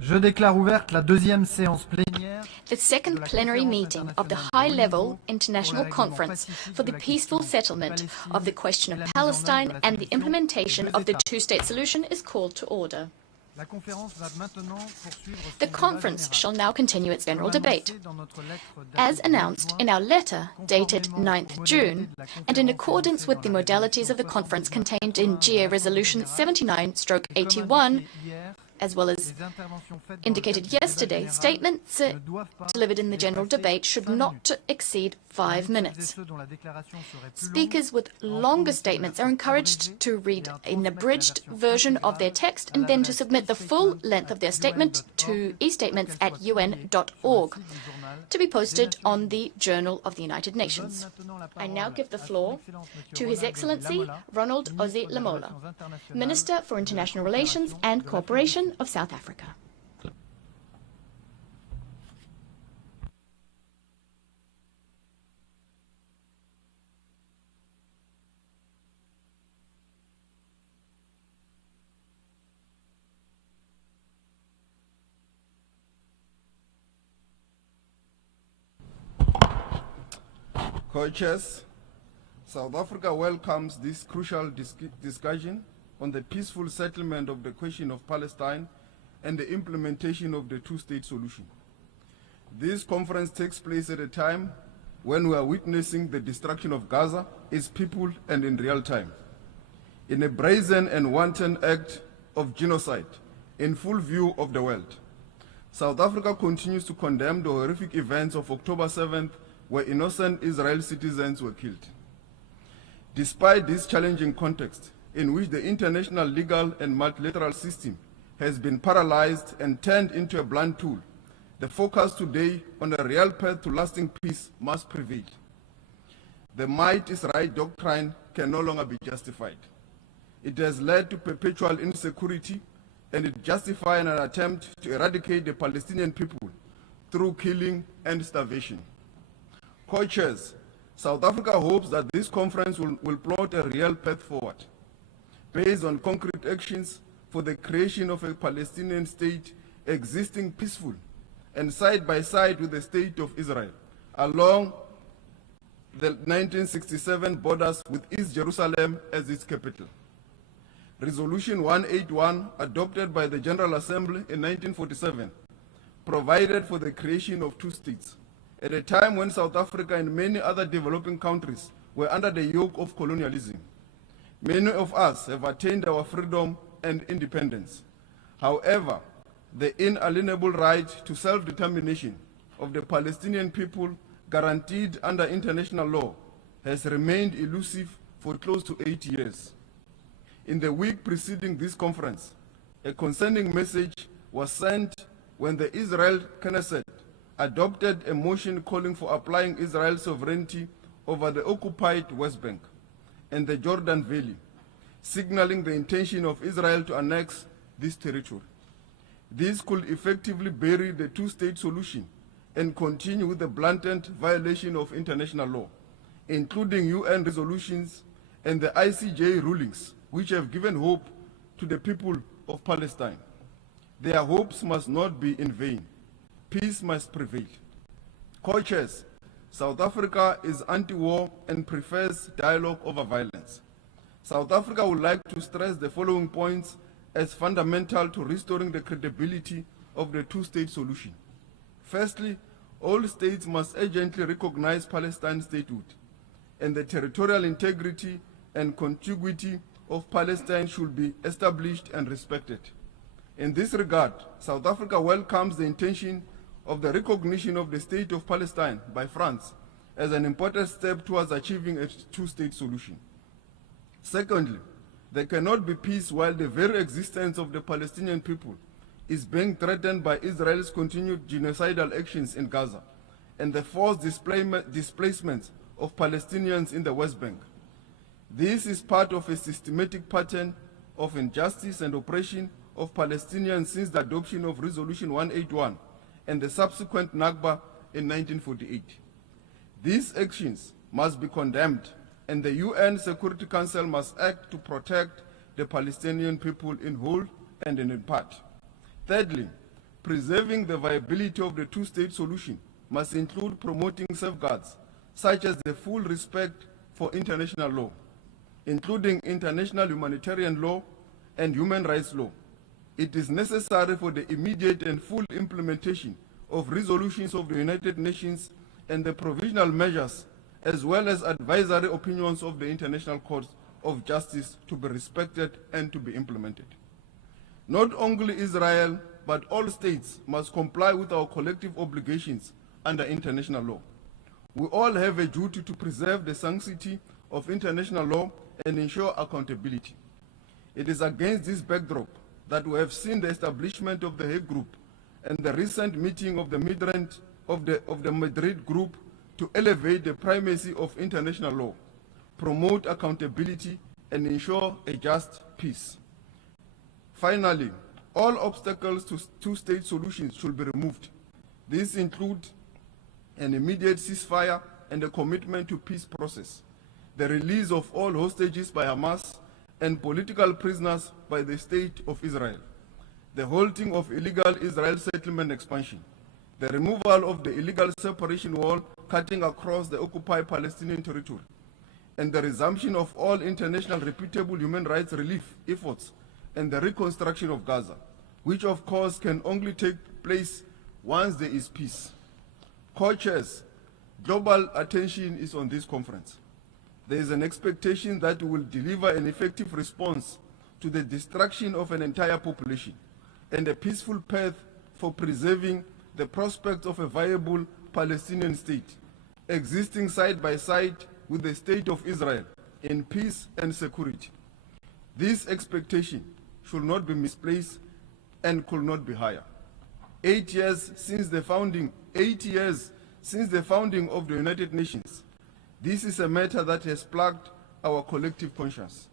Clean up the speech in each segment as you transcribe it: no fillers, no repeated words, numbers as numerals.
Je déclare ouverte la deuxième séance plénière. The second plenary meeting of the high-level International Conference for the Peaceful Settlement of the Question of Palestine and the implementation of the two-state solution is called to order. The conference shall now continue its general debate. As announced in our letter dated 9th June, and in accordance with the modalities of the conference contained in GA Resolution 79/81, as well as indicated yesterday, statements delivered in the general debate should not exceed 5 minutes. Speakers with longer statements are encouraged to read an abridged version of their text and then to submit the full length of their statement to estatements@un.org to be posted on the Journal of the United Nations. I now give the floor to His Excellency Ronald Ozi Lamola, Minister for International Relations and Cooperation of South Africa. Co-chairs, South Africa welcomes this crucial discussion on the peaceful settlement of the question of Palestine and the implementation of the two-state solution. This conference takes place at a time when we are witnessing the destruction of Gaza, its people, and in real time. In a brazen and wanton act of genocide in full view of the world, South Africa continues to condemn the horrific events of October 7th, where innocent Israeli citizens were killed. Despite this challenging context, in which the international legal and multilateral system has been paralyzed and turned into a blunt tool, the focus today on a real path to lasting peace must prevail. The might is right doctrine can no longer be justified. It has led to perpetual insecurity, and it justifies an attempt to eradicate the Palestinian people through killing and starvation. Co-chairs, South Africa hopes that this conference will plot a real path forward, based on concrete actions for the creation of a Palestinian state existing peaceful and side by side with the state of Israel, along the 1967 borders with East Jerusalem as its capital. Resolution 181, adopted by the General Assembly in 1947, provided for the creation of two states, at a time when South Africa and many other developing countries were under the yoke of colonialism. Many of us have attained our freedom and independence. However, the inalienable right to self-determination of the Palestinian people, guaranteed under international law, has remained elusive for close to 8 years. In the week preceding this conference, a concerning message was sent when the Israel Knesset adopted a motion calling for applying Israel's sovereignty over the occupied West Bank and the Jordan Valley, signaling the intention of Israel to annex this territory. This could effectively bury the two-state solution and continue with the blatant violation of international law, including UN resolutions and the ICJ rulings, which have given hope to the people of Palestine. Their hopes must not be in vain. Peace must prevail. Co-chairs, South Africa is anti-war and prefers dialogue over violence. South Africa would like to stress the following points as fundamental to restoring the credibility of the two-state solution. Firstly, all states must urgently recognize Palestine's statehood, and the territorial integrity and contiguity of Palestine should be established and respected. In this regard, South Africa welcomes the intention of the recognition of the State of Palestine by France as an important step towards achieving a two-state solution. Secondly, there cannot be peace while the very existence of the Palestinian people is being threatened by Israel's continued genocidal actions in Gaza and the forced displacement of Palestinians in the West Bank. This is part of a systematic pattern of injustice and oppression of Palestinians since the adoption of Resolution 181 and the subsequent Nakba in 1948. These actions must be condemned, and the UN Security Council must act to protect the Palestinian people in whole and in part. Thirdly, Preserving the viability of the two-state solution must include promoting safeguards, such as the full respect for international law, including international humanitarian law and human rights law. It is necessary for the immediate and full implementation of resolutions of the United Nations and the provisional measures, as well as advisory opinions of the International Court of Justice, to be respected and to be implemented. Not only Israel, but all states must comply with our collective obligations under international law. We all have a duty to preserve the sanctity of international law and ensure accountability. It is against this backdrop that we have seen the establishment of the Hague Group and the recent meeting of the Madrid Group to elevate the primacy of international law, promote accountability, and ensure a just peace. Finally, all obstacles to two-state solutions should be removed. These include an immediate ceasefire and a commitment to peace process, the release of all hostages by Hamas and political prisoners by the State of Israel, the halting of illegal Israel settlement expansion, the removal of the illegal separation wall cutting across the occupied Palestinian territory, and the resumption of all international reputable human rights relief efforts and the reconstruction of Gaza, which of course can only take place once there is peace. Co-chairs, global attention is on this conference. There is an expectation that we will deliver an effective response to the destruction of an entire population and a peaceful path for preserving the prospect of a viable Palestinian state, existing side by side with the State of Israel in peace and security. This expectation should not be misplaced and could not be higher. 8 years since the founding of the United Nations, this is a matter that has plagued our collective conscience.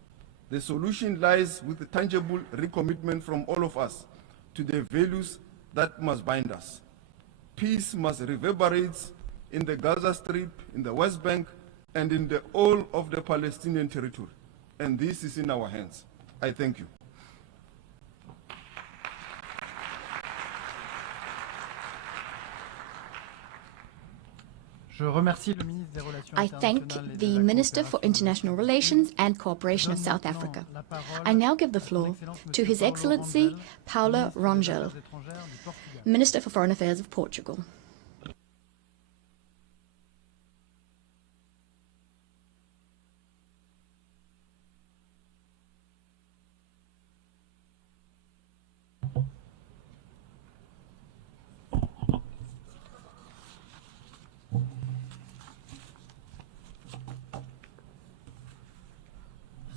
The solution lies with the tangible recommitment from all of us to the values that must bind us. Peace must reverberate in the Gaza Strip, in the West Bank, and in the whole of the Palestinian territory. And this is in our hands. I thank you. I thank the Minister for International Relations and Cooperation of South Africa. I now give the floor to His Excellency Paulo Rangel, Minister for Foreign Affairs of Portugal.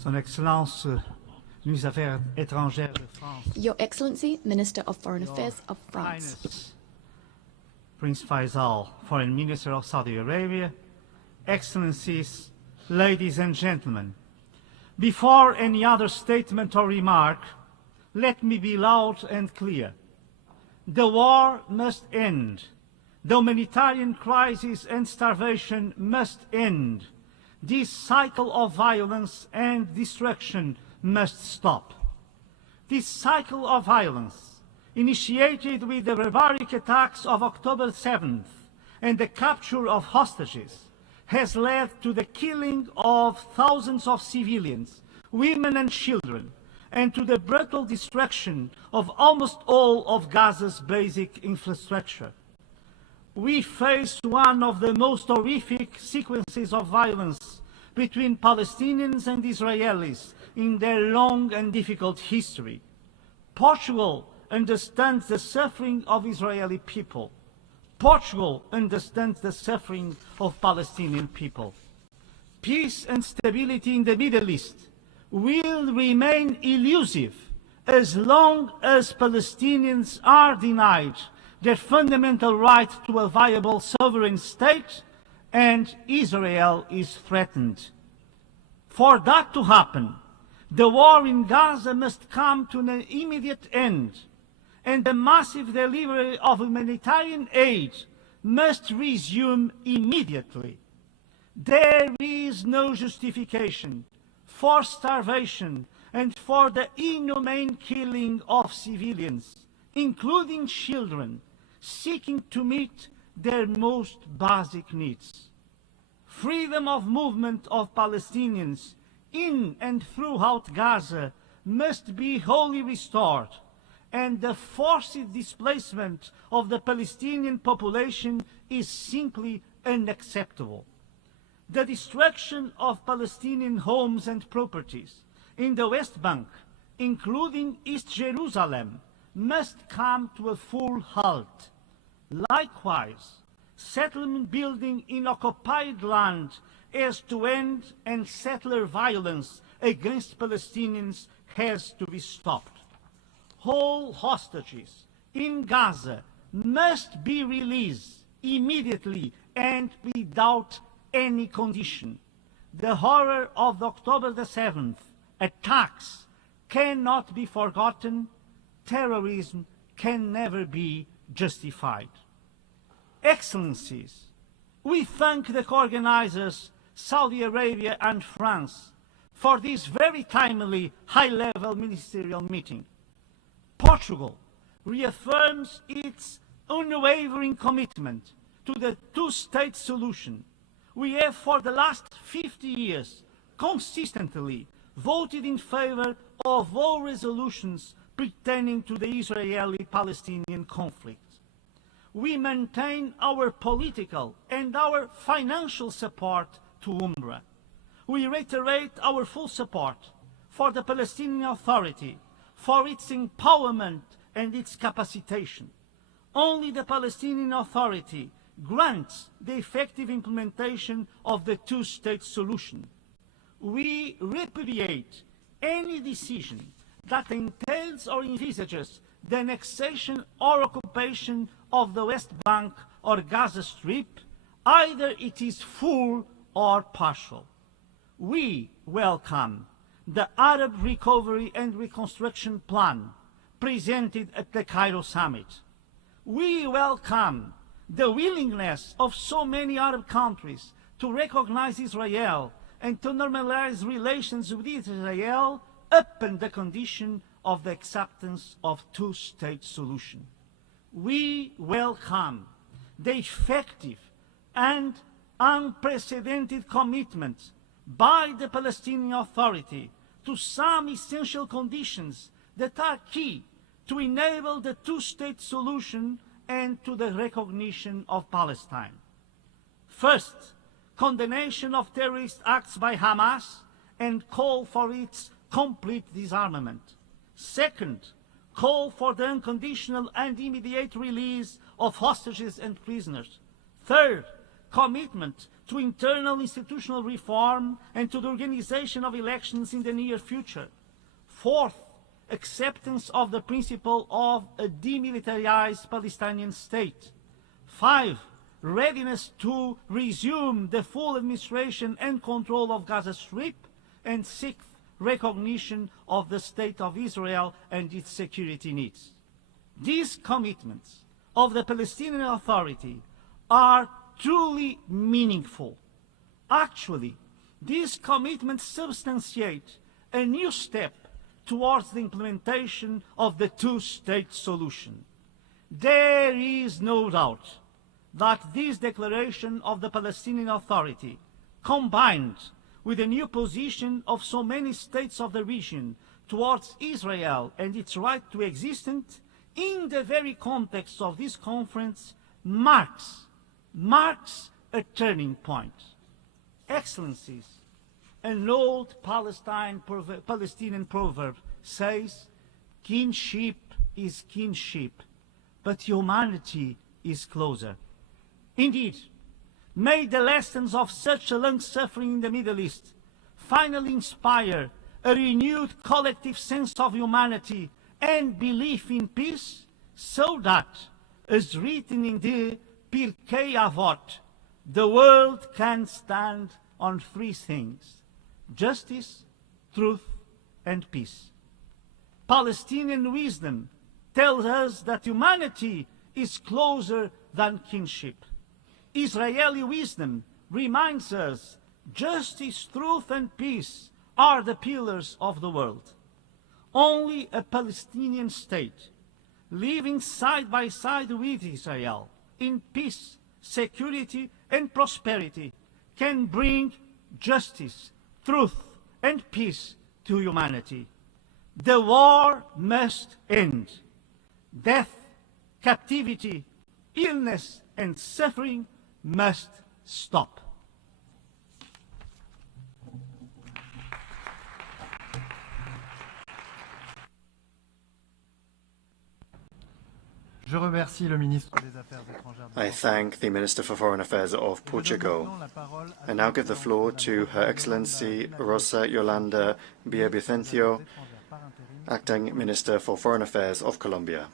Son Excellence, Ministre des Affaires étrangères de France. Your Excellency, Minister of Foreign Affairs of France. Highness, Prince Faisal, Foreign Minister of Saudi Arabia. Excellencies, ladies and gentlemen. Before any other statement or remark, let me be loud and clear. The war must end. The humanitarian crisis and starvation must end. This cycle of violence and destruction must stop. This cycle of violence, initiated with the barbaric attacks of October 7th and the capture of hostages, has led to the killing of thousands of civilians, women and children, and to the brutal destruction of almost all of Gaza's basic infrastructure. We face one of the most horrific sequences of violence between Palestinians and Israelis in their long and difficult history. Portugal understands the suffering of Israeli people. Portugal understands the suffering of Palestinian people. Peace and stability in the Middle East will remain elusive as long as Palestinians are denied their fundamental right to a viable sovereign state and Israel is threatened. For that to happen, the war in Gaza must come to an immediate end, and the massive delivery of humanitarian aid must resume immediately. There is no justification for starvation and for the inhumane killing of civilians, including children, seeking to meet their most basic needs. Freedom of movement of Palestinians in and throughout Gaza must be wholly restored, and the forced displacement of the Palestinian population is simply unacceptable. The destruction of Palestinian homes and properties in the West Bank, including East Jerusalem, must come to a full halt. Likewise, settlement building in occupied land has to end, and settler violence against Palestinians has to be stopped. All hostages in Gaza must be released immediately and without any condition. The horror of the October the 7th attacks cannot be forgotten. Terrorism can never be justified. Excellencies, we thank the co-organizers, Saudi Arabia and France, for this very timely high-level ministerial meeting. Portugal reaffirms its unwavering commitment to the two-state solution. We have for the last 50 years consistently voted in favor of all resolutions pertaining to the Israeli-Palestinian conflict. We maintain our political and our financial support to UNRWA. We reiterate our full support for the Palestinian Authority, for its empowerment and its capacitation. Only the Palestinian Authority grants the effective implementation of the two-state solution. We repudiate any decision that entails or envisages the annexation or occupation of the West Bank or Gaza Strip, either it is full or partial. We welcome the Arab Recovery and Reconstruction Plan presented at the Cairo Summit. We welcome the willingness of so many Arab countries to recognize Israel and to normalize relations with Israel upon the condition of the acceptance of two-state solution. We welcome the effective and unprecedented commitment by the Palestinian Authority to some essential conditions that are key to enable the two-state solution and to the recognition of Palestine. First, condemnation of terrorist acts by Hamas and call for its complete disarmament. Second, call for the unconditional and immediate release of hostages and prisoners. Third, commitment to internal institutional reform and to the organization of elections in the near future. Fourth, acceptance of the principle of a demilitarized Palestinian state. 5. Readiness to resume the full administration and control of Gaza Strip. And 6. Recognition of the State of Israel and its security needs. These commitments of the Palestinian Authority are truly meaningful. Actually, these commitments substantiate a new step towards the implementation of the two-state solution. There is no doubt that this declaration of the Palestinian Authority, combined with the new position of so many states of the region towards Israel and its right to existence, in the very context of this conference, marks a turning point. Excellencies, an old Palestinian proverb says, kinship is kinship, but humanity is closer. Indeed, may the lessons of such a long suffering in the Middle East finally inspire a renewed collective sense of humanity and belief in peace, so that, as written in the Pirkei Avot, the world can stand on three things: justice, truth, and peace. Palestinian wisdom tells us that humanity is closer than kinship. Israeli wisdom reminds us justice, truth, and peace are the pillars of the world. Only a Palestinian state living side by side with Israel in peace, security, and prosperity can bring justice, truth, and peace to humanity. The war must end. Death, captivity, illness, and suffering must stop. Je remercie le ministre des Affaires étrangères. I thank the Minister for Foreign Affairs of Portugal. I now give the floor to Her Excellency Rosa Yolanda Villavicencio, Acting Minister for Foreign Affairs of Colombia.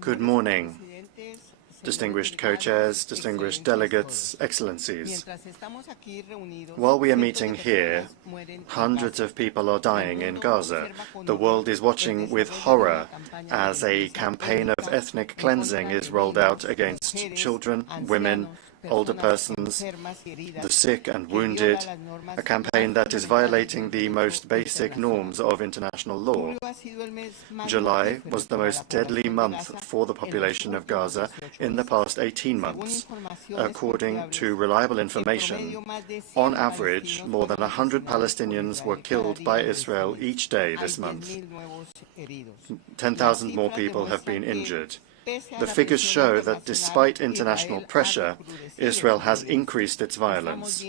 Good morning, distinguished co-chairs, distinguished delegates, excellencies. While we are meeting here, hundreds of people are dying in Gaza. The world is watching with horror as a campaign of ethnic cleansing is rolled out against children, women, older persons, the sick and wounded, a campaign that is violating the most basic norms of international law. July was the most deadly month for the population of Gaza in the past 18 months. According to reliable information, on average, more than 100 Palestinians were killed by Israel each day this month. 10,000 more people have been injured. The figures show that despite international pressure, Israel has increased its violence.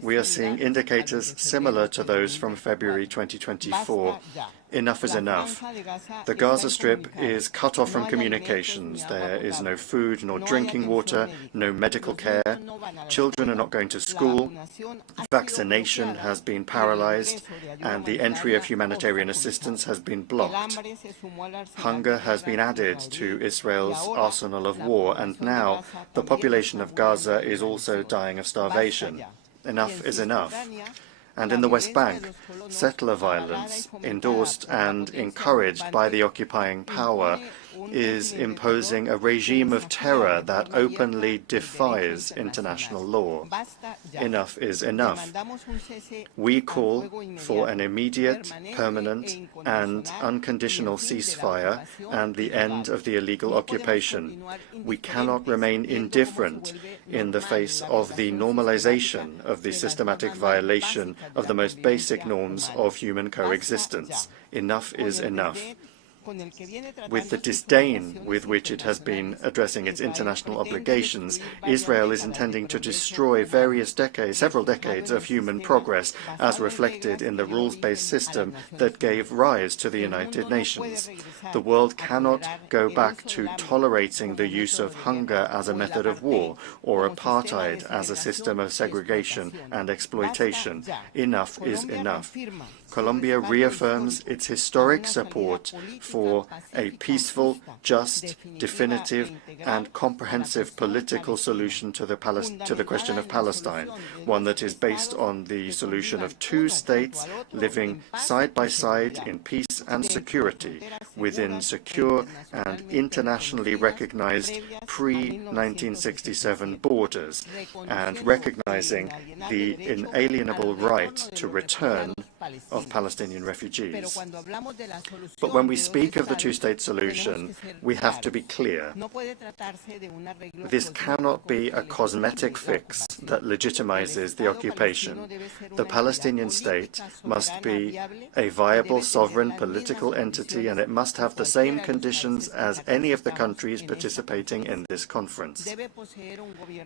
We are seeing indicators similar to those from February 2024. Enough is enough. The Gaza Strip is cut off from communications. There is no food nor drinking water, no medical care. Children are not going to school. Vaccination has been paralyzed, and the entry of humanitarian assistance has been blocked. Hunger has been added to Israel's arsenal of war, and now the population of Gaza is also dying of starvation. Enough is enough. And in the West Bank, settler violence, endorsed and encouraged by the occupying power, is imposing a regime of terror that openly defies international law. Enough is enough. We call for an immediate, permanent, and unconditional ceasefire and the end of the illegal occupation. We cannot remain indifferent in the face of the normalization of the systematic violation of the most basic norms of human coexistence. Enough is enough. With the disdain with which it has been addressing its international obligations, Israel is intending to destroy several decades of human progress, as reflected in the rules-based system that gave rise to the United Nations. The world cannot go back to tolerating the use of hunger as a method of war, or apartheid as a system of segregation and exploitation. Enough is enough. Colombia reaffirms its historic support for a peaceful, just, definitive, and comprehensive political solution to the question of Palestine, one that is based on the solution of two states living side by side in peace and security within secure and internationally recognized pre-1967 borders, and recognizing the inalienable right to return of Palestinian refugees. But when we speak of the two-state solution, we have to be clear. This cannot be a cosmetic fix that legitimizes the occupation. The Palestinian state must be a viable sovereign political entity, and it must have the same conditions as any of the countries participating in this conference.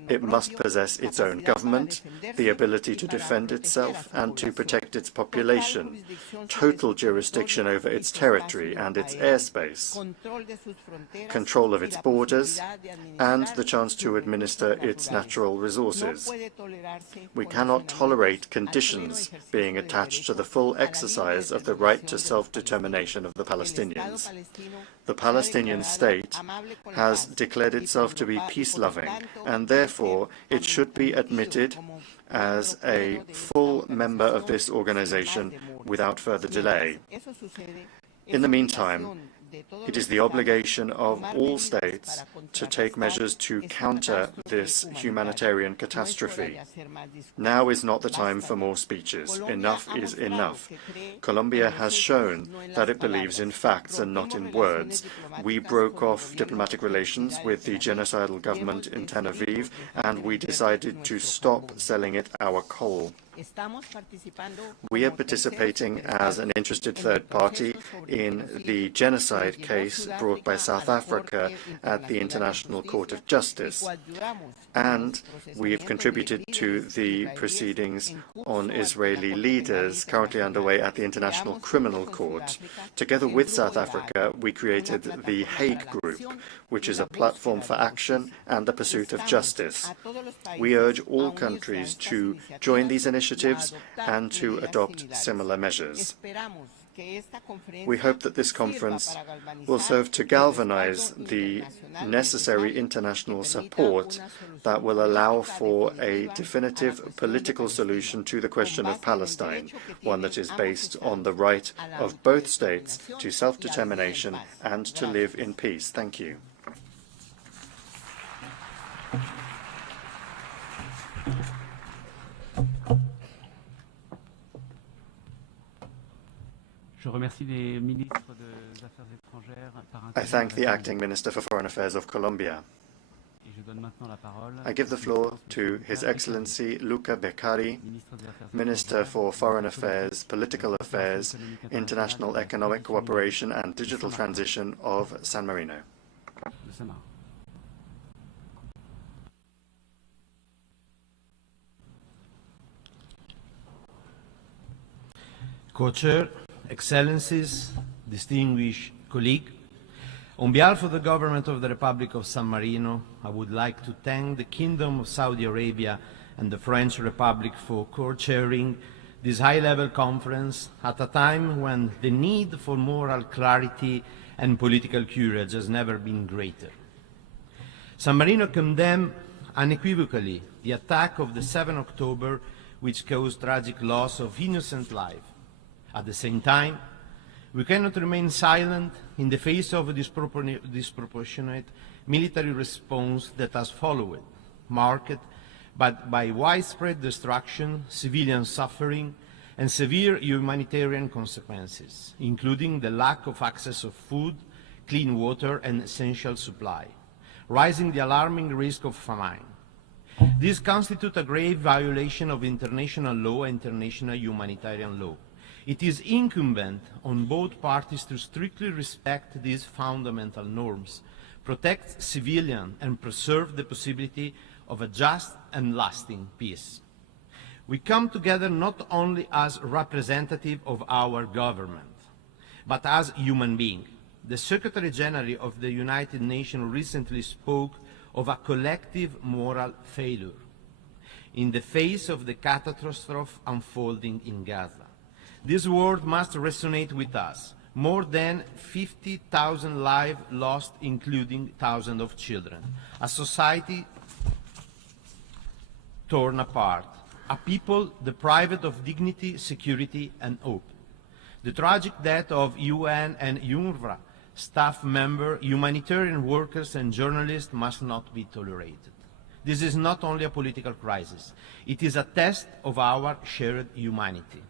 It must possess its own government, the ability to defend itself and to protect its population, total jurisdiction over its territory and its airspace, control of its borders, and the chance to administer its natural resources. We cannot tolerate conditions being attached to the full exercise of the right to self-determination of the Palestinians. The Palestinian state has declared itself to be peace-loving, and therefore it should be admitted as a full member of this organization without further delay. In the meantime, it is the obligation of all states to take measures to counter this humanitarian catastrophe. Now is not the time for more speeches. Enough is enough. Colombia has shown that it believes in facts and not in words. We broke off diplomatic relations with the genocidal government in Tel Aviv, and we decided to stop selling it our coal. We are participating as an interested third party in the genocide case brought by South Africa at the International Court of Justice, and we have contributed to the proceedings on Israeli leaders currently underway at the International Criminal Court. Together with South Africa, we created the Hague Group, which is a platform for action and the pursuit of justice. We urge all countries to join these initiatives and to adopt similar measures. We hope that this conference will serve to galvanize the necessary international support that will allow for a definitive political solution to the question of Palestine, one that is based on the right of both states to self-determination and to live in peace. Thank you. I thank the Acting Minister for Foreign Affairs of Colombia. I give the floor to His Excellency Luca Beccari, Minister for Foreign Affairs, Political Affairs, International Economic Cooperation and Digital Transition of San Marino. Co-Chair, Excellencies, distinguished colleagues, on behalf of the Government of the Republic of San Marino, I would like to thank the Kingdom of Saudi Arabia and the French Republic for co-chairing this high-level conference at a time when the need for moral clarity and political courage has never been greater. San Marino condemned unequivocally the attack of the 7th October, which caused tragic loss of innocent life. At the same time, we cannot remain silent in the face of a disproportionate military response that has followed, marked by widespread destruction, civilian suffering, and severe humanitarian consequences, including the lack of access of food, clean water, and essential supply, raising the alarming risk of famine. This constitutes a grave violation of international law and international humanitarian law. It is incumbent on both parties to strictly respect these fundamental norms, protect civilians, and preserve the possibility of a just and lasting peace. We come together not only as representatives of our government, but as human beings. The Secretary General of the United Nations recently spoke of a collective moral failure in the face of the catastrophe unfolding in Gaza. This word must resonate with us. More than 50,000 lives lost, including thousands of children. A society torn apart. A people deprived of dignity, security, and hope. The tragic death of UN and UNRWA staff members, humanitarian workers, and journalists must not be tolerated. This is not only a political crisis. It is a test of our shared humanity.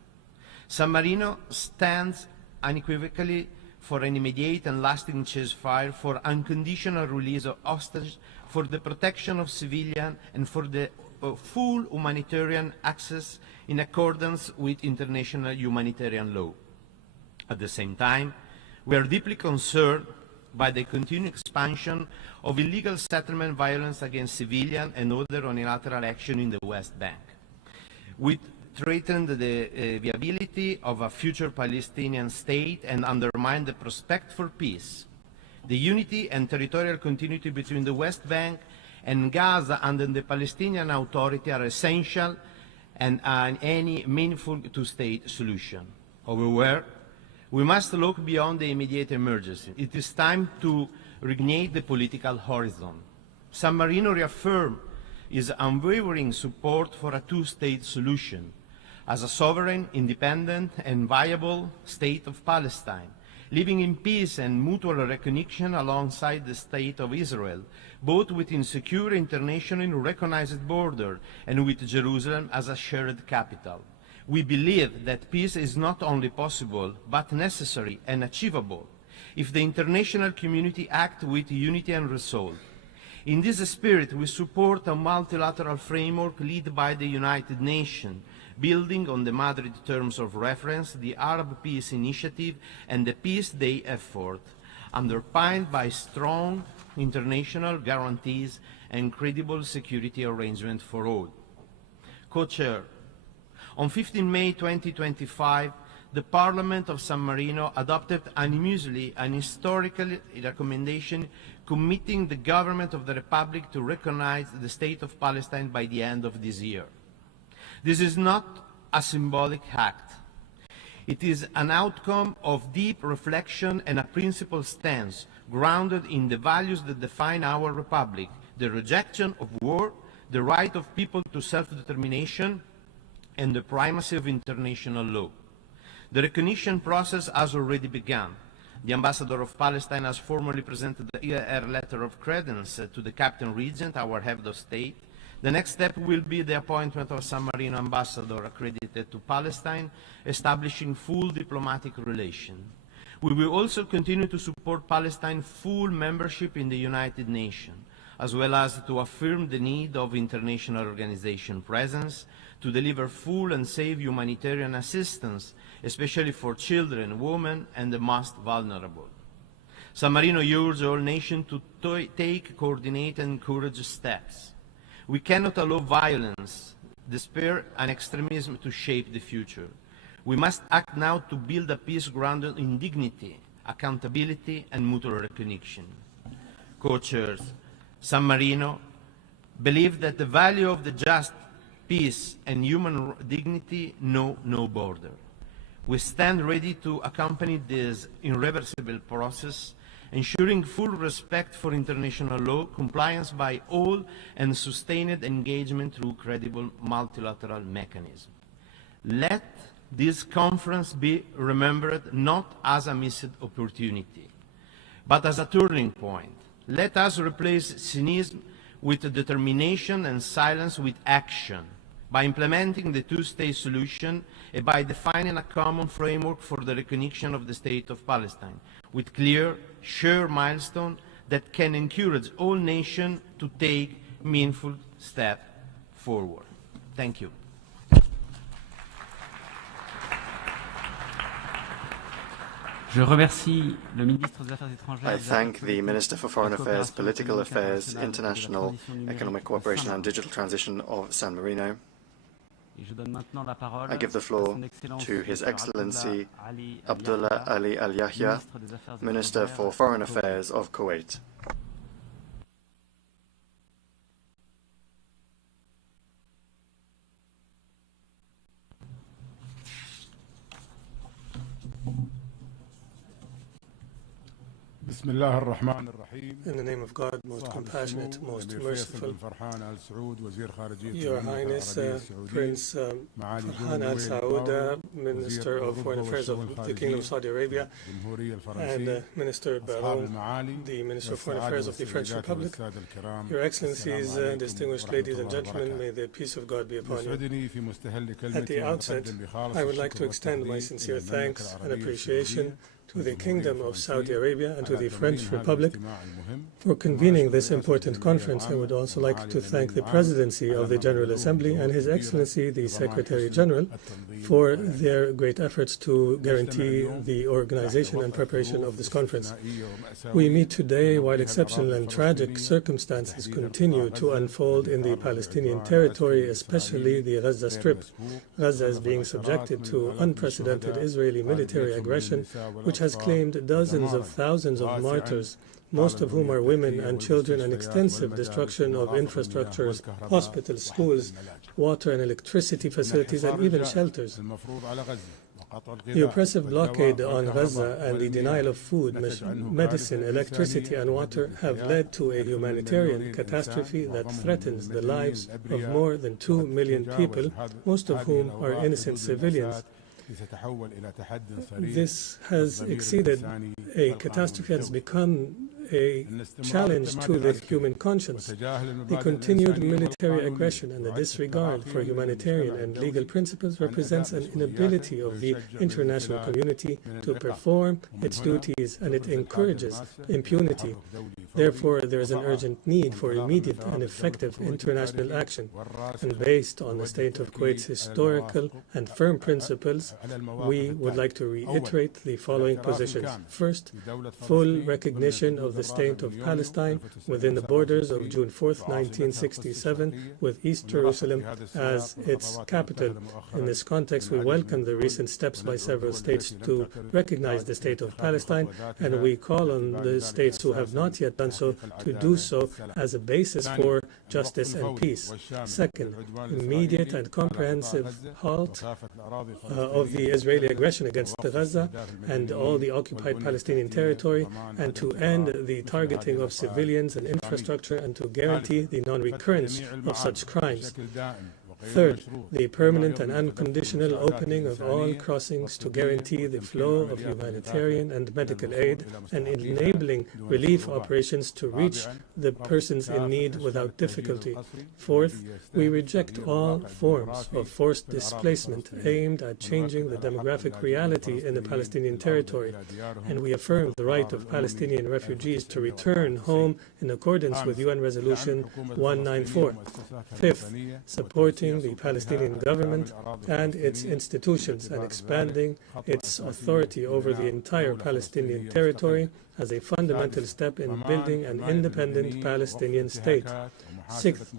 San Marino stands unequivocally for an immediate and lasting ceasefire, for unconditional release of hostages, for the protection of civilians, and for the full humanitarian access in accordance with international humanitarian law. At the same time, we are deeply concerned by the continued expansion of illegal settlement violence against civilians and other unilateral action in the West Bank, which threaten the viability of a future Palestinian state and undermine the prospect for peace. The unity and territorial continuity between the West Bank and Gaza under the Palestinian Authority are essential and any meaningful two-state solution. However, we must look beyond the immediate emergency. It is time to reignite the political horizon. San Marino reaffirmed is unwavering support for a two-state solution as a sovereign, independent, and viable state of Palestine, living in peace and mutual recognition alongside the State of Israel, both within secure internationally recognized border and with Jerusalem as a shared capital. We believe that peace is not only possible, but necessary and achievable if the international community acts with unity and resolve. In this spirit, we support a multilateral framework led by the United Nations, building on the Madrid terms of reference, the Arab Peace Initiative, and the Peace Day effort, underpinned by strong international guarantees and credible security arrangements for all. Co-Chair, on 15 May 2025, the Parliament of San Marino adopted unanimously an historical recommendation committing the government of the Republic to recognize the State of Palestine by the end of this year. This is not a symbolic act. It is an outcome of deep reflection and a principled stance grounded in the values that define our Republic: the rejection of war, the right of people to self-determination, and the primacy of international law. The recognition process has already begun. The Ambassador of Palestine has formally presented her letter of credence to the Captain Regent, our head of state. The next step will be the appointment of San Marino ambassador accredited to Palestine, establishing full diplomatic relations. We will also continue to support Palestine's full membership in the United Nations, as well as to affirm the need of international organization presence to deliver full and safe humanitarian assistance, especially for children, women, and the most vulnerable. San Marino urges all nations to take coordinated and courageous steps. We cannot allow violence, despair, and extremism to shape the future. We must act now to build a peace grounded in dignity, accountability, and mutual recognition. Co-chairs, San Marino believes that the value of the just peace and human dignity know no border. We stand ready to accompany this irreversible process, ensuring full respect for international law, compliance by all, and sustained engagement through credible multilateral mechanisms. Let this conference be remembered not as a missed opportunity, but as a turning point. Let us replace cynicism with determination and silence with action, by implementing the two-state solution and by defining a common framework for the recognition of the State of Palestine, with clear, shared milestones that can encourage all nations to take meaningful steps forward. Thank you. Je remercie le ministre des Affaires étrangères. I thank the Minister for Foreign Affairs, Political Affairs, International Economic Cooperation and Digital Transition of San Marino. I give the floor to His Excellency Abdullah Ali Al-Yahya, Minister for Foreign Affairs of Kuwait. In the name of God, most compassionate, most merciful, Your Highness, Prince Farhan Al Saud, Minister of Foreign Affairs of the Kingdom of Saudi Arabia, and Minister Bahrain, the Minister of Foreign Affairs of the French Republic, Your Excellencies, distinguished ladies and gentlemen, may the peace of God be upon you. At the outset, I would like to extend my sincere thanks and appreciation to the Kingdom of Saudi Arabia and to the French Republic for convening this important conference. I would also like to thank the Presidency of the General Assembly and His Excellency the Secretary General for their great efforts to guarantee the organization and preparation of this conference. We meet today while exceptional and tragic circumstances continue to unfold in the Palestinian territory, especially the Gaza Strip. Gaza is being subjected to unprecedented Israeli military aggression, which has claimed dozens of thousands of martyrs, most of whom are women and children, and extensive destruction of infrastructures, hospitals, schools, water and electricity facilities, and even shelters. The oppressive blockade on Gaza and the denial of food, medicine, electricity and water have led to a humanitarian catastrophe that threatens the lives of more than 2 million people, most of whom are innocent civilians. This has exceeded a catastrophe, has become a challenge to the human conscience. The continued military aggression and the disregard for humanitarian and legal principles represents an inability of the international community to perform its duties, and it encourages impunity. Therefore, there is an urgent need for immediate and effective international action. And based on the state of Kuwait's historical and firm principles, we would like to reiterate the following positions. First, full recognition of the State of Palestine within the borders of June 4th, 1967, with East Jerusalem as its capital. In this context, we welcome the recent steps by several states to recognize the State of Palestine, and we call on the states who have not yet done so to do so as a basis for justice and peace. Second, immediate and comprehensive halt of the Israeli aggression against Gaza and all the occupied Palestinian territory, and to end the targeting of civilians and infrastructure, and to guarantee the non-recurrence of such crimes. Third, the permanent and unconditional opening of all crossings to guarantee the flow of humanitarian and medical aid, and enabling relief operations to reach the persons in need without difficulty. Fourth, we reject all forms of forced displacement aimed at changing the demographic reality in the Palestinian territory, and we affirm the right of Palestinian refugees to return home in accordance with UN Resolution 194. Fifth, supporting the Palestinian government and its institutions and expanding its authority over the entire Palestinian territory as a fundamental step in building an independent Palestinian state. Sixth,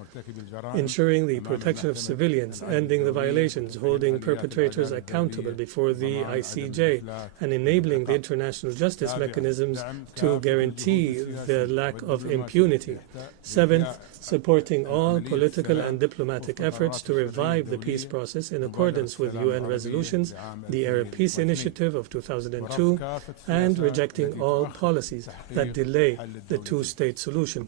ensuring the protection of civilians, ending the violations, holding perpetrators accountable before the ICJ, and enabling the international justice mechanisms to guarantee the lack of impunity. Seventh, supporting all political and diplomatic efforts to revive the peace process in accordance with UN resolutions, the Arab Peace Initiative of 2002, and rejecting all policies that delay the two-state solution.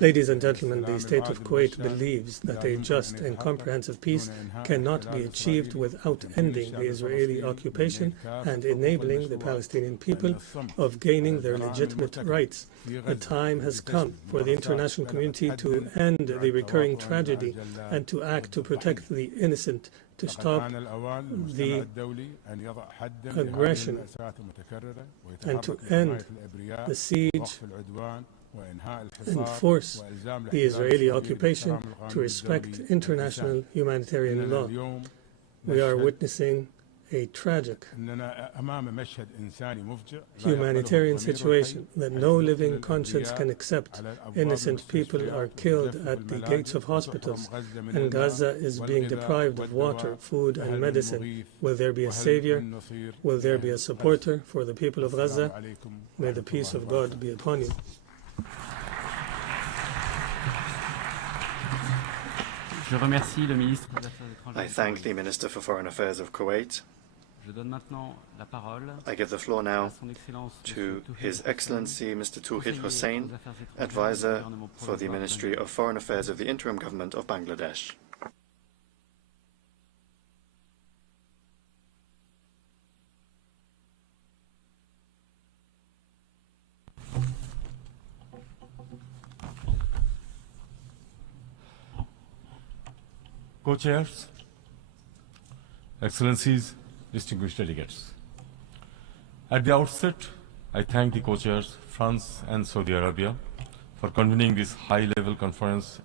Ladies and gentlemen, the State of Kuwait believes that a just and comprehensive peace cannot be achieved without ending the Israeli occupation and enabling the Palestinian people of gaining their legitimate rights. The time has come for the international community to end the recurring tragedy and to act to protect the innocent, to stop the aggression, and to end the siege and force the Israeli occupation to respect international humanitarian law. We are witnessing a tragic humanitarian situation that no living conscience can accept. Innocent people are killed at the gates of hospitals, and Gaza is being deprived of water, food, and medicine. Will there be a savior? Will there be a supporter for the people of Gaza? May the peace of God be upon you. I thank the Minister for Foreign Affairs of Kuwait. I give the floor now to His Excellency Mr. Tauhid Hussain, Advisor for the Ministry of Foreign Affairs of the Interim Government of Bangladesh. Co-chairs, Excellencies, distinguished delegates. At the outset, I thank the co-chairs, France and Saudi Arabia, for convening this high-level conference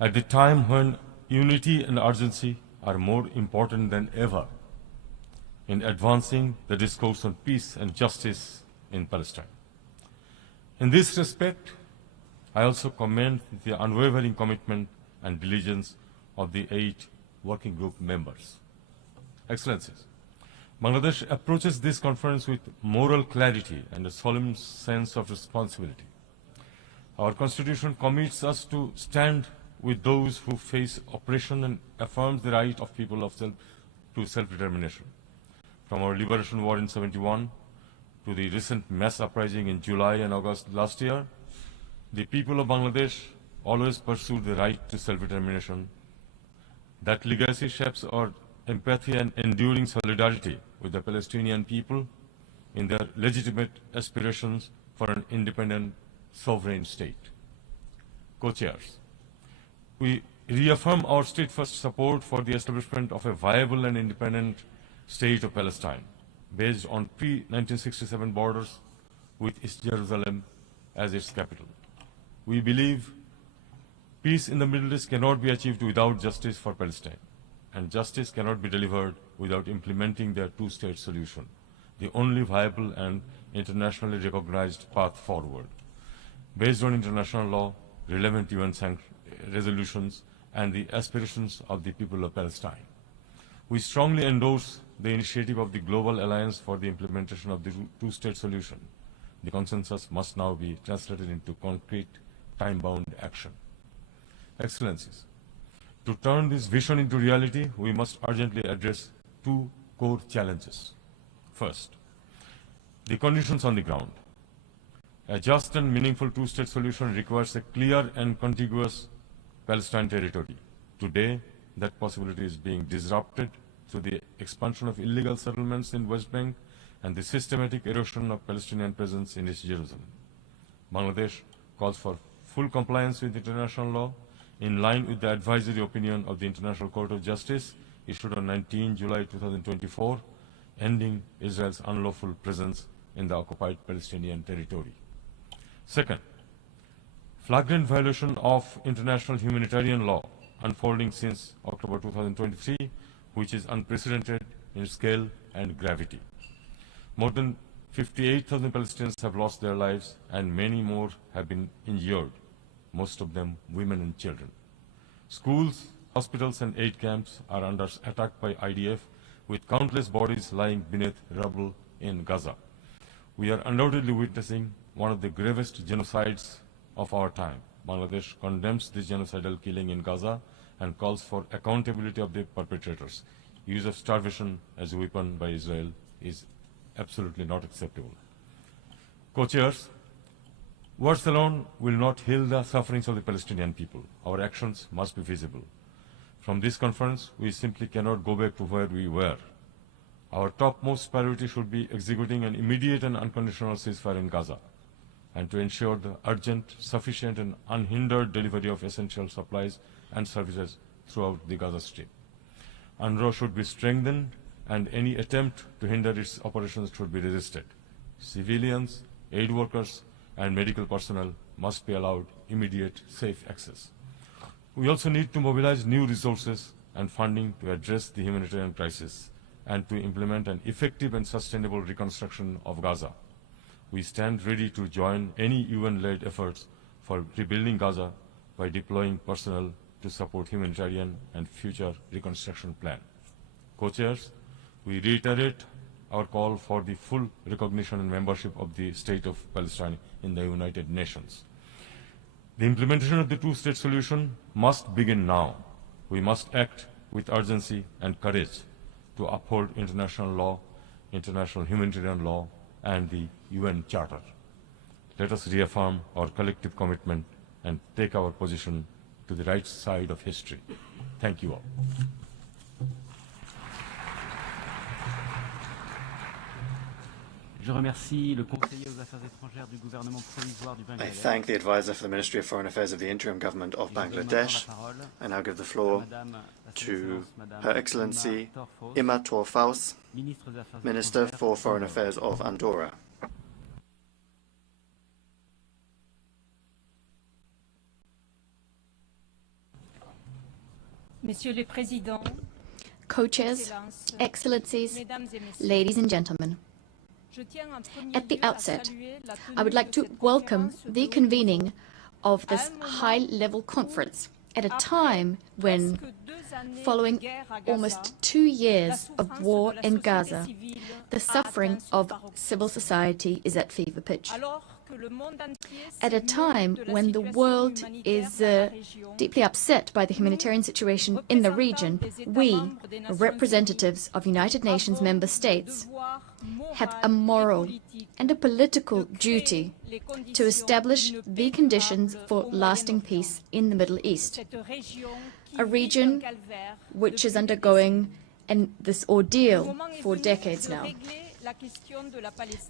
at the time when unity and urgency are more important than ever in advancing the discourse on peace and justice in Palestine. In this respect, I also commend the unwavering commitment and diligence of the 8 working group members. Excellencies, Bangladesh approaches this conference with moral clarity and a solemn sense of responsibility. Our Constitution commits us to stand with those who face oppression and affirms the right of people to self-determination. From our liberation war in 71 to the recent mass uprising in July and August last year, the people of Bangladesh always pursued the right to self-determination. That legacy shapes our empathy and enduring solidarity with the Palestinian people in their legitimate aspirations for an independent, sovereign state. Co-chairs, we reaffirm our steadfast support for the establishment of a viable and independent state of Palestine based on pre-1967 borders with East Jerusalem as its capital. We believe peace in the Middle East cannot be achieved without justice for Palestine, and justice cannot be delivered without implementing their two-state solution, the only viable and internationally recognized path forward, based on international law, relevant UN resolutions, and the aspirations of the people of Palestine. We strongly endorse the initiative of the Global Alliance for the implementation of the two-state solution. The consensus must now be translated into concrete, time-bound action. Excellencies, to turn this vision into reality, we must urgently address two core challenges. First, the conditions on the ground. A just and meaningful two-state solution requires a clear and contiguous Palestine territory. Today, that possibility is being disrupted through the expansion of illegal settlements in West Bank and the systematic erosion of Palestinian presence in East Jerusalem. Bangladesh calls for full compliance with international law in line with the advisory opinion of the International Court of Justice issued on 19 July 2024, ending Israel's unlawful presence in the occupied Palestinian territory. Second, flagrant violation of international humanitarian law unfolding since October 2023, which is unprecedented in scale and gravity. More than 58,000 Palestinians have lost their lives and many more have been injured, most of them women and children. Schools, hospitals and aid camps are under attack by IDF, with countless bodies lying beneath rubble in Gaza. We are undoubtedly witnessing one of the gravest genocides of our time. Bangladesh condemns this genocidal killing in Gaza and calls for accountability of the perpetrators. Use of starvation as a weapon by Israel is absolutely not acceptable. Co-chairs, words alone will not heal the sufferings of the Palestinian people. Our actions must be visible. From this conference, we simply cannot go back to where we were. Our topmost priority should be executing an immediate and unconditional ceasefire in Gaza, and to ensure the urgent, sufficient and unhindered delivery of essential supplies and services throughout the Gaza Strip. UNRWA should be strengthened and any attempt to hinder its operations should be resisted. Civilians, aid workers and medical personnel must be allowed immediate, safe access. We also need to mobilize new resources and funding to address the humanitarian crisis and to implement an effective and sustainable reconstruction of Gaza. We stand ready to join any UN-led efforts for rebuilding Gaza by deploying personnel to support humanitarian and future reconstruction plan. Co-chairs, we reiterate our call for the full recognition and membership of the State of Palestine in the United Nations. The implementation of the two-state solution must begin now. We must act with urgency and courage to uphold international law, international humanitarian law, and the UN Charter. Let us reaffirm our collective commitment and take our position to the right side of history. Thank you all. Je remercie le conseiller aux affaires étrangères du gouvernement provisoire du I Bangladesh. thank the advisor for the Ministry of Foreign Affairs of the Interim Government of Bangladesh. I now give the floor to Her Excellency Ima Torfaus, Minister for Foreign Affairs of Andorra. Monsieur le Président, Co-chairs, Excellencies, ladies and gentlemen. At the outset, I would like to welcome the convening of this high-level conference at a time when, following almost 2 years of war in Gaza, the suffering of civil society is at fever pitch. At a time when the world is deeply upset by the humanitarian situation in the region, we, representatives of United Nations member states, have a moral and a political duty to establish the conditions for lasting peace in the Middle East, a region which is undergoing this ordeal for decades now.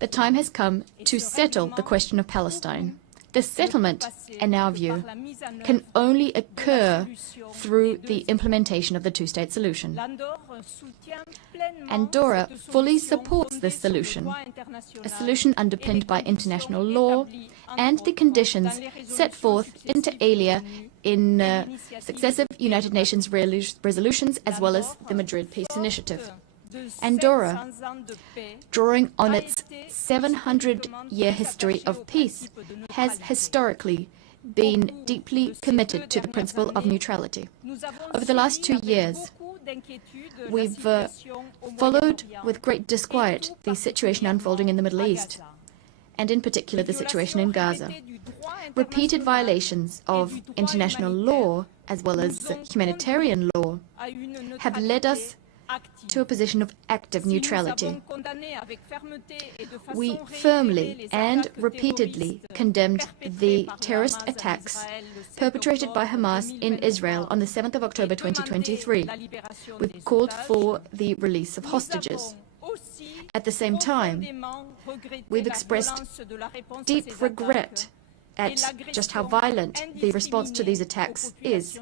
The time has come to settle the question of Palestine. The settlement, in our view, can only occur through the implementation of the two-state solution. Andorra fully supports this solution, a solution underpinned by international law and the conditions set forth inter alia in successive United Nations resolutions as well as the Madrid Peace Initiative. Andorra, drawing on its 700-year history of peace, has historically been deeply committed to the principle of neutrality. Over the last 2 years, we've followed with great disquiet the situation unfolding in the Middle East, and in particular the situation in Gaza. Repeated violations of international law, as well as humanitarian law, have led us to a position of active neutrality. We firmly and repeatedly condemned the terrorist attacks perpetrated by Hamas in Israel on the 7th of October 2023. We've called for the release of hostages. At the same time, we've expressed deep regret at just how violent the response to these attacks is.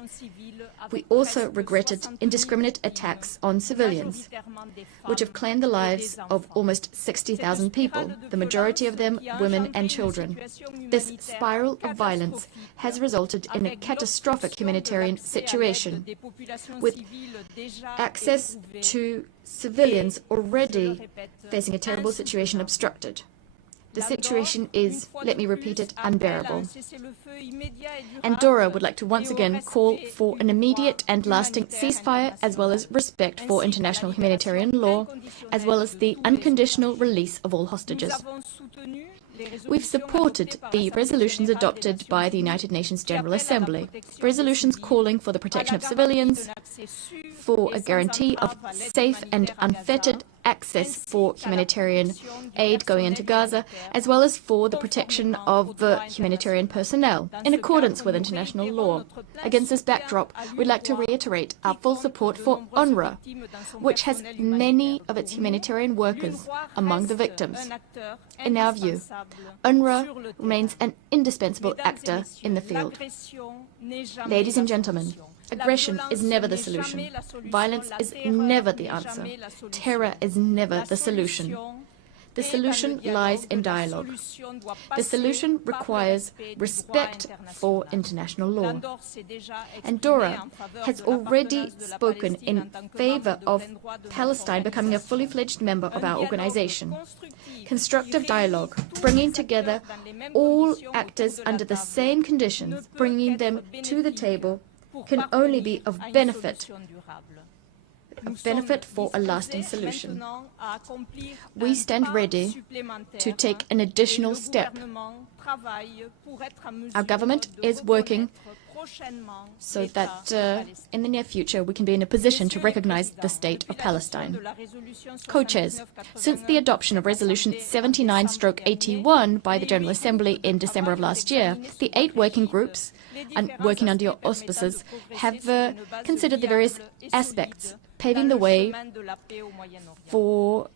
We also regretted indiscriminate attacks on civilians, which have claimed the lives of almost 60,000 people, the majority of them women and children. This spiral of violence has resulted in a catastrophic humanitarian situation, with access to civilians already facing a terrible situation obstructed. The situation is, let me repeat it, unbearable. Andorra would like to once again call for an immediate and lasting ceasefire, as well as respect for international humanitarian law, as well as the unconditional release of all hostages. We've supported the resolutions adopted by the United Nations General Assembly, resolutions calling for the protection of civilians, for a guarantee of safe and unfettered access for humanitarian aid going into Gaza, as well as for the protection of humanitarian personnel, in accordance with international law. Against this backdrop, we'd like to reiterate our full support for UNRWA, which has many of its humanitarian workers among the victims. In our view, UNRWA remains an indispensable actor in the field. Ladies and gentlemen, aggression is never the solution. Violence is never the answer. Terror is never the solution. The solution lies in dialogue. The solution requires respect for international law. Andorra has already spoken in favor of Palestine becoming a fully fledged member of our organization. Constructive dialogue, bringing together all actors under the same conditions, bringing them to the table, can only be of benefit for a lasting solution. We stand ready to take an additional step. Our government is working so that in the near future we can be in a position to recognize the state of Palestine. Co-chairs, since the adoption of Resolution 79/81 by the General Assembly in December of last year, the 8 working groups working under your auspices have considered the various aspects, paving the way for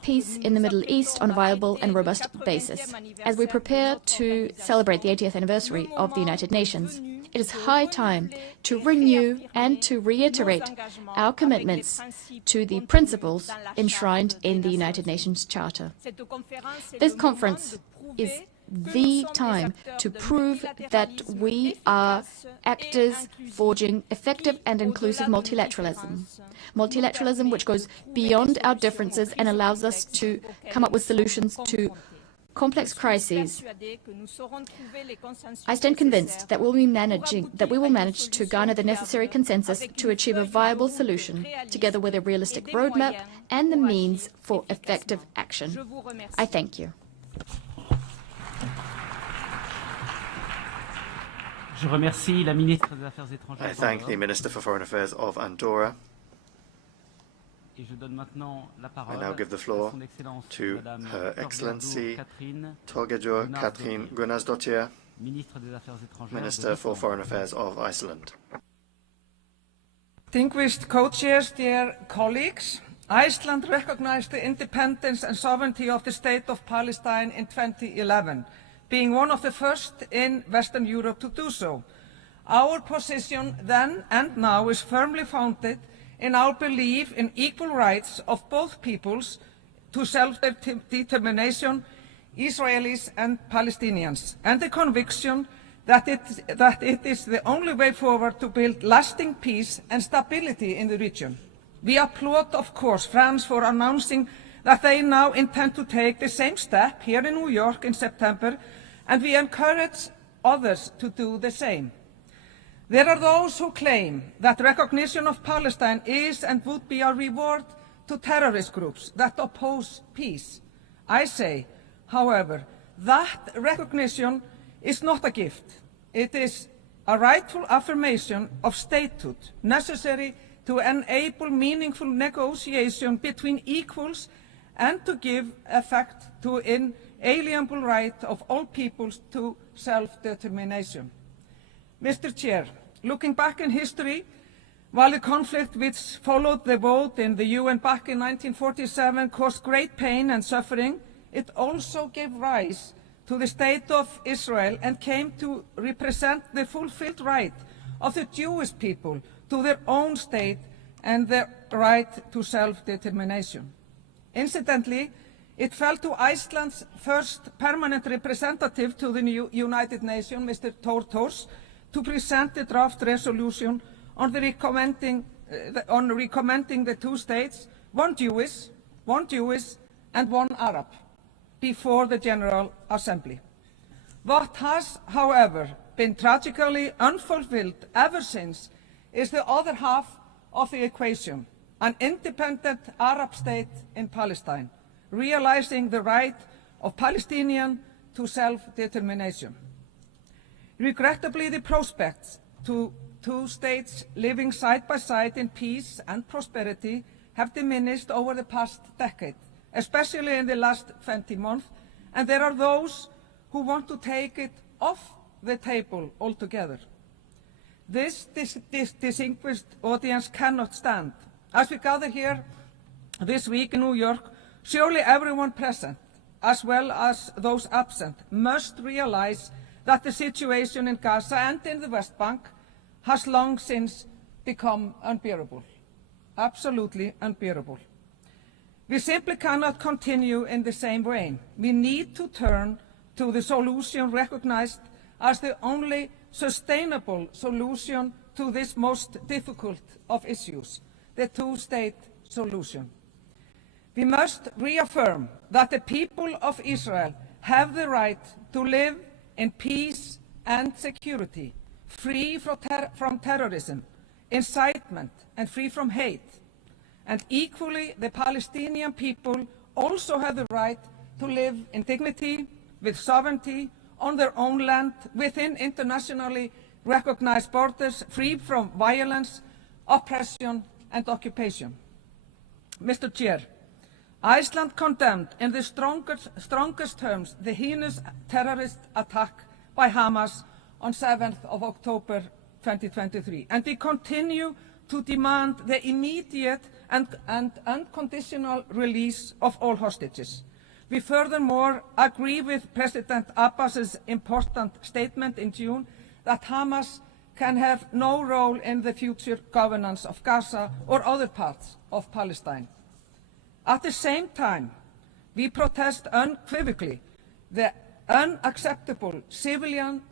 peace in the Middle East on a viable and robust basis. As we prepare to celebrate the 80th anniversary of the United Nations, it is high time to renew and to reiterate our commitments to the principles enshrined in the United Nations Charter. This conference is the time to prove that we are actors forging effective and inclusive multilateralism. Multilateralism which goes beyond our differences and allows us to come up with solutions to complex crises. I stand convinced that we will manage to garner the necessary consensus to achieve a viable solution, together with a realistic roadmap and the means for effective action. I thank you. Je remercie la ministre des Affaires étrangères. I thank the Minister for Foreign Affairs of Andorra. Et je donne maintenant la parole I now give the à floor son Excellence to Madame Her Excellency Catherine, Torgeir Katrín Gunnarsdóttir, ministre des Affaires étrangères. Minister for Foreign Affairs of Iceland. Distinguished co-chairs, dear colleagues, Iceland recognized the independence and sovereignty of the State of Palestine in 2011, being one of the first in Western Europe to do so. Our position then and now is firmly founded in our belief in equal rights of both peoples to self-determination, Israelis and Palestinians, and the conviction that it is the only way forward to build lasting peace and stability in the region. We applaud, of course, France for announcing that they now intend to take the same step here in New York in September, and we encourage others to do the same. There are those who claim that recognition of Palestine is and would be a reward to terrorist groups that oppose peace. I say, however, that recognition is not a gift. It is a rightful affirmation of statehood necessary to enable meaningful negotiation between equals and to give effect to inalienable right of all peoples to self-determination. Mr. Chair, looking back in history, while the conflict which followed the vote in the UN back in 1947 caused great pain and suffering, it also gave rise to the State of Israel and came to represent the fulfilled right of the Jewish people to their own state and their right to self-determination. Incidentally, it fell to Iceland's first permanent representative to the United Nations, Mr. Thors, to present the draft resolution on recommending the two states, one Jewish and one Arab, before the General Assembly. What has, however, been tragically unfulfilled ever since is the other half of the equation, an independent Arab state in Palestine, realizing the right of Palestinians to self-determination. Regrettably, the prospects to two states living side by side in peace and prosperity have diminished over the past decade, especially in the last 20 months, and there are those who want to take it off the table altogether. This distinguished audience cannot stand. As we gather here this week in New York, surely everyone present, as well as those absent, must realize that the situation in Gaza and in the West Bank has long since become unbearable, absolutely unbearable. We simply cannot continue in the same vein. We need to turn to the solution recognized as the only sustainable solution to this most difficult of issues, the two-state solution. We must reaffirm that the people of Israel have the right to live in peace and security, free from terrorism, incitement, and free from hate. And equally, the Palestinian people also have the right to live in dignity, with sovereignty, on their own land, within internationally recognized borders, free from violence, oppression, and occupation. Mr. Chair, Iceland condemned in the strongest terms the heinous terrorist attack by Hamas on 7th of October 2023, and we continue to demand the immediate and unconditional release of all hostages. We furthermore agree with President Abbas's important statement in June that Hamas can have no role in the future governance of Gaza or other parts of Palestine. At the same time, we protest unequivocally the unacceptable civilian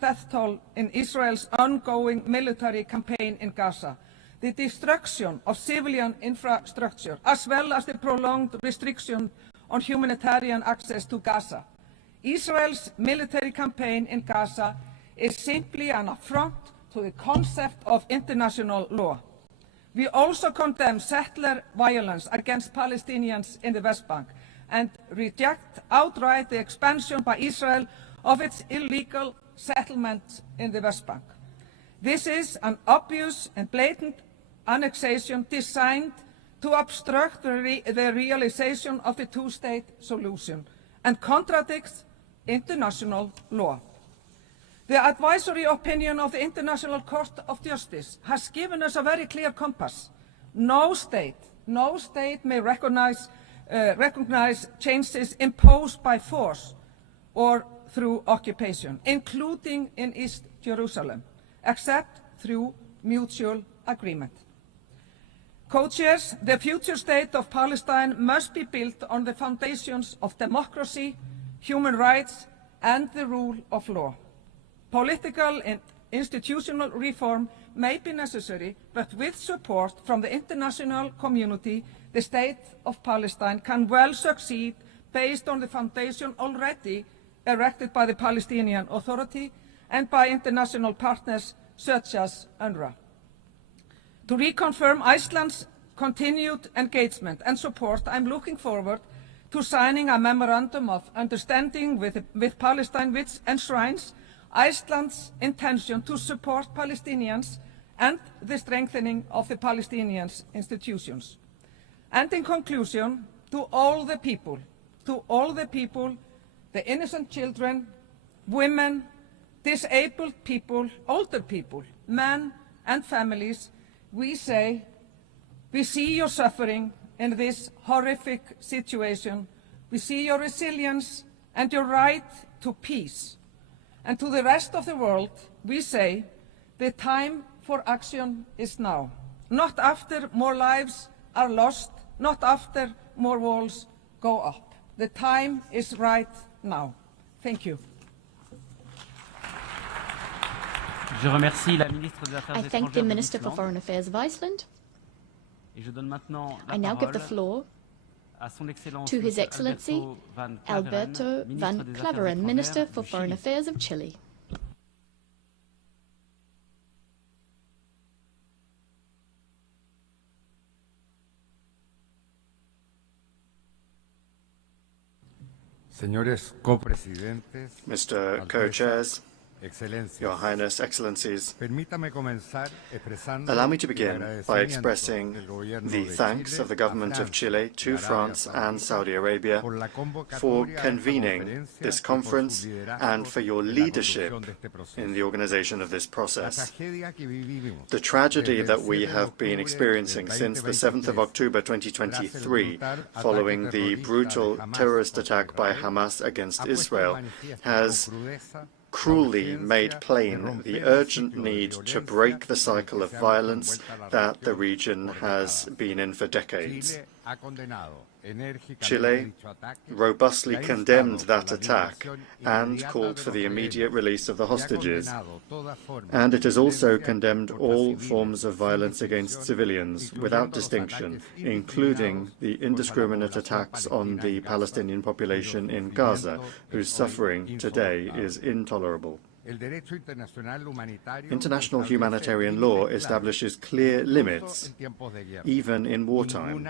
death toll in Israel's ongoing military campaign in Gaza, the destruction of civilian infrastructure, as well as the prolonged restriction on humanitarian access to Gaza. Israel's military campaign in Gaza is simply an affront to the concept of international law. We also condemn settler violence against Palestinians in the West Bank and reject outright the expansion by Israel of its illegal settlement in the West Bank. This is an obvious and blatant annexation designed to obstruct the realization of the two-state solution and contradicts international law. The advisory opinion of the International Court of Justice has given us a very clear compass. No state may recognize changes imposed by force or through occupation, including in East Jerusalem, except through mutual agreement. Co-chairs, the future state of Palestine must be built on the foundations of democracy, human rights, and the rule of law. Political and institutional reform may be necessary, but with support from the international community, the state of Palestine can well succeed based on the foundation already erected by the Palestinian Authority and by international partners such as UNRWA. To reconfirm Iceland's continued engagement and support, I am looking forward to signing a memorandum of understanding with Palestine, which enshrines Iceland's intention to support Palestinians and the strengthening of the Palestinian institutions. And in conclusion, to all the people, the innocent children, women, disabled people, older people, men and families, we say, we see your suffering in this horrific situation. We see your resilience and your right to peace. And to the rest of the world, we say, the time for action is now. Not after more lives are lost, not after more walls go up. The time is right now. Thank you. Je remercie la ministre des Affaires I thank the étrangères de Minister for l'Islande. Foreign Affairs of Iceland. Et je donne maintenant la I now give the parole floor à son Excellence to His Monsieur Excellency Alberto Van Claveren, Minister for Foreign Affairs of Chile. Señores copresidentes, Mr. Co-Chairs, Your Highness, Excellencies, allow me to begin by expressing the thanks of the government of Chile to France and Saudi Arabia for convening this conference and for your leadership in the organization of this process. The tragedy that we have been experiencing since the 7th of October 2023, following the brutal terrorist attack by Hamas against Israel, has cruelly made plain the urgent need to break the cycle of violence that the region has been in for decades. Chile robustly condemned that attack and called for the immediate release of the hostages. And it has also condemned all forms of violence against civilians without distinction, including the indiscriminate attacks on the Palestinian population in Gaza, whose suffering today is intolerable. International humanitarian law establishes clear limits, even in wartime.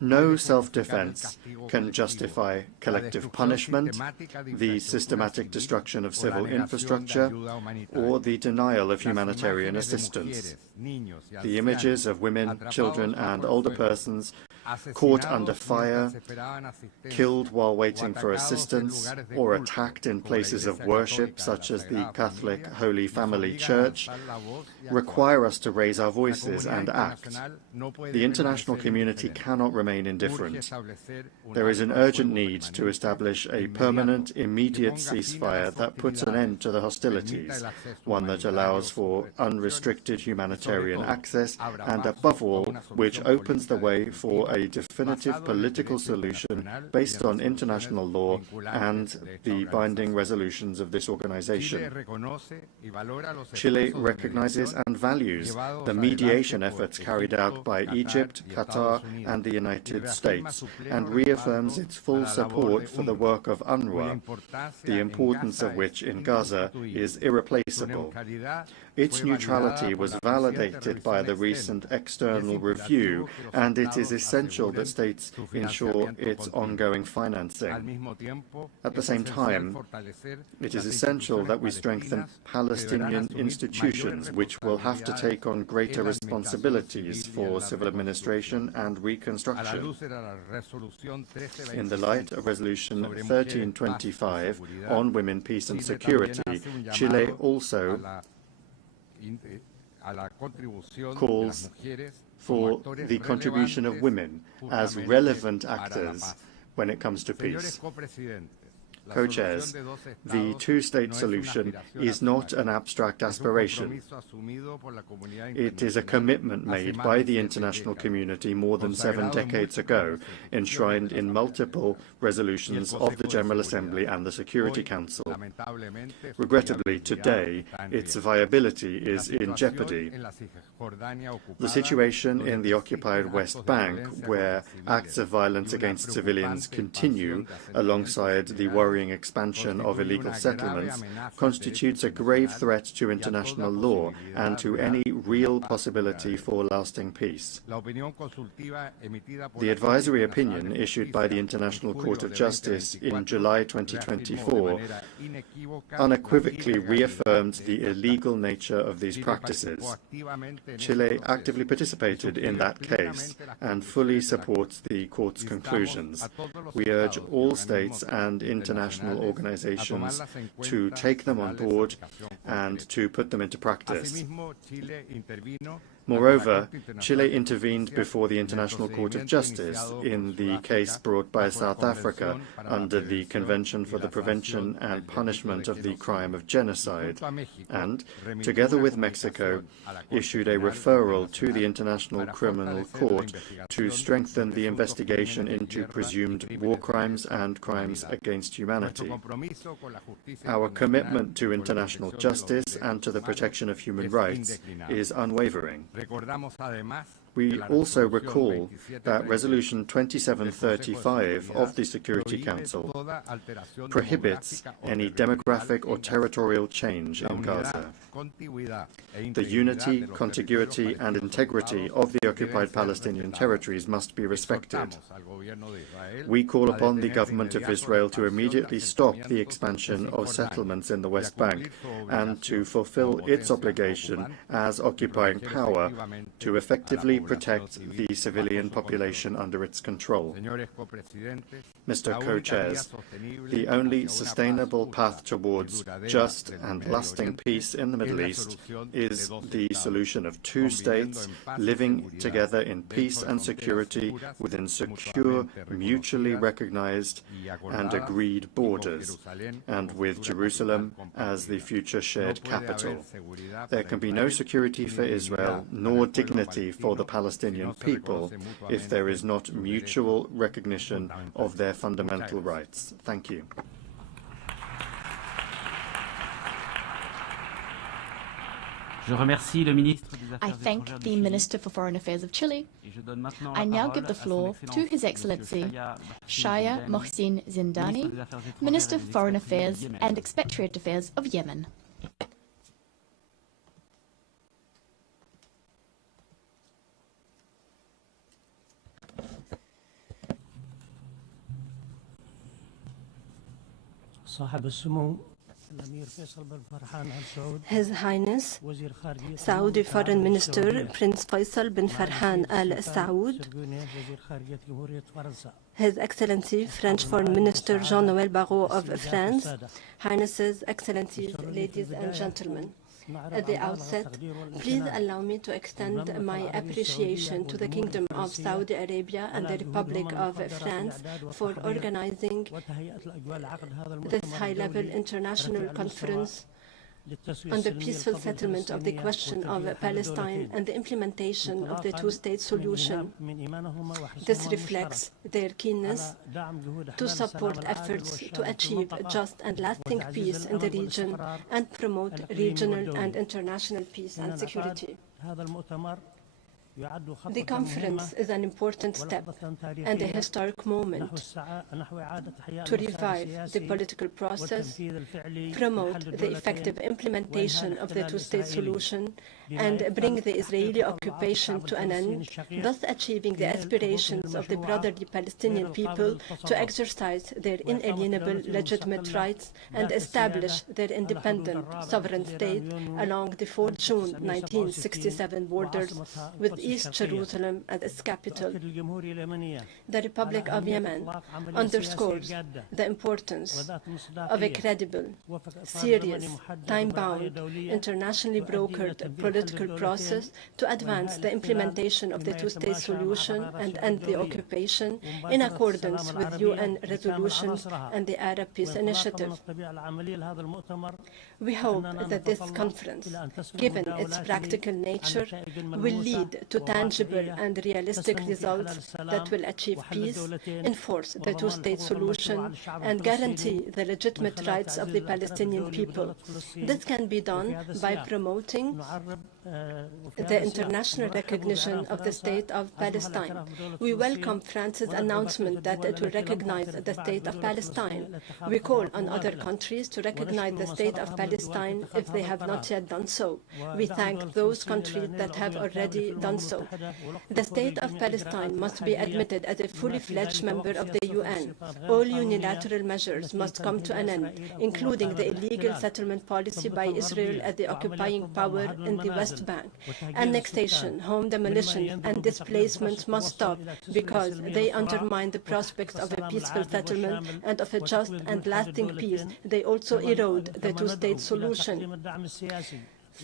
No self-defense can justify collective punishment, the systematic destruction of civil infrastructure, or the denial of humanitarian assistance. The images of women, children, and older persons caught under fire, killed while waiting for assistance, or attacked in places of worship, such as the Catholic Holy Family Church, require us to raise our voices and act. The international community cannot remain indifferent. There is an urgent need to establish a permanent, immediate ceasefire that puts an end to the hostilities, one that allows for unrestricted humanitarian access, and above all, which opens the way for a definitive political solution based on international law and the binding resolutions of this organization. Chile recognizes and values the mediation efforts carried out by Egypt, Qatar, and the United States, and reaffirms its full support for the work of UNRWA, the importance of which in Gaza is irreplaceable. Its neutrality was validated by the recent external review, and it is essential that states ensure its ongoing financing. At the same time, it is essential that we strengthen Palestinian institutions, which will have to take on greater responsibilities for civil administration and reconstruction. In the light of Resolution 1325 on women, peace and security, Chile also calls for the contribution of women as relevant actors when it comes to peace. Co-chairs, the two-state solution is not an abstract aspiration. It is a commitment made by the international community more than 7 decades ago, enshrined in multiple resolutions of the General Assembly and the Security Council. Regrettably, today, its viability is in jeopardy. The situation in the occupied West Bank, where acts of violence against civilians continue alongside the worrying expansion of illegal settlements, constitutes a grave threat to international law and to any real possibility for lasting peace. The advisory opinion issued by the International Court of Justice in July 2024 unequivocally reaffirmed the illegal nature of these practices. Chile actively participated in that case and fully supports the court's conclusions. We urge all states and international organizations to take them on board and to put them into practice. Moreover, Chile intervened before the International Court of Justice in the case brought by South Africa under the Convention for the Prevention and Punishment of the Crime of Genocide, and, together with Mexico, issued a referral to the International Criminal Court to strengthen the investigation into presumed war crimes and crimes against humanity. Our commitment to international justice and to the protection of human rights is unwavering. We also recall that Resolution 2735 of the Security Council prohibits any demographic or territorial change in Gaza. The unity, contiguity and integrity of the occupied Palestinian territories must be respected. We call upon the government of Israel to immediately stop the expansion of settlements in the West Bank and to fulfill its obligation as occupying power to effectively protect the civilian population under its control. Mr. Co-Chairs, the only sustainable path towards just and lasting peace in the Middle East is the solution of two states living together in peace and security within secure, mutually recognized and agreed borders, and with Jerusalem as the future shared capital. There can be no security for Israel nor dignity for the Palestinian people if there is not mutual recognition of their fundamental rights. Thank you. I thank the Minister for Foreign Affairs of Chile. I now give the floor to His Excellency Shaya Mohsin Zindani, Minister for Foreign Affairs and Expatriate Affairs of Yemen. His Highness Saudi Foreign Minister Prince Faisal bin Farhan Al Saud, His Excellency French Foreign Minister Jean-Noël Barrot of France, Highnesses, Excellencies, ladies and gentlemen. At the outset, please allow me to extend my appreciation to the Kingdom of Saudi Arabia and the Republic of France for organizing this high-level international conference on the peaceful settlement of the question of Palestine and the implementation of the two-state solution. This reflects their keenness to support efforts to achieve just and lasting peace in the region and promote regional and international peace and security. The conference is an important step and a historic moment to revive the political process, promote the effective implementation of the two-state solution, and bring the Israeli occupation to an end, thus achieving the aspirations of the brotherly Palestinian people to exercise their inalienable legitimate rights and establish their independent sovereign state along the 4 June 1967 borders with East Jerusalem as its capital. The Republic of Yemen underscores the importance of a credible, serious, time-bound, internationally brokered political process to advance the implementation of the two-state solution and end the occupation in accordance with UN resolutions and the Arab Peace Initiative. We hope that this conference, given its practical nature, will lead to tangible and realistic results that will achieve peace, enforce the two-state solution, and guarantee the legitimate rights of the Palestinian people. This can be done by promoting the international recognition of the State of Palestine. We welcome France's announcement that it will recognize the State of Palestine. We call on other countries to recognize the State of Palestine if they have not yet done so. We thank those countries that have already done so. The State of Palestine must be admitted as a fully fledged member of the UN. All unilateral measures must come to an end, including the illegal settlement policy by Israel as the occupying power in the West Bank. Annexation, home demolition, and displacement must stop because they undermine the prospects of a peaceful settlement and of a just and lasting peace. They also erode the two-state solution.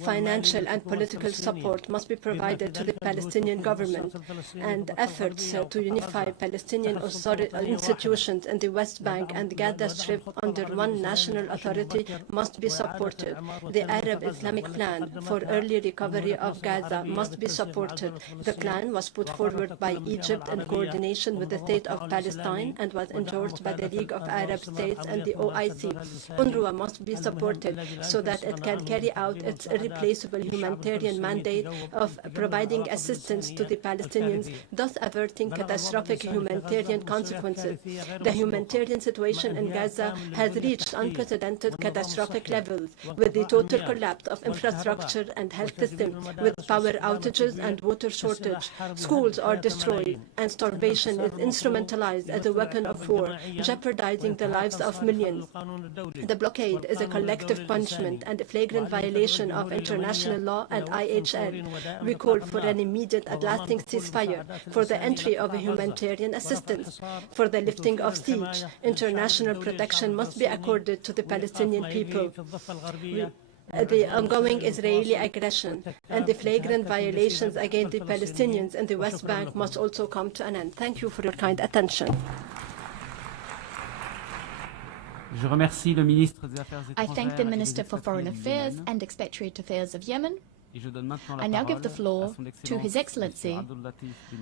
Financial and political support must be provided to the Palestinian government, and efforts to unify Palestinian institutions in the West Bank and Gaza Strip under one national authority must be supported. The Arab Islamic Plan for early recovery of Gaza must be supported. The plan was put forward by Egypt in coordination with the State of Palestine and was endorsed by the League of Arab States and the OIC. UNRWA must be supported so that it can carry out its irreplaceable humanitarian mandate of providing assistance to the Palestinians, thus averting catastrophic humanitarian consequences. The humanitarian situation in Gaza has reached unprecedented catastrophic levels, with the total collapse of infrastructure and health systems, with power outages and water shortage. Schools are destroyed, and starvation is instrumentalized as a weapon of war, jeopardizing the lives of millions. The blockade is a collective punishment and a flagrant violation of international law and IHL. We call for an immediate and lasting ceasefire, for the entry of humanitarian assistance, for the lifting of siege. International protection must be accorded to the Palestinian people. The ongoing Israeli aggression and the flagrant violations against the Palestinians in the West Bank must also come to an end. Thank you for your kind attention. I thank the Minister for Foreign Affairs and Expatriate Affairs of Yemen. I now give the floor to His Excellency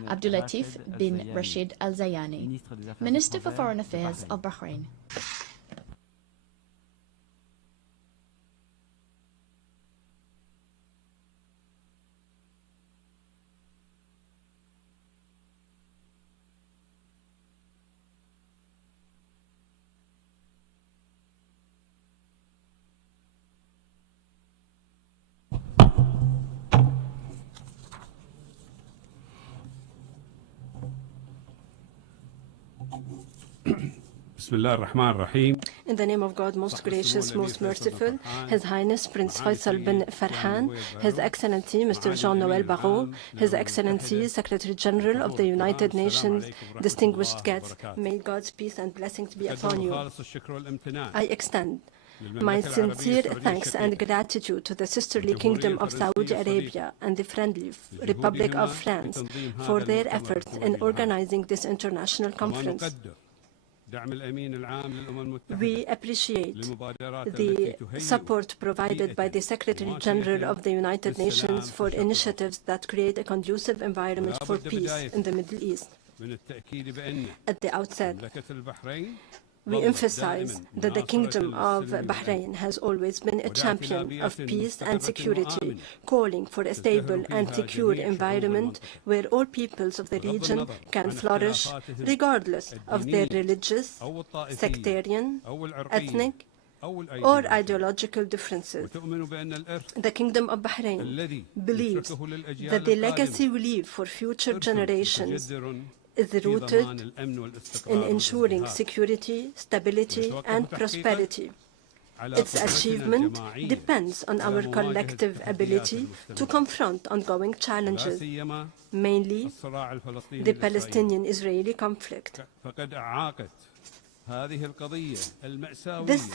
Abdulatif bin Rashid Al Zayani, Minister for Foreign Affairs of Bahrain. In the name of God, most gracious, most merciful, His Highness Prince Faisal bin Farhan, His Excellency Mr. Jean-Noël Barrot, His Excellency Secretary General of the United Nations, distinguished guests, may God's peace and blessings be upon you. I extend my sincere thanks and gratitude to the sisterly Kingdom of Saudi Arabia and the friendly Republic of France for their efforts in organizing this international conference. We appreciate the support provided by the Secretary General of the United Nations for initiatives that create a conducive environment for peace in the Middle East. At the outset, We emphasize that the Kingdom of Bahrain has always been a champion of peace and security, calling for a stable and secure environment where all peoples of the region can flourish regardless of their religious, sectarian, ethnic, or ideological differences. The Kingdom of Bahrain believes that the legacy we leave for future generations is rooted in ensuring security, stability, and prosperity. Its achievement depends on our collective ability to confront ongoing challenges, mainly the Palestinian-Israeli conflict. This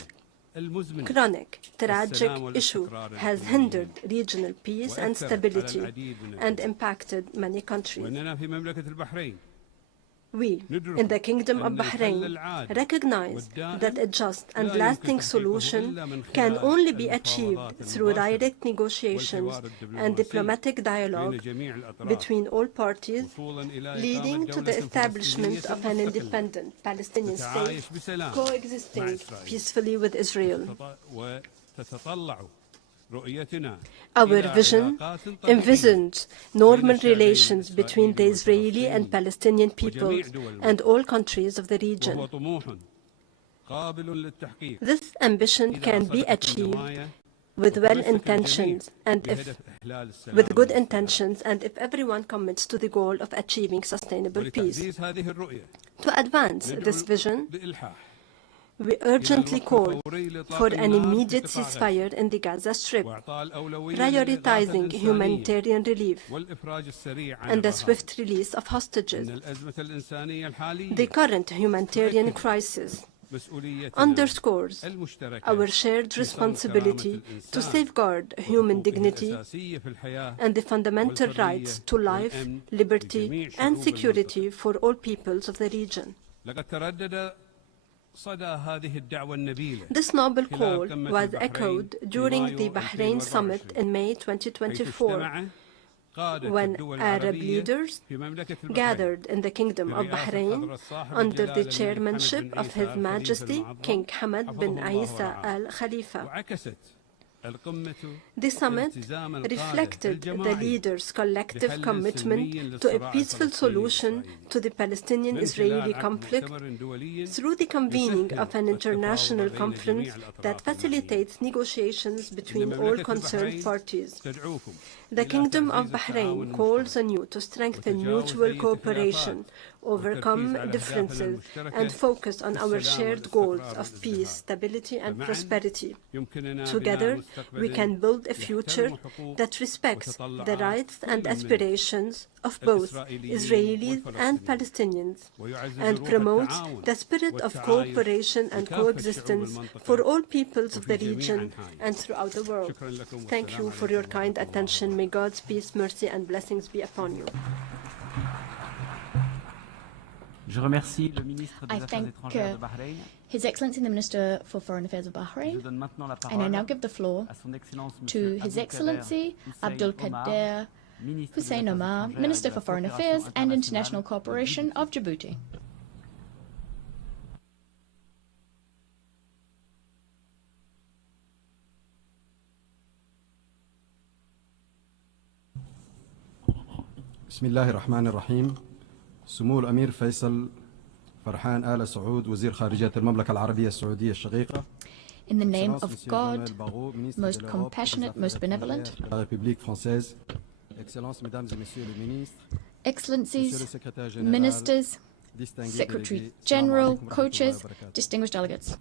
chronic, tragic issue has hindered regional peace and stability and impacted many countries. We, in the Kingdom of Bahrain, recognize that a just and lasting solution can only be achieved through direct negotiations and diplomatic dialogue between all parties, leading to the establishment of an independent Palestinian state coexisting peacefully with Israel. Our vision envisions normal relations between the Israeli and Palestinian peoples and all countries of the region. This ambition can be achieved with good intentions and if everyone commits to the goal of achieving sustainable peace. To advance this vision, we urgently call for an immediate ceasefire in the Gaza Strip, prioritizing humanitarian relief and the swift release of hostages. The current humanitarian crisis underscores our shared responsibility to safeguard human dignity and the fundamental rights to life, liberty, and security for all peoples of the region. This noble call was echoed during the Bahrain summit in May 2024, when Arab leaders gathered in the Kingdom of Bahrain under the chairmanship of His Majesty King Hamad bin Isa Al Khalifa. The summit reflected the leaders' collective commitment to a peaceful solution to the Palestinian-Israeli conflict through the convening of an international conference that facilitates negotiations between all concerned parties. The Kingdom of Bahrain calls on you to strengthen mutual cooperation, overcome differences, and focus on our shared goals of peace, stability, and prosperity. Together, we can build a future that respects the rights and aspirations of both Israelis and Palestinians and promotes the spirit of cooperation and coexistence for all peoples of the region and throughout the world. Thank you for your kind attention. May God's peace, mercy, and blessings be upon you. I thank His Excellency the Minister for Foreign Affairs of Bahrain, and I now give the floor to His Excellency Abdul Qadir Hussein Omar, Minister for Foreign Affairs and International Cooperation of Djibouti. بسم الله الرحمن الرحيم. سمو الأمير فيصل فرحان آل سعود وزير خارجية المملكة العربية السعودية الشقيقة. In the name of God, most compassionate, most benevolent, Excellencies, Ministers, Secretary General, Co-Chairs, distinguished delegates.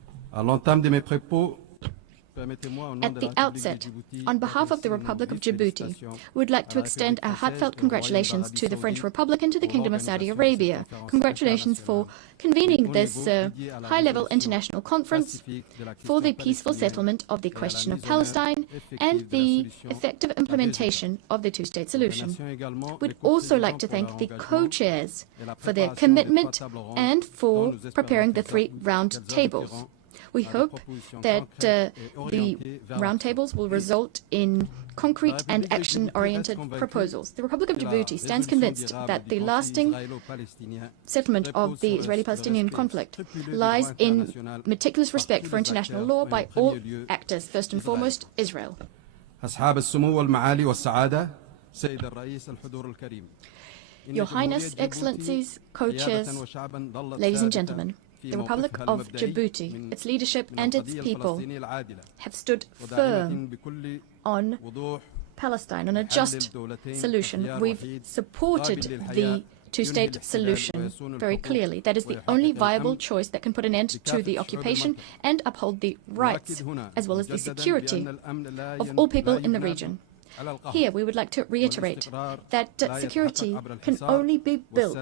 At the outset, on behalf of the Republic of Djibouti, we would like to extend our heartfelt congratulations to the French Republic and to the Kingdom of Saudi Arabia. Congratulations for convening this high-level international conference for the peaceful settlement of the question of Palestine and the effective implementation of the two-state solution. We'd also like to thank the co-chairs for their commitment and for preparing the 3 round tables. We hope that the roundtables will result in concrete and action-oriented proposals. The Republic of Djibouti stands convinced that the lasting settlement of the Israeli-Palestinian conflict lies in meticulous respect for international law by all actors, first and foremost Israel. Your Highness, Excellencies, Co-Chairs, ladies and gentlemen, the Republic of Djibouti, its leadership and its people have stood firm on Palestine, on a just solution. We've supported the two-state solution very clearly. That is the only viable choice that can put an end to the occupation and uphold the rights as well as the security of all people in the region. Here, we would like to reiterate that security can only be built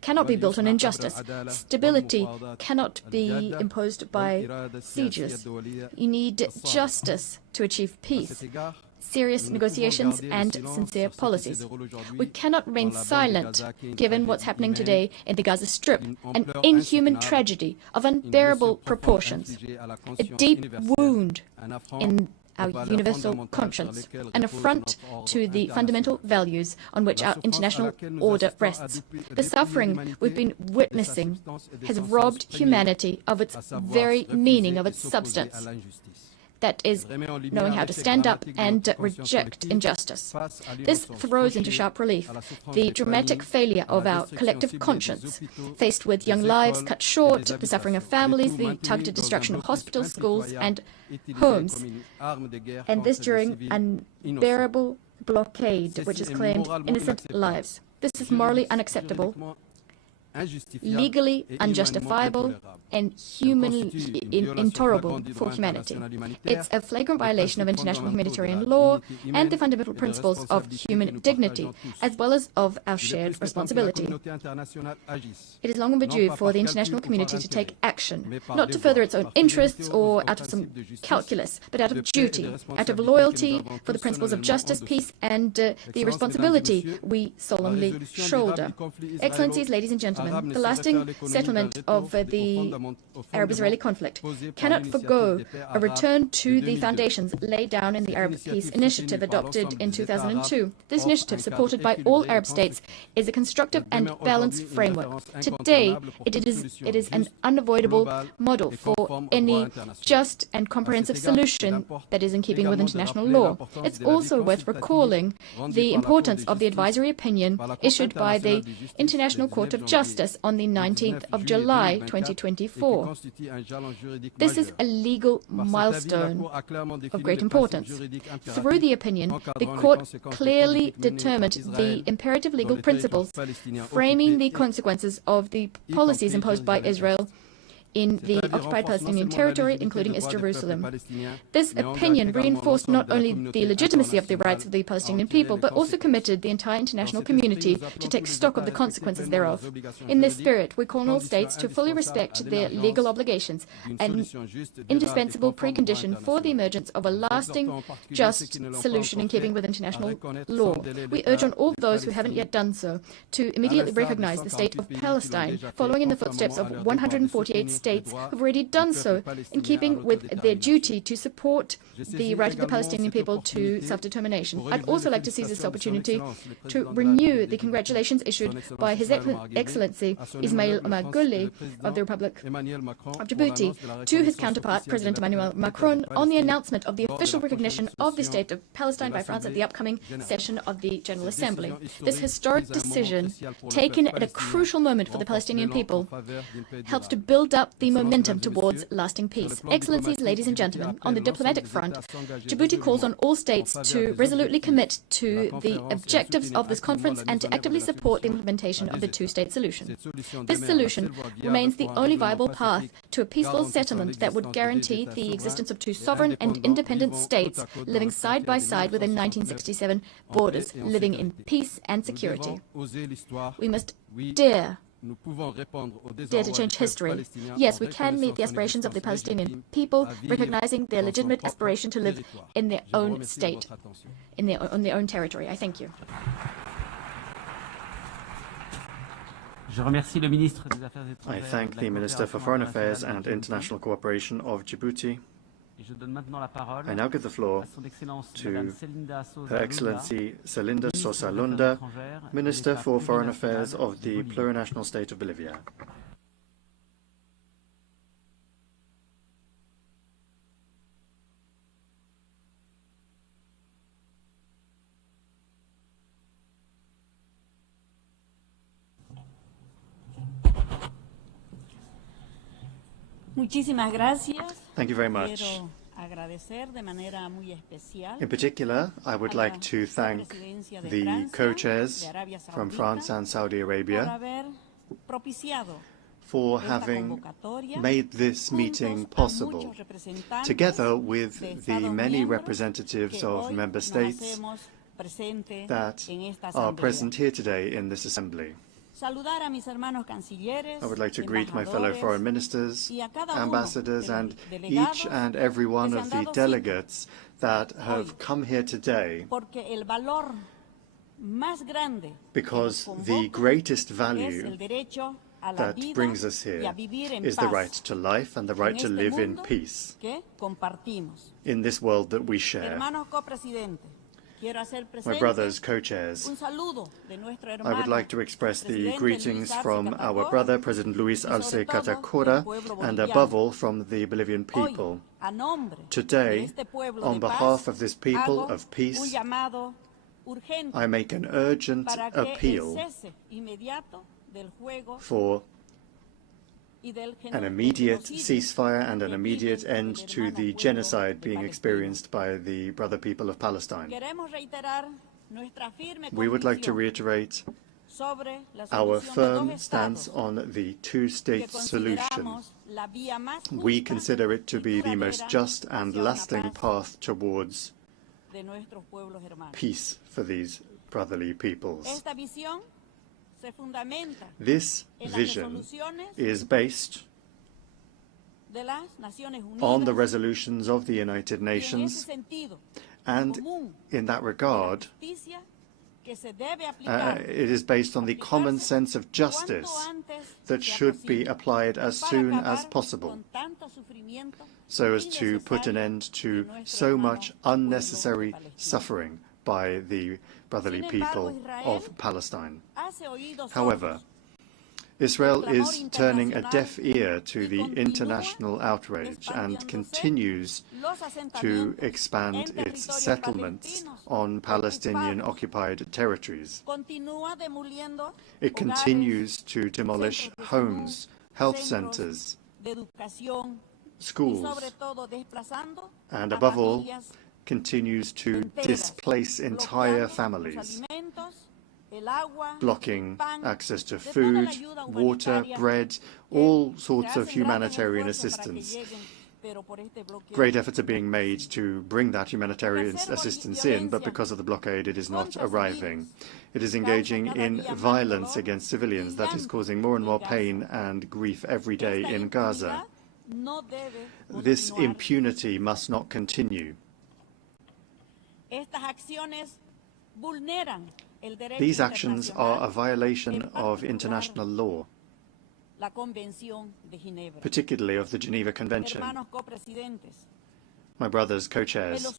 cannot be built on injustice. Stability cannot be imposed by sieges. You need justice to achieve peace, serious negotiations and sincere policies. We cannot remain silent given what's happening today in the Gaza Strip, an inhuman tragedy of unbearable proportions, a deep wound in our universal conscience, an affront to the fundamental values on which our international order rests. The suffering we've been witnessing has robbed humanity of its very meaning, of its substance. That is knowing how to stand up and reject injustice. This throws into sharp relief the dramatic failure of our collective conscience, faced with young lives cut short, the suffering of families, the targeted destruction of hospitals, schools and homes, and this during an unbearable blockade which has claimed innocent lives. This is morally unacceptable, legally unjustifiable and humanly intolerable for humanity. It's a flagrant violation of international humanitarian law and the fundamental principles of human dignity, as well as of our shared responsibility. It is long overdue for the international community to take action, not to further its own interests or out of some calculus, but out of duty, out of loyalty for the principles of justice, peace, and the responsibility we solemnly shoulder. Excellencies, ladies and gentlemen, the lasting settlement of the Arab-Israeli conflict cannot forgo a return to the foundations laid down in the Arab Peace Initiative adopted in 2002. This initiative, supported by all Arab states, is a constructive and balanced framework. Today, it is an unavoidable model for any just and comprehensive solution that is in keeping with international law. It's also worth recalling the importance of the advisory opinion issued by the International Court of Justice on the 19th of July 2024. This is a legal milestone of great importance. Through the opinion, the court clearly determined the imperative legal principles framing the consequences of the policies imposed by Israel in the occupied Palestinian territory, including East Jerusalem. This opinion reinforced not only the legitimacy of the rights of the Palestinian people, but also committed the entire international community to take stock of the consequences thereof. In this spirit, we call on all states to fully respect their legal obligations, an indispensable precondition for the emergence of a lasting, just solution in keeping with international law. We urge on all those who haven't yet done so to immediately recognize the state of Palestine, following in the footsteps of 148 states have already done so, in keeping with their duty to support the right of the Palestinian people to self-determination. I'd also like to seize this opportunity to renew the congratulations issued by His Excellency Ismail Omar Guelleh of the Republic of Djibouti to his counterpart, President Emmanuel Macron, on the announcement of the official recognition of the State of Palestine by France at the upcoming session of the General Assembly. This historic decision, taken at a crucial moment for the Palestinian people, helps to build up the momentum towards lasting peace. Excellencies, ladies and gentlemen, on the diplomatic front, Djibouti calls on all states to resolutely commit to the objectives of this conference and to actively support the implementation of the two-state solution. This solution remains the only viable path to a peaceful settlement that would guarantee the existence of two sovereign and independent states living side by side within 1967 borders, living in peace and security. We must dare to change history. Yes, we can meet the aspirations of the Palestinian people, recognizing their legitimate aspiration to live in their own state, on their own territory. I thank you. I thank the Minister for Foreign Affairs and International Cooperation of Djibouti. I now give the floor to Her Excellency Celinda Sosa Lunda, Minister for Foreign Affairs of the plurinational state of Bolivia. Muchísimas gracias. Thank you very much. In particular, I would like to thank the co-chairs from France and Saudi Arabia for having made this meeting possible, together with the many representatives of member states that are present here today in this assembly. I would like to greet my fellow foreign ministers, ambassadors, and each and every one of the delegates that have come here today, because the greatest value that brings us here is the right to life and the right to live in peace in this world that we share. My brothers, co-chairs, I would like to express the greetings from our brother, President Luis Arce Catacora, and above all from the Bolivian people. Today, on behalf of this people of peace, I make an urgent appeal for an immediate ceasefire and an immediate end to the genocide being experienced by the brother people of Palestine. We would like to reiterate our firm stance on the two-state solution. We consider it to be the most just and lasting path towards peace for these brotherly peoples. This vision is based on the resolutions of the United Nations, and in that regard, it is based on the common sense of justice that should be applied as soon as possible, so as to put an end to so much unnecessary suffering by the brotherly people of Palestine. However, Israel is turning a deaf ear to the international outrage and continues to expand its settlements on Palestinian-occupied territories. It continues to demolish homes, health centers, schools, and above all, continues to displace entire families, blocking access to food, water, bread, all sorts of humanitarian assistance. Great efforts are being made to bring that humanitarian assistance in, but because of the blockade, it is not arriving. It is engaging in violence against civilians that is causing more and more pain and grief every day in Gaza. This impunity must not continue. These actions are a violation of international law, particularly of the Geneva Convention. My brothers, co-chairs,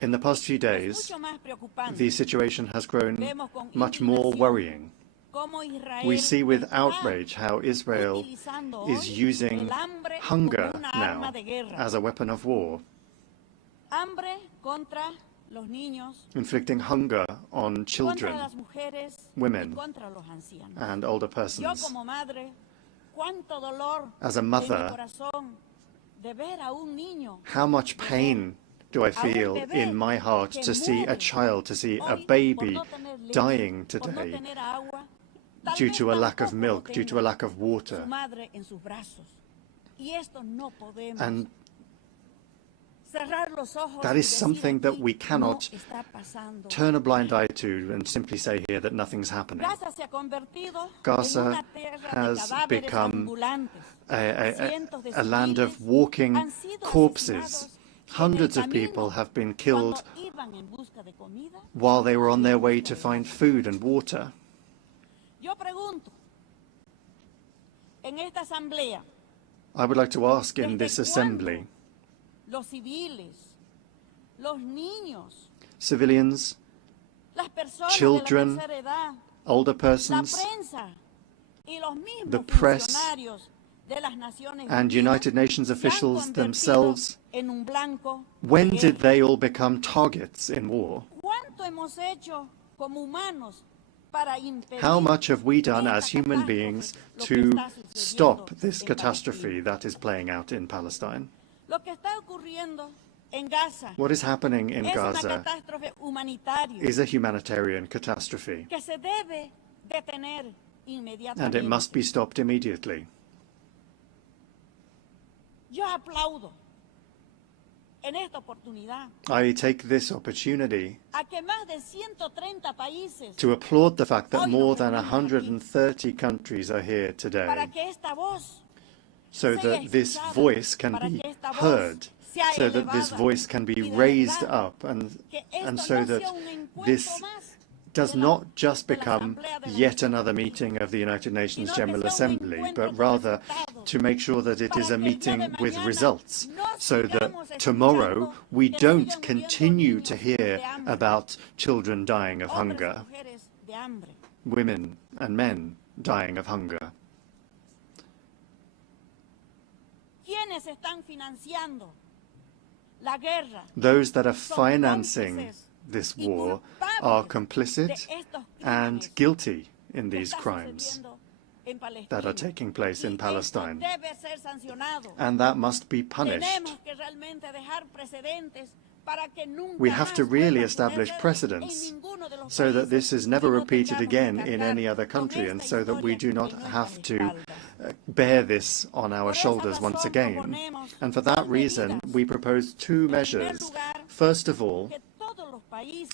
in the past few days, the situation has grown much more worrying. We see with outrage how Israel is using hunger now as a weapon of war, inflicting hunger on children, women, and older persons. As a mother, how much pain do I feel in my heart to see a child, to see a baby dying today due to a lack of milk, due to a lack of water. And that is something that we cannot turn a blind eye to and simply say here that nothing's happening. Gaza has become a land of walking corpses. Hundreds of people have been killed while they were on their way to find food and water. I would like to ask in this assembly, civilians, children, older persons, the press, and United Nations officials themselves, when did they all become targets in war? How much have we done as human beings to stop this catastrophe that is playing out in Palestine? What is happening in Gaza is a humanitarian catastrophe, and it must be stopped immediately. I take this opportunity to applaud the fact that more than 130 countries are here today, so that this voice can be heard, so that this voice can be raised up, and so that this does not just become yet another meeting of the United Nations General Assembly, but rather to make sure that it is a meeting with results, so that tomorrow we don't continue to hear about children dying of hunger, women and men dying of hunger. Those that are financing this war are complicit and guilty in these crimes that are taking place in Palestine, and that must be punished. We have to really establish precedents so that this is never repeated again in any other country, and so that we do not have to bear this on our shoulders once again. And for that reason, we propose two measures. First of all,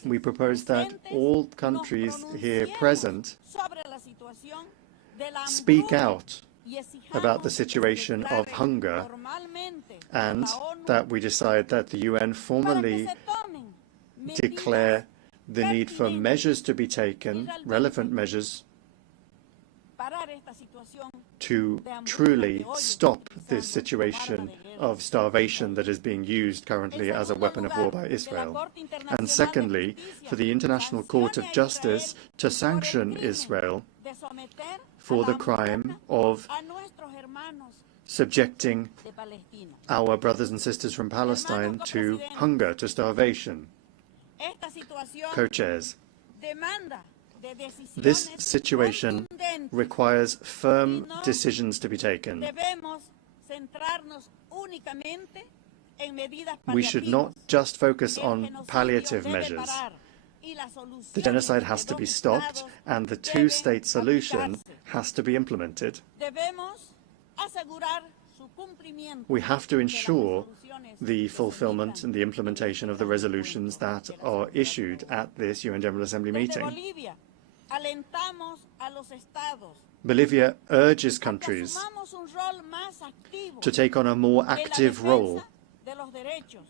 we propose that all countries here present speak out about the situation of hunger, and that we decide that the UN formally declare the need for measures to be taken, relevant measures, to truly stop this situation of starvation that is being used currently as a weapon of war by Israel. And secondly, for the International Court of Justice to sanction Israel for the crime of subjecting our brothers and sisters from Palestine to hunger, to starvation. Co-chairs, this situation requires firm decisions to be taken. We should not just focus on palliative measures. The genocide has to be stopped, and the two-state solution has to be implemented. We have to ensure the fulfillment and the implementation of the resolutions that are issued at this UN General Assembly meeting. Bolivia urges countries to take on a more active role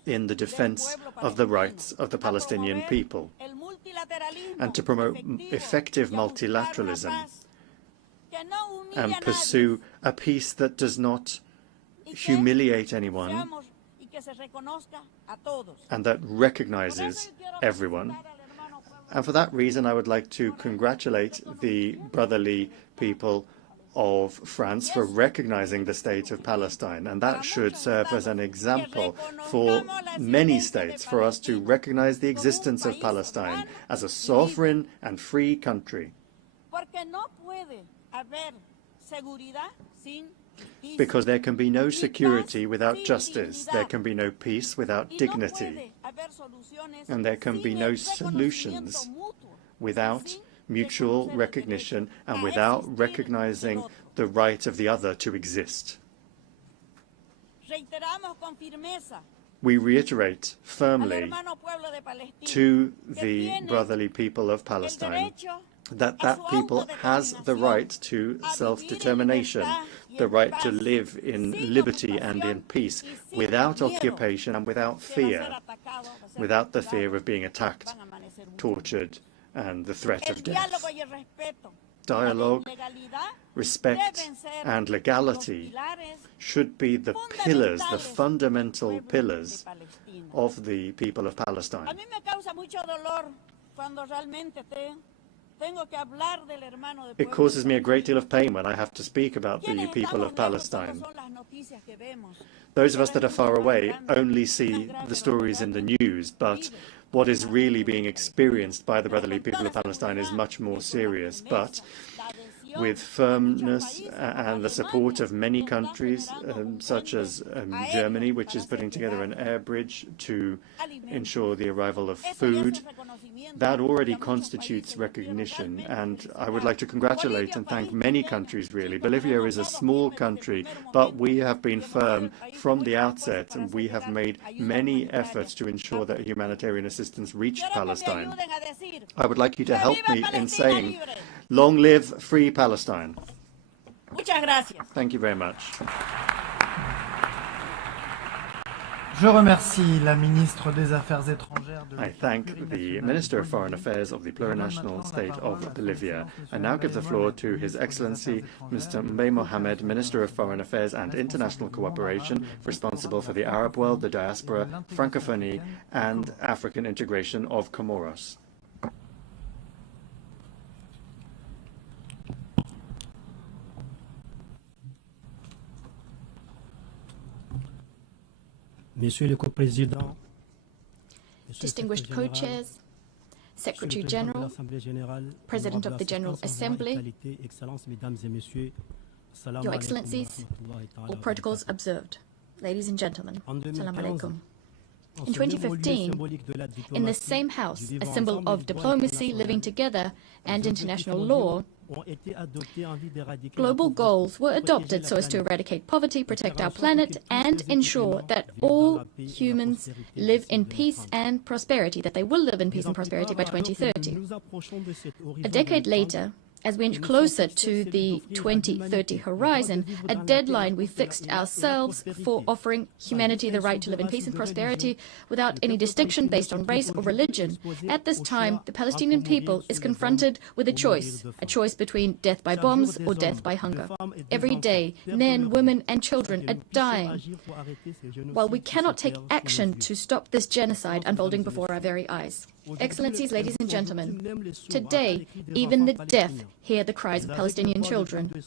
in the defense of the rights of the Palestinian people, and to promote effective multilateralism and pursue a peace that does not humiliate anyone and that recognizes everyone. And for that reason, I would like to congratulate the brotherly people of France for recognizing the state of Palestine, and that should serve as an example for many states, for us to recognize the existence of Palestine as a sovereign and free country. Because there can be no security without justice, there can be no peace without dignity, and there can be no solutions without mutual recognition and without recognizing the right of the other to exist. We reiterate firmly to the brotherly people of Palestine that that people has the right to self-determination, the right to live in liberty and in peace, without occupation and without fear, without the fear of being attacked, tortured, and the threat of death. dialogue, respect, and legality should be the pillars, the fundamental pillars of the people of Palestine. It causes me a great deal of pain when I have to speak about the people of Palestine. Those of us that are far away only see the stories in the news, but what is really being experienced by the brotherly people of Palestine is much more serious. But with firmness and the support of many countries, such as Germany, which is putting together an air bridge to ensure the arrival of food, that already constitutes recognition. And I would like to congratulate and thank many countries, really. Bolivia is a small country, but we have been firm from the outset, and we have made many efforts to ensure that humanitarian assistance reached Palestine. I would like you to help me in saying, long live free Palestine. Thank you very much. Je remercie la ministre des Affaires étrangères de I thank the Minister of Foreign Affairs of the plurinational state of Bolivia. I now give the floor to His Excellency Mr. Mbay Mohamed, Minister of Foreign Affairs and International Cooperation, responsible for the Arab world, the diaspora, Francophonie, and African integration of Comoros. Monsieur le Co-Président, distinguished co-chairs, Secretary General, President of the General Assembly, Your Excellencies, all protocols observed. Ladies and gentlemen, Salam Alaikum. In 2015, in the same house, a symbol of diplomacy, living together, and international law, global goals were adopted so as to eradicate poverty, protect our planet, and ensure that all humans live in peace and prosperity, that they will live in peace and prosperity by 2030. A decade later, as we inch closer to the 2030 horizon, a deadline we fixed ourselves for offering humanity the right to live in peace and prosperity without any distinction based on race or religion. At this time, the Palestinian people is confronted with a choice between death by bombs or death by hunger. Every day, men, women, and children are dying, while we cannot take action to stop this genocide unfolding before our very eyes. Excellencies, ladies and gentlemen, today, even the deaf hear the cries of Palestinian children.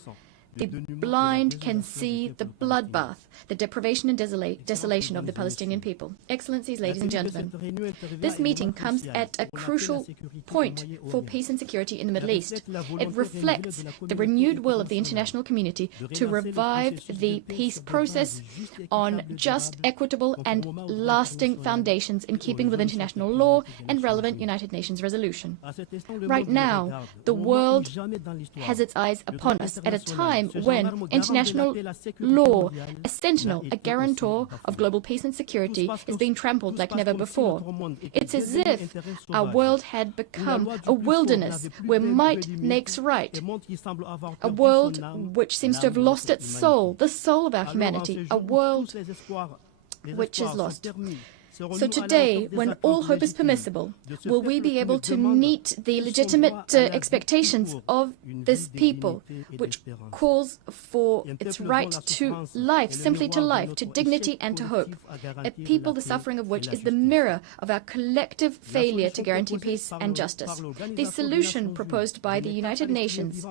The blind can see the bloodbath, the deprivation and desolation of the Palestinian people. Excellencies, ladies and gentlemen, this meeting comes at a crucial point for peace and security in the Middle East. It reflects the renewed will of the international community to revive the peace process on just, equitable, and lasting foundations in keeping with international law and relevant United Nations resolution. Right now, the world has its eyes upon us at a time when international law, a sentinel, a guarantor of global peace and security, is being trampled like never before. It's as if our world had become a wilderness where might makes right, a world which seems to have lost its soul, the soul of our humanity, a world which is lost. So today, when all hope is permissible, will we be able to meet the legitimate expectations of this people, which calls for its right to life, simply to life, to dignity and to hope, a people the suffering of which is the mirror of our collective failure to guarantee peace and justice. The solution proposed by the United Nations,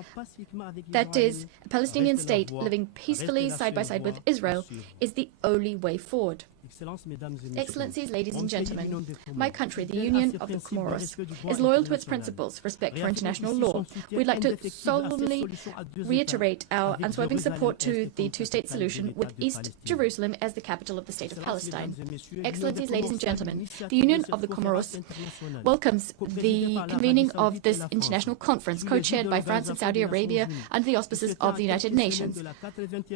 that is, a Palestinian state living peacefully side by side with Israel, is the only way forward. Excellencies, ladies and gentlemen, my country, the Union of the Comoros, is loyal to its principles, respect for international law. We'd like to solemnly reiterate our unswerving support to the two-state solution with East Jerusalem as the capital of the state of Palestine. Excellencies, ladies and gentlemen, the Union of the Comoros welcomes the convening of this international conference, co-chaired by France and Saudi Arabia under the auspices of the United Nations.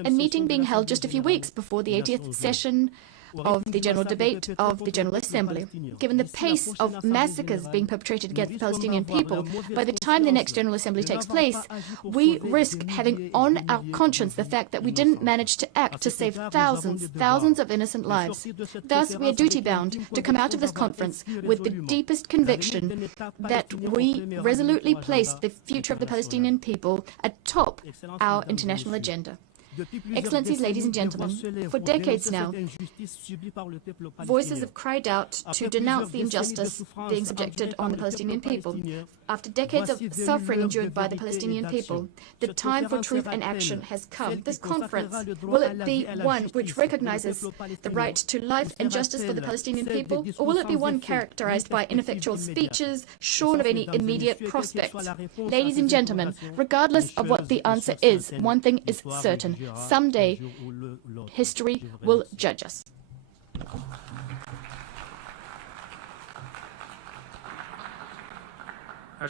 A meeting being held just a few weeks before the 80th session of the general debate of the General Assembly. Given the pace of massacres being perpetrated against the Palestinian people, by the time the next General Assembly takes place, we risk having on our conscience the fact that we didn't manage to act to save thousands of innocent lives. Thus, we are duty-bound to come out of this conference with the deepest conviction that we resolutely place the future of the Palestinian people atop our international agenda. Excellencies, ladies and gentlemen, for decades now, voices have cried out to denounce the injustice being subjected on the Palestinian people. After decades of suffering endured by the Palestinian people, the time for truth and action has come. This conference, will it be one which recognizes the right to life and justice for the Palestinian people, or will it be one characterized by ineffectual speeches, shorn of any immediate prospects? Ladies and gentlemen, regardless of what the answer is, one thing is certain. Someday, history will judge us. I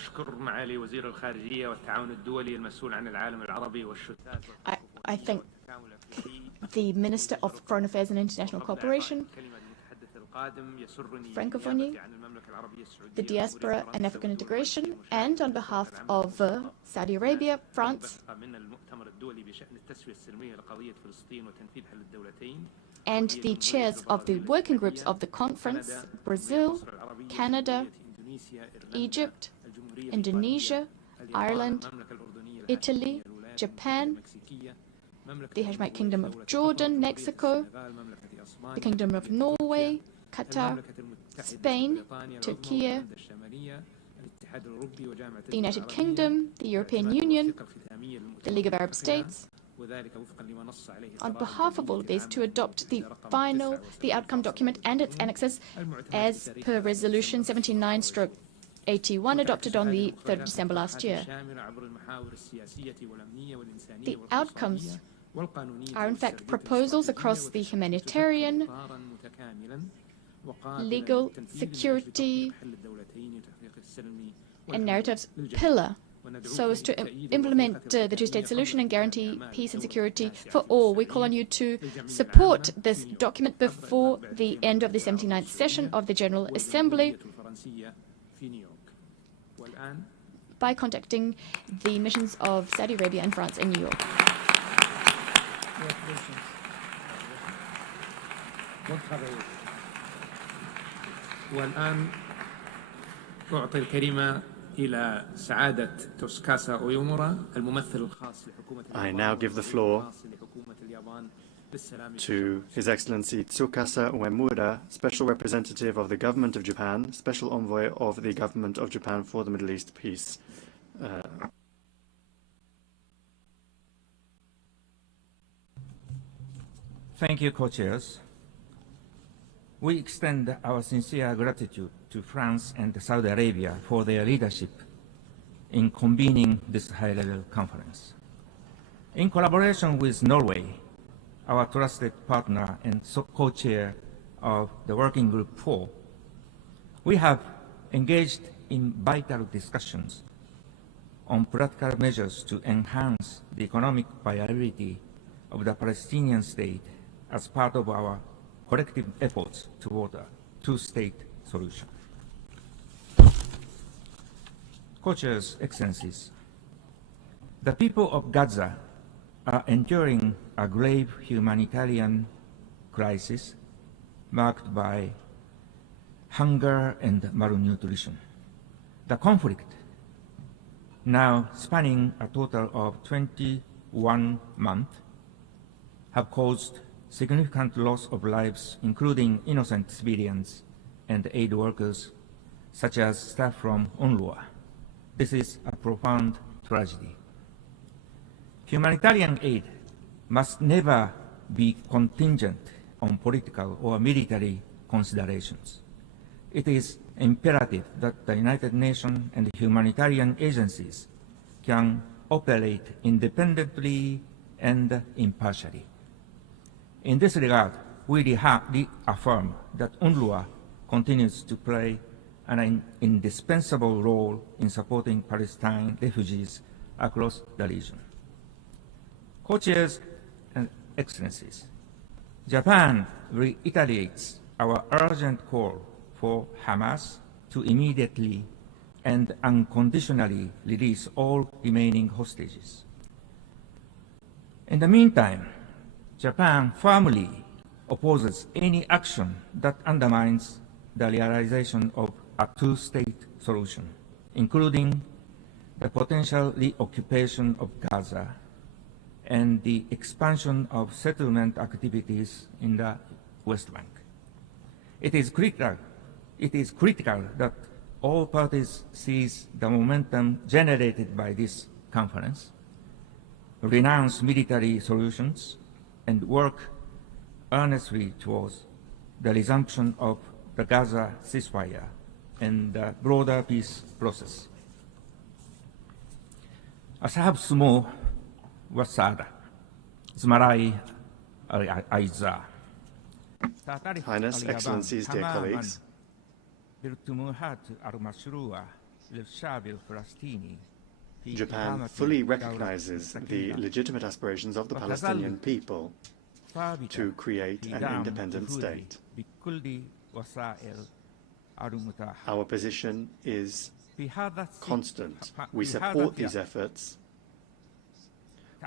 thank the Minister of Foreign Affairs and International Cooperation, Francophonie, the Diaspora and African Integration, and on behalf of Saudi Arabia, France, and the chairs of the working groups of the conference, Brazil, Canada, Egypt, Indonesia, Ireland, Italy, Japan, the Hashemite Kingdom of Jordan, Mexico, the Kingdom of Norway, Qatar, Spain, Turkey, the United Kingdom, the European Union, the League of Arab States, on behalf of all of these, to adopt the outcome document and its annexes as per Resolution 79/81 adopted on the 3rd of December last year. The outcomes are in fact proposals across the humanitarian, legal, security, and narratives pillar, so as to implement the two-state solution and guarantee peace and security for all. We call on you to support this document before the end of the 79th session of the General Assembly by contacting the missions of Saudi Arabia and France in New York. والآن أعطي الكلمة إلى سعادة توسكاسا أويومورا الممثل الخاص لحكومة I now give the floor to His Excellency Tsukasa Uemura, Special Representative of the Government of Japan, Special Envoy of the Government of Japan for the Middle East Peace. Thank you, co-chairs. We extend our sincere gratitude to France and Saudi Arabia for their leadership in convening this high-level conference. In collaboration with Norway, our trusted partner and co-chair of the Working Group 4, we have engaged in vital discussions on practical measures to enhance the economic viability of the Palestinian state as part of our collective efforts toward a two-state solution. Co-chairs, Excellencies, the people of Gaza are enduring a grave humanitarian crisis marked by hunger and malnutrition. The conflict, now spanning a total of 21 months, have caused significant loss of lives, including innocent civilians and aid workers, such as staff from UNRWA. This is a profound tragedy. Humanitarian aid must never be contingent on political or military considerations. It is imperative that the United Nations and humanitarian agencies can operate independently and impartially. In this regard, we reaffirm that UNRWA continues to play an indispensable role in supporting Palestine refugees across the region. Co-chairs and Excellencies, Japan reiterates our urgent call for Hamas to immediately and unconditionally release all remaining hostages. In the meantime, Japan firmly opposes any action that undermines the realization of a two-state solution, including the potential reoccupation of Gaza and the expansion of settlement activities in the West Bank. It is critical that all parties seize the momentum generated by this conference, renounce military solutions, and work earnestly towards the resumption of the Gaza ceasefire and the broader peace process. أصحاب السمو والسعادة زملائي الأعزاء Highness, Excellencies, dear colleagues, Japan fully recognizes the legitimate aspirations of the Palestinian people to create an independent state. Our position is constant. We support these efforts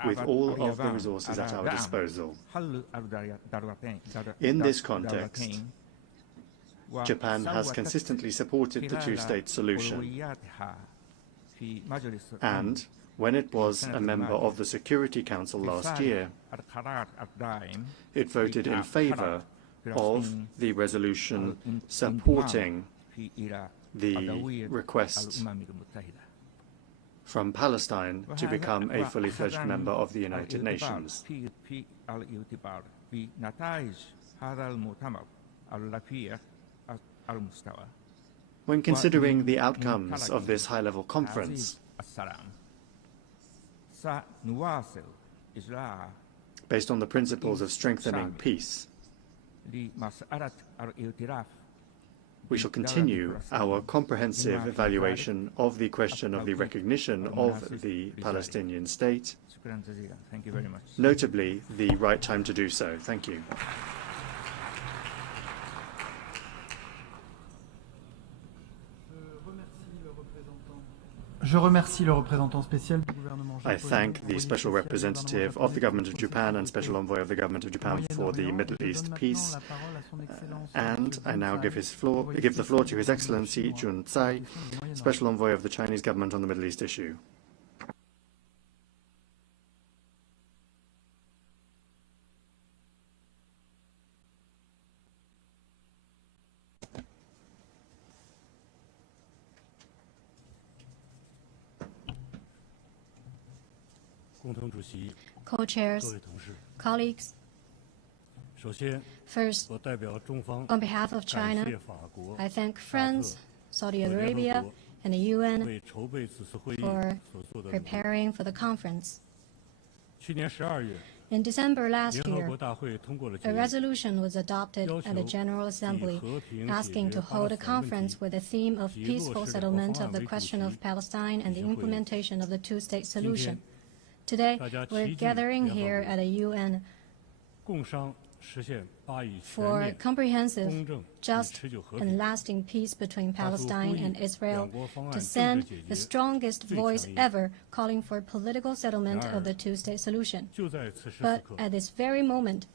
with all of the resources at our disposal. In this context, Japan has consistently supported the two-state solution, and when it was a member of the Security Council last year, it voted in favor of the resolution supporting the request from Palestine to become a fully fledged member of the United Nations. When considering the outcomes of this high-level conference, based on the principles of strengthening peace, we shall continue our comprehensive evaluation of the question of the recognition of the Palestinian state, Thank you very much. notably the right time to do so. Thank you. Je remercie le représentant spécial du gouvernement I japonais thank the Special Representative of the Government of Japan and Special Envoy of the Government of Japan for the Middle East peace. And I now give the floor to His Excellency Jun Tsai, Special Envoy of the Chinese Government on the Middle East issue. Co-chairs, colleagues, first, on behalf of China, I thank France, Saudi Arabia, and the UN for preparing for the conference. In December last year, a resolution was adopted at the General Assembly asking to hold a conference with the theme of peaceful settlement of the question of Palestine and the implementation of the two-state solution. Today, we're gathering here at the UN for comprehensive, just, and lasting peace between Palestine and Israel, to send the strongest voice ever calling for political settlement of the two-state solution. But at this very moment,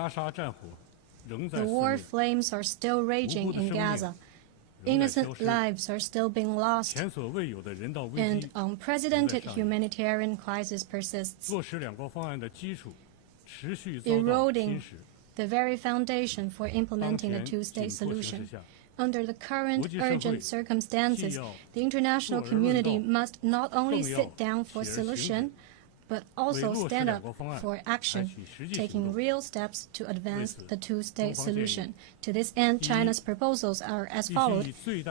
the war flames are still raging in Gaza. Innocent lives are still being lost, and unprecedented humanitarian crisis persists, eroding the very foundation for implementing a two-state solution. Under the current urgent circumstances, the international community must not only sit down for solution, but also stand up for action, taking real steps to advance the two-state solution. To this end, China's proposals are as follows.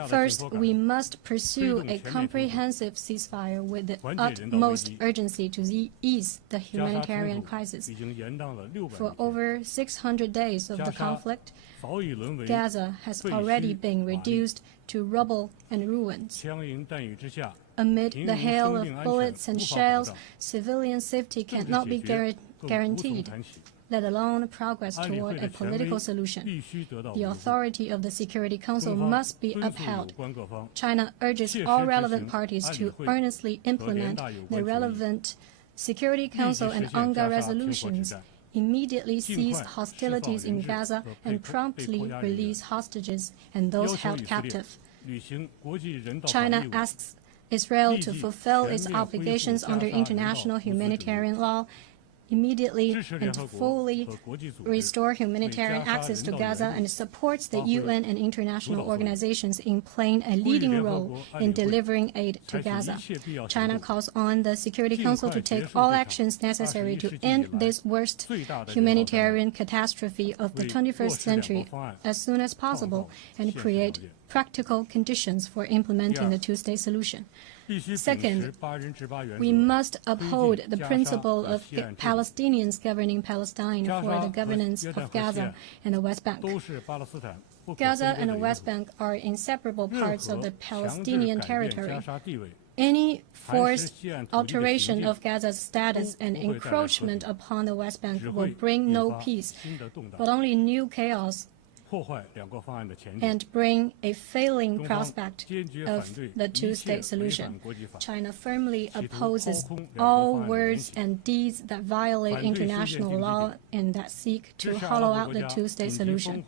First, we must pursue a comprehensive ceasefire with the utmost urgency to ease the humanitarian crisis. For over 600 days of the conflict, Gaza has already been reduced to rubble and ruins. Amid the hail of bullets and shells, civilian safety cannot be guaranteed. let alone progress toward a political solution. The authority of the Security Council must be upheld. China urges all relevant parties to earnestly implement the relevant Security Council and UNGA resolutions, immediately cease hostilities in Gaza, and promptly release hostages and those held captive. China asks Israel to fulfill its obligations under international humanitarian law, immediately and fully restore humanitarian access to Gaza, and supports the UN and international organizations in playing a leading role in delivering aid to Gaza. China calls on the Security Council to take all actions necessary to end this worst humanitarian catastrophe of the 21st century as soon as possible and create practical conditions for implementing the two-state solution. Second, we must uphold the principle of Palestinians governing Palestine for the governance of Gaza and the West Bank. Gaza and the West Bank are inseparable parts of the Palestinian territory. Any forced alteration of Gaza's status and encroachment upon the West Bank will bring no peace, but only new chaos and bring a failing prospect of the two-state solution. China firmly opposes all words and deeds that violate international law and that seek to hollow out the two-state solution.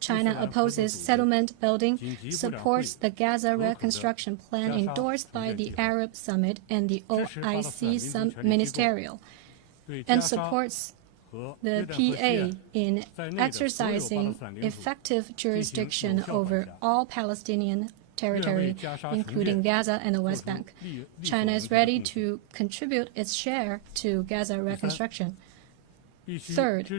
China opposes settlement building, supports the Gaza reconstruction plan endorsed by the Arab Summit and the OIC Ministerial, and supports the PA in exercising effective jurisdiction over all Palestinian territory, including Gaza and the West Bank. China is ready to contribute its share to Gaza reconstruction. Third,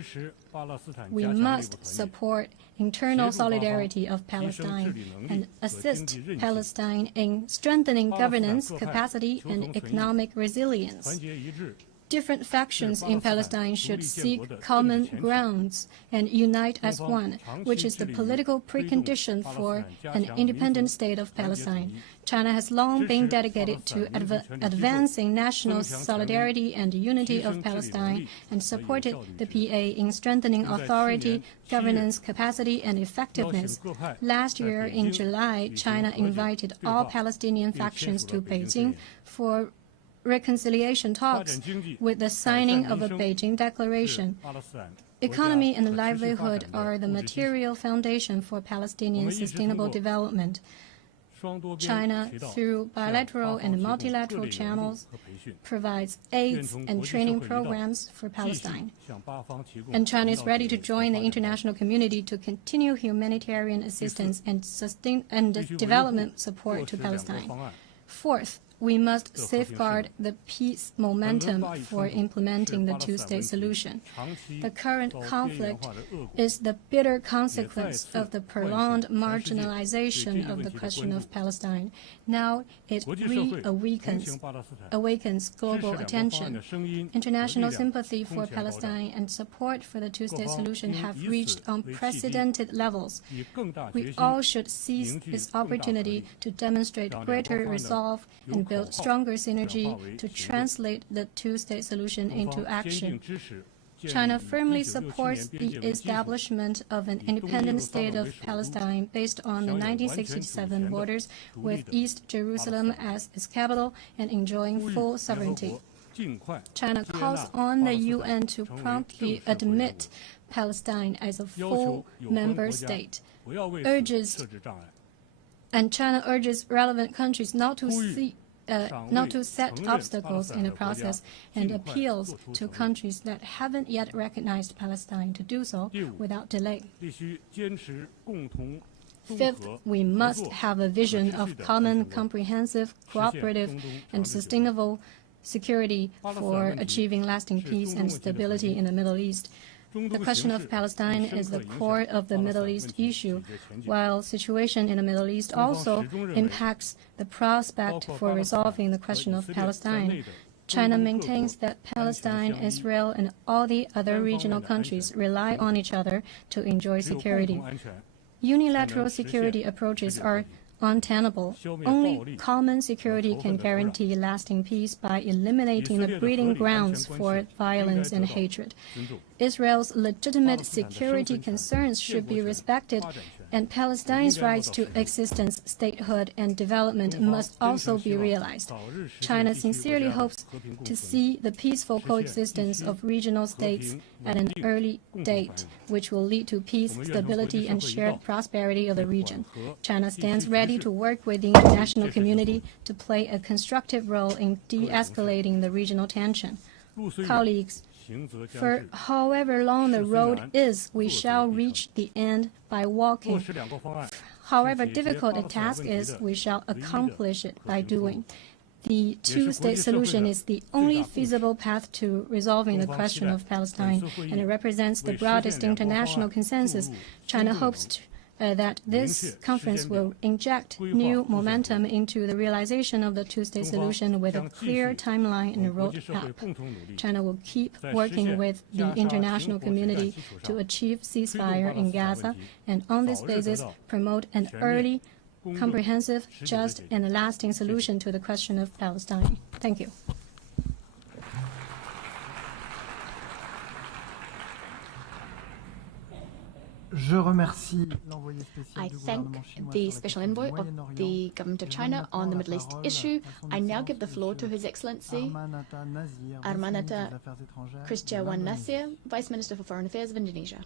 we must support internal solidarity of Palestine and assist Palestine in strengthening governance capacity and economic resilience. Different factions in Palestine should seek common grounds and unite as one, which is the political precondition for an independent state of Palestine. China has long been dedicated to advancing national solidarity and unity of Palestine and supported the PA in strengthening authority, governance, capacity, and effectiveness. Last year, in July, China invited all Palestinian factions to Beijing for reconciliation talks with the signing of a Beijing Declaration. Economy and livelihood are the material foundation for Palestinian sustainable development. China, through bilateral and multilateral channels, provides aids and training programs for Palestine. And China is ready to join the international community to continue humanitarian assistance and development support to Palestine. Fourth, we must safeguard the peace momentum for implementing the two-state solution. The current conflict is the bitter consequence of the prolonged marginalization of the question of Palestine. Now it awakens global attention. International sympathy for Palestine and support for the two-state solution have reached unprecedented levels. We all should seize this opportunity to demonstrate greater resolve and build stronger synergy to translate the two-state solution into action. China firmly supports the establishment of an independent state of Palestine based on the 1967 borders, with East Jerusalem as its capital and enjoying full sovereignty. China calls on the UN to promptly admit Palestine as a full member state, and China urges relevant countries not to set obstacles in the process, and appeals to countries that haven't yet recognized Palestine to do so without delay. Fifth, we must have a vision of common, comprehensive, cooperative, and sustainable security for achieving lasting peace and stability in the Middle East. The question of Palestine is the core of the Middle East issue, while situation in the Middle East also impacts the prospect for resolving the question of Palestine. China maintains that Palestine, Israel, and all the other regional countries rely on each other to enjoy security. Unilateral security approaches are untenable. Only common security can guarantee lasting peace by eliminating the breeding grounds for violence and hatred. Israel's legitimate security concerns should be respected, and Palestine's rights to existence, statehood, and development must also be realized. China sincerely hopes to see the peaceful coexistence of regional states at an early date, which will lead to peace, stability, and shared prosperity of the region. China stands ready to work with the international community to play a constructive role in de-escalating the regional tension. Colleagues, for however long the road is, we shall reach the end by walking. However difficult a task is, we shall accomplish it by doing. The two-state solution is the only feasible path to resolving the question of Palestine, and it represents the broadest international consensus. China hopes that this conference will inject new momentum into the realization of the two-state solution with a clear timeline and a roadmap. China will keep working with the international community to achieve ceasefire in Gaza, and on this basis promote an early, comprehensive, just, and a lasting solution to the question of Palestine. Thank you. I thank the special envoy of the government of China on the Middle East issue. I now give the floor to His Excellency Armanata Christiawan Nasir, Vice Minister for Foreign Affairs of Indonesia.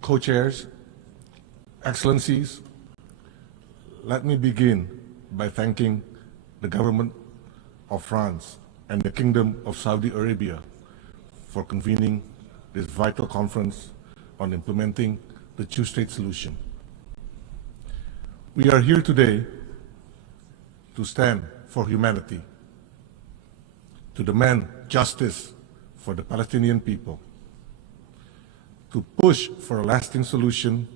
Co-chairs, Excellencies, let me begin by thanking the government of France and the Kingdom of Saudi Arabia for convening this vital conference on implementing the two-state solution. We are here today to stand for humanity, to demand justice for the Palestinian people, to push for a lasting solution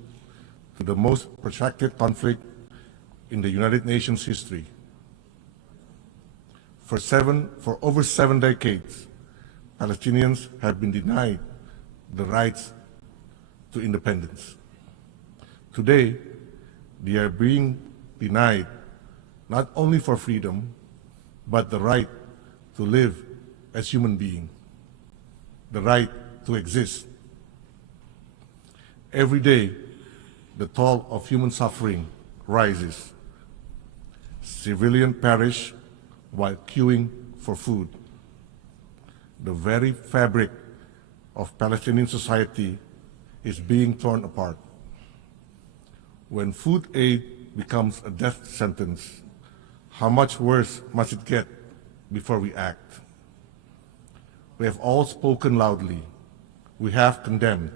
to the most protracted conflict in the United Nations history. For over 7 decades, Palestinians have been denied the rights to independence. Today, they are being denied not only for freedom, but the right to live as human beings, the right to exist. Every day, the toll of human suffering rises. Civilians perish while queuing for food. The very fabric of Palestinian society is being torn apart. When food aid becomes a death sentence, how much worse must it get before we act? We have all spoken loudly. We have condemned.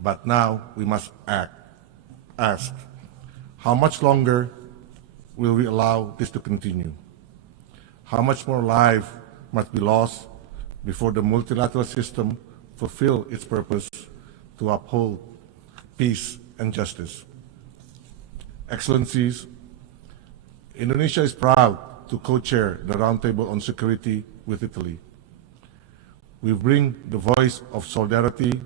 But now we must ask, how much longer will we allow this to continue? How much more life must be lost before the multilateral system fulfill its purpose to uphold peace and justice? Excellencies, Indonesia is proud to co-chair the Roundtable on Security with Italy. We bring the voice of solidarity,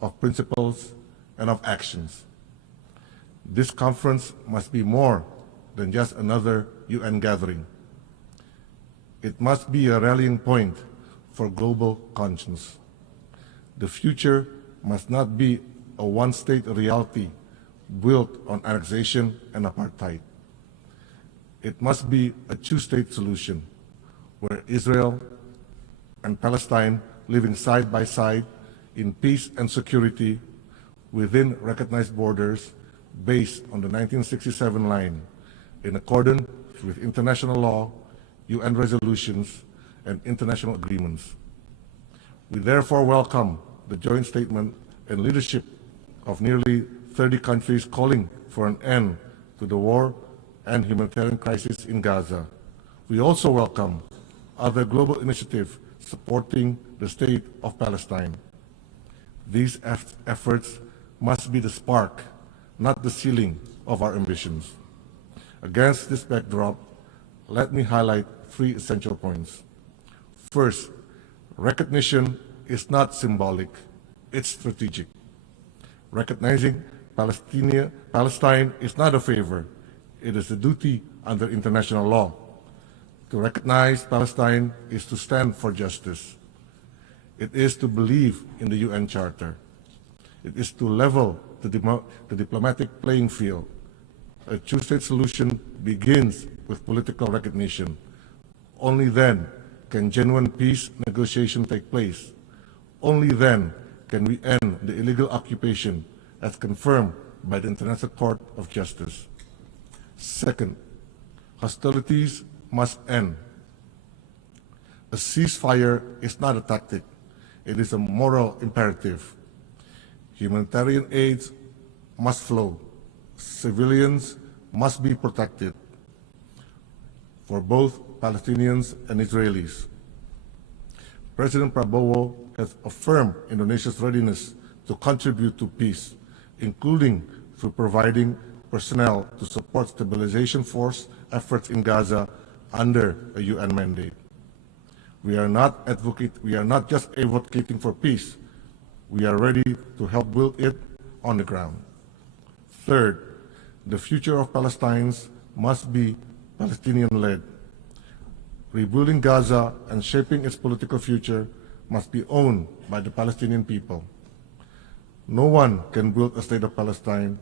of principles, and of actions. This conference must be more than just another UN gathering. It must be a rallying point for global conscience. The future must not be a one-state reality built on annexation and apartheid. It must be a two-state solution where Israel and Palestine living side by side in peace and security within recognized borders based on the 1967 line in accordance with international law, UN resolutions, and international agreements. We therefore welcome the joint statement and leadership of nearly 30 countries calling for an end to the war and humanitarian crisis in Gaza. We also welcome other global initiatives supporting the state of Palestine. These efforts must be the spark, not the ceiling, of our ambitions. Against this backdrop, let me highlight 3 essential points. First, recognition is not symbolic, it's strategic. Recognizing Palestine is not a favor, it is a duty under international law. To recognize Palestine is to stand for justice. It is to believe in the UN Charter. It is to level the diplomatic playing field. A two-state solution begins with political recognition. Only then can genuine peace negotiation take place. Only then can we end the illegal occupation as confirmed by the International Court of Justice. Second, hostilities must end. A ceasefire is not a tactic, it is a moral imperative. Humanitarian aid must flow. Civilians must be protected for both Palestinians and Israelis. President Prabowo has affirmed Indonesia's readiness to contribute to peace, including through providing personnel to support stabilization force efforts in Gaza under a UN mandate. We are not just advocating for peace, we are ready to help build it on the ground. Third, the future of Palestine must be Palestinian-led. Rebuilding Gaza and shaping its political future must be owned by the Palestinian people. No one can build a state of Palestine,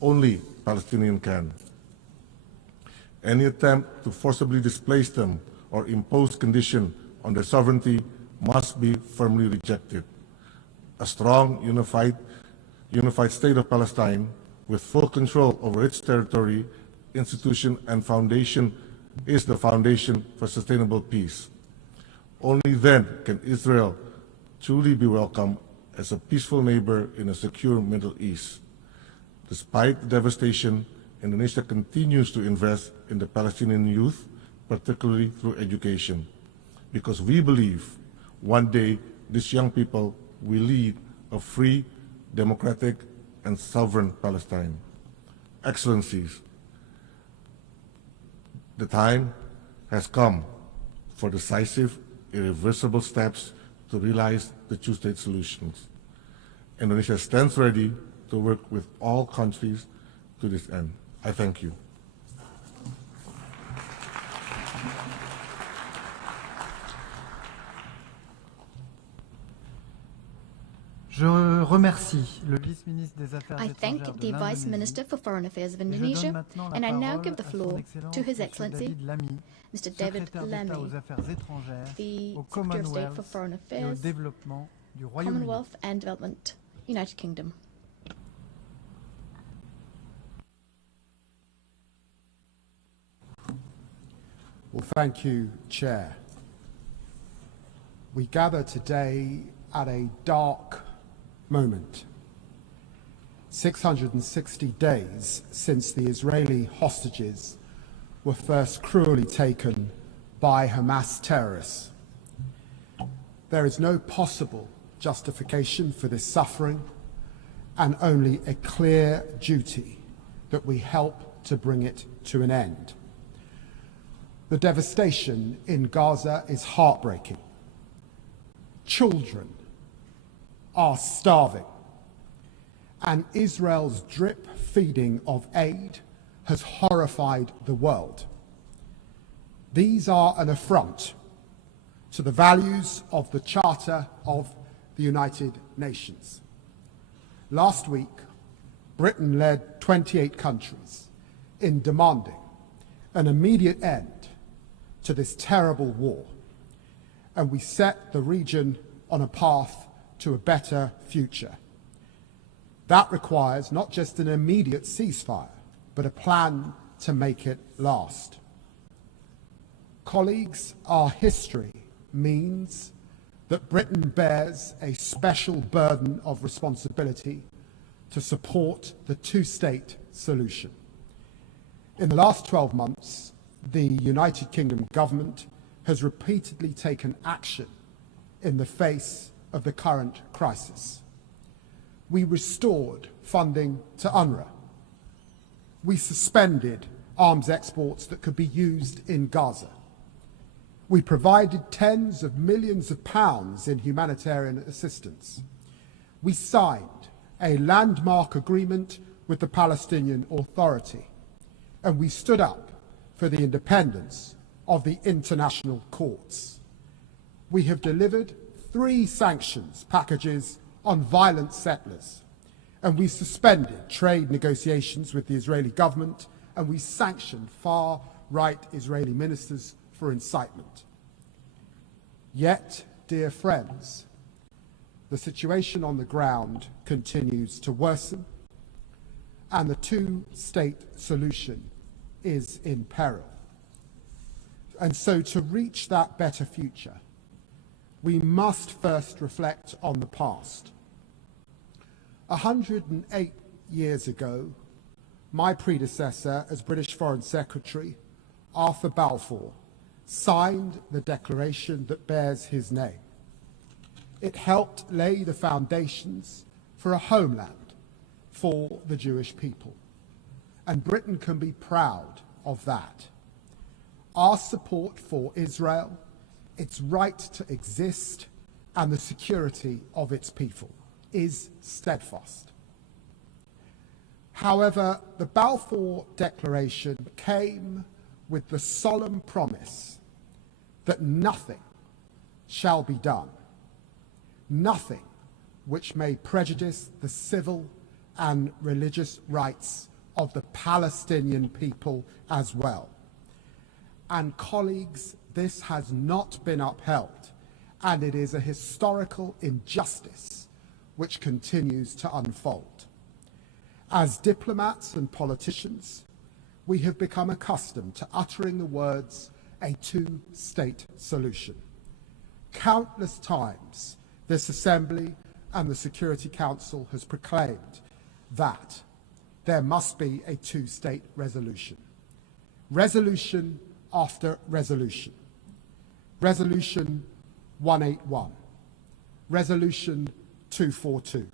only Palestinians can. Any attempt to forcibly displace them or impose conditions on their sovereignty must be firmly rejected. A strong, unified state of Palestine with full control over its territory, institution, and foundation is the foundation for sustainable peace. Only then can Israel truly be welcomed as a peaceful neighbor in a secure Middle East. Despite the devastation, Indonesia continues to invest in the Palestinian youth, particularly through education, because we believe one day these young people will lead a free, democratic, and sovereign Palestine. Excellencies, the time has come for decisive, irreversible steps to realize the two-state solutions. Indonesia stands ready to work with all countries to this end. I thank you. Je remercie le vice-ministre des Affaires I thank étrangères the de Vice Minister for Foreign Affairs of Indonesia, and I now give the floor to His Excellency, Mr. David Lammy, the Secretary of State for Foreign Affairs, Commonwealth and Development, United Kingdom. Well, thank you, Chair. We gather today at a dark moment. 660 days since the Israeli hostages were first cruelly taken by Hamas terrorists. There is no possible justification for this suffering and only a clear duty that we help to bring it to an end. The devastation in Gaza is heartbreaking. Children are starving, and Israel's drip feeding of aid has horrified the world. These are an affront to the values of the Charter of the United Nations. Last week, Britain led 28 countries in demanding an immediate end to this terrible war, and we set the region on a path to a better future. That requires not just an immediate ceasefire, but a plan to make it last. Colleagues, our history means that Britain bears a special burden of responsibility to support the two-state solution. In the last 12 months, the United Kingdom government has repeatedly taken action in the face of the current crisis. We restored funding to UNRWA. We suspended arms exports that could be used in Gaza. We provided tens of millions of pounds in humanitarian assistance. We signed a landmark agreement with the Palestinian Authority, and we stood up for the independence of the international courts. We have delivered 3 sanctions packages on violent settlers, and we suspended trade negotiations with the Israeli government, and we sanctioned far-right Israeli ministers for incitement. Yet, dear friends, the situation on the ground continues to worsen, and the two-state solution is in peril. And so to reach that better future, we must first reflect on the past. 108 years ago, my predecessor as British Foreign Secretary, Arthur Balfour, signed the declaration that bears his name. It helped lay the foundations for a homeland for the Jewish people, and Britain can be proud of that. Our support for Israel, its right to exist, and the security of its people is steadfast. However, the Balfour Declaration came with the solemn promise that nothing shall be done, nothing which may prejudice the civil and religious rights of the Palestinian people as well. And colleagues, this has not been upheld, and it is a historical injustice which continues to unfold. As diplomats and politicians, we have become accustomed to uttering the words, a two-state solution. Countless times, this Assembly and the Security Council has proclaimed that there must be a two-state resolution. Resolution after resolution. Resolution 181, Resolution 242,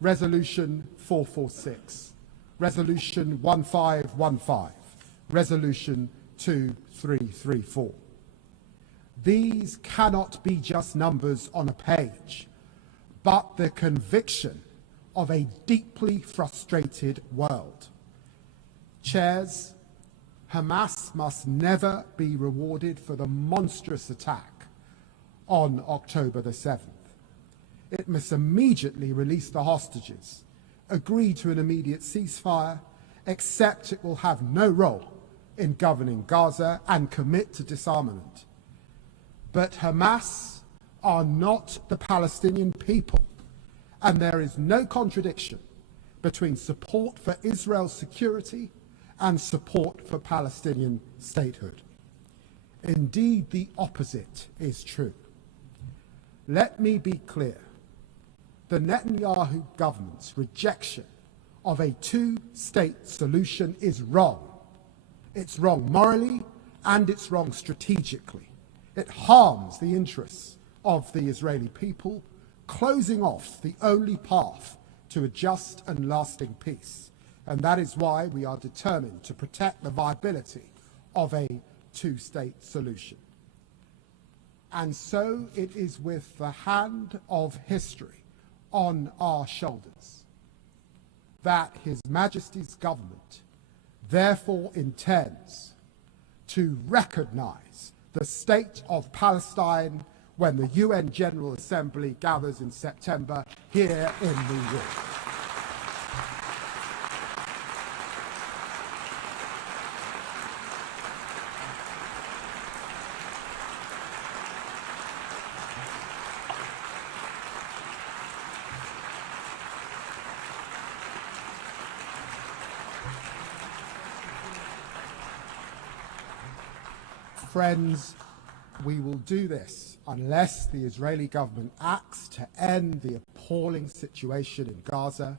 Resolution 446, Resolution 1515, Resolution 2334. These cannot be just numbers on a page, but the conviction of a deeply frustrated world. Chairs, Hamas must never be rewarded for the monstrous attack on October the 7th. It must immediately release the hostages, agree to an immediate ceasefire, accept it will have no role in governing Gaza, and commit to disarmament. But Hamas are not the Palestinian people, and there is no contradiction between support for Israel's security and support for Palestinian statehood. Indeed, the opposite is true. Let me be clear. The Netanyahu government's rejection of a two-state solution is wrong. It's wrong morally and it's wrong strategically. It harms the interests of the Israeli people, closing off the only path to a just and lasting peace. And that is why we are determined to protect the viability of a two-state solution. And so it is with the hand of history on our shoulders that His Majesty's government therefore intends to recognize the state of Palestine when the UN General Assembly gathers in September here in New York. Friends, we will do this unless the Israeli government acts to end the appalling situation in Gaza,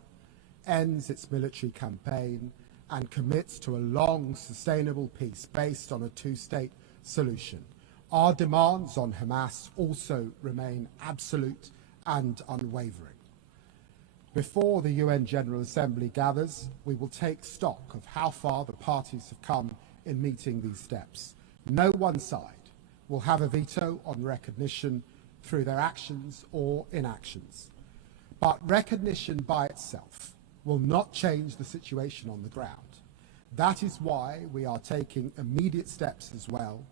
ends its military campaign, and commits to a long, sustainable peace based on a two-state solution. Our demands on Hamas also remain absolute and unwavering. Before the UN General Assembly gathers, we will take stock of how far the parties have come in meeting these steps. No one side will have a veto on recognition through their actions or inactions. But recognition by itself will not change the situation on the ground. That is why we are taking immediate steps as well,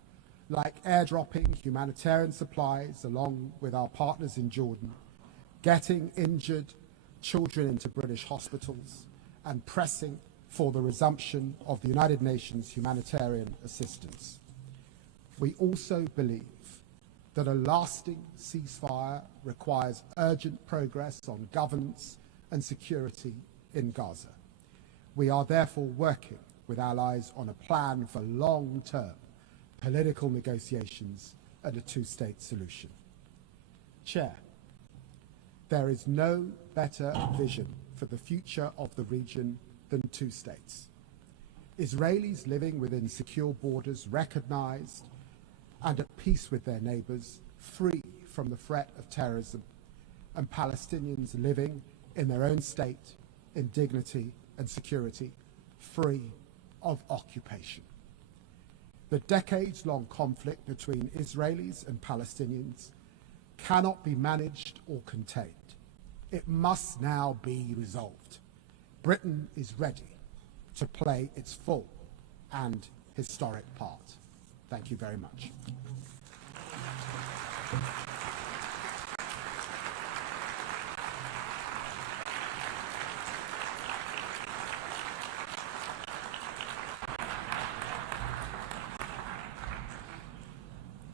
like airdropping humanitarian supplies along with our partners in Jordan, getting injured children into British hospitals, and pressing for the resumption of the United Nations humanitarian assistance. We also believe that a lasting ceasefire requires urgent progress on governance and security in Gaza. We are therefore working with allies on a plan for long-term political negotiations and a two-state solution. Chair, there is no better vision for the future of the region than two states. Israelis living within secure borders, recognized and at peace with their neighbors, free from the threat of terrorism, and Palestinians living in their own state in dignity and security, free of occupation. The decades-long conflict between Israelis and Palestinians cannot be managed or contained. It must now be resolved. Britain is ready to play its full and historic part. Thank you very much.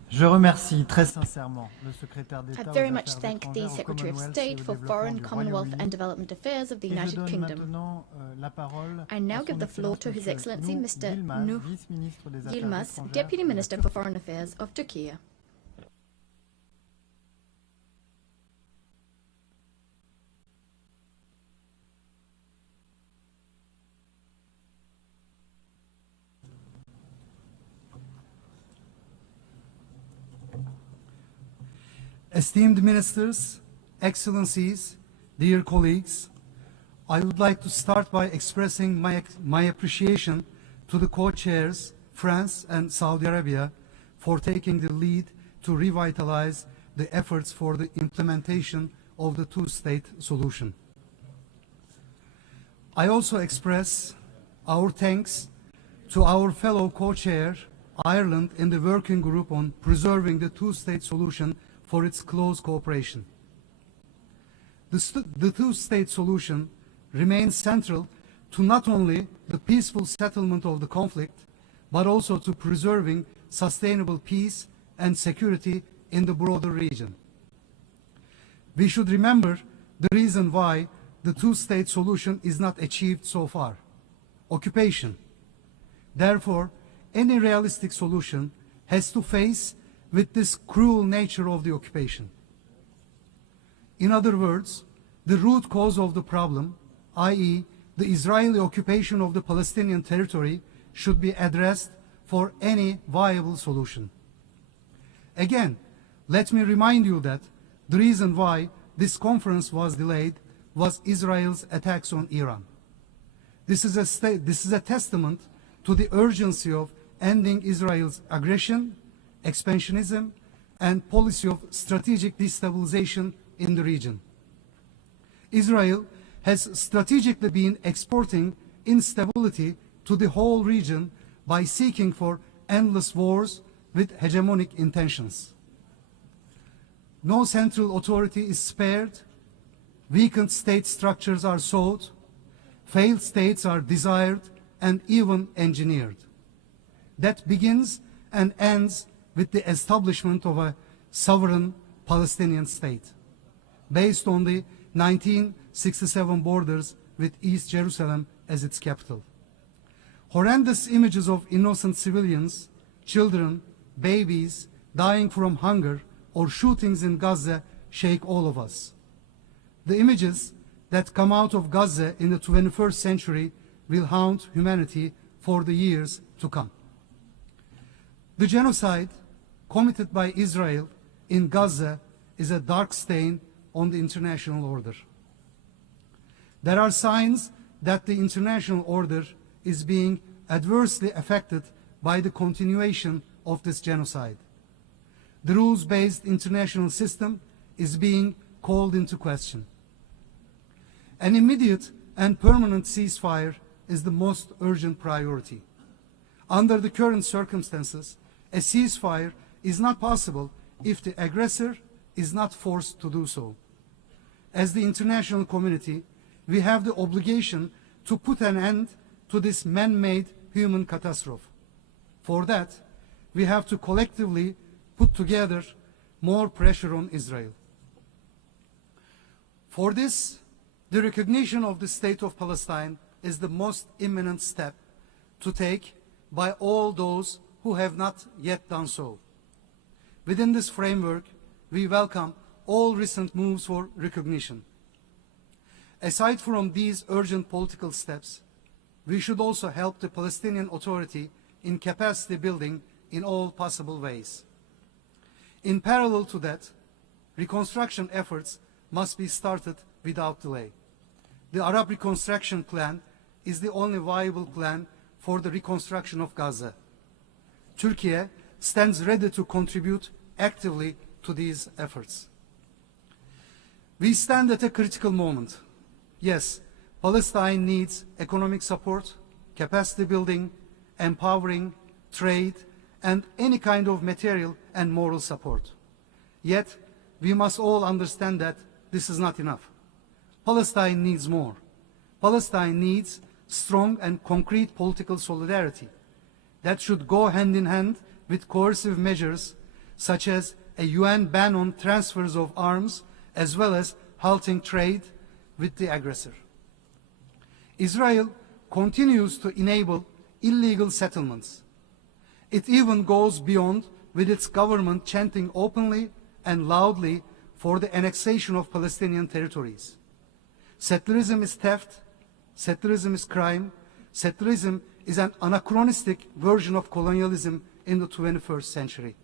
Je remercie très sincèrement le secrétaire d'État I aux very Affaires much thank the étrangères, au Secretary of Commonwealth State et au for développement Foreign, du Commonwealth and Royaume-Uni. Development Affairs of the Et je United donne Kingdom. maintenant la parole I now à give son the floor to Excellence His Excellency Nuh Mr. Yilmaz, Nuh vice-ministre des Affaires Yilmaz, étrangères Deputy de la Minister for Foreign Affairs of Turkey. Esteemed ministers, excellencies, dear colleagues, I would like to start by expressing my appreciation to the co-chairs, France and Saudi Arabia, for taking the lead to revitalize the efforts for the implementation of the two-state solution. I also express our thanks to our fellow co-chair, Ireland, in the working group on preserving the two-state solution for its close cooperation. The two-state solution remains central to not only the peaceful settlement of the conflict, but also to preserving sustainable peace and security in the broader region. We should remember the reason why the two-state solution is not achieved so far: occupation. Therefore, any realistic solution has to face with this cruel nature of the occupation. In other words, the root cause of the problem, i.e., the Israeli occupation of the Palestinian territory, should be addressed for any viable solution. Again, let me remind you that the reason why this conference was delayed was Israel's attacks on Iran. This is a testament to the urgency of ending Israel's aggression, expansionism, and policy of strategic destabilization in the region. Israel has strategically been exporting instability to the whole region by seeking for endless wars with hegemonic intentions. No central authority is spared, weakened state structures are sought, failed states are desired and even engineered. That begins and ends with the establishment of a sovereign Palestinian state, based on the 1967 borders with East Jerusalem as its capital. Horrendous images of innocent civilians, children, babies dying from hunger or shootings in Gaza shake all of us. The images that come out of Gaza in the 21st century will haunt humanity for the years to come. The genocide committed by Israel in Gaza is a dark stain on the international order. There are signs that the international order is being adversely affected by the continuation of this genocide. The rules-based international system is being called into question. An immediate and permanent ceasefire is the most urgent priority. Under the current circumstances, a ceasefire is not possible if the aggressor is not forced to do so. As the international community, we have the obligation to put an end to this man-made human catastrophe. For that, we have to collectively put together more pressure on Israel. For this, the recognition of the State of Palestine is the most imminent step to take by all those who have not yet done so. Within this framework, we welcome all recent moves for recognition. Aside from these urgent political steps, we should also help the Palestinian Authority in capacity building in all possible ways. In parallel to that, reconstruction efforts must be started without delay. The Arab Reconstruction Plan is the only viable plan for the reconstruction of Gaza. Turkey stands ready to contribute actively to these efforts. We stand at a critical moment. Yes, Palestine needs economic support, capacity building, empowering, trade, and any kind of material and moral support. Yet, we must all understand that this is not enough. Palestine needs more. Palestine needs strong and concrete political solidarity that should go hand in hand with coercive measures such as a UN ban on transfers of arms, as well as halting trade with the aggressor. Israel continues to enable illegal settlements. It even goes beyond, with its government chanting openly and loudly for the annexation of Palestinian territories. Settlerism is theft, settlerism is crime, settlerism is an anachronistic version of colonialism in the 21st century.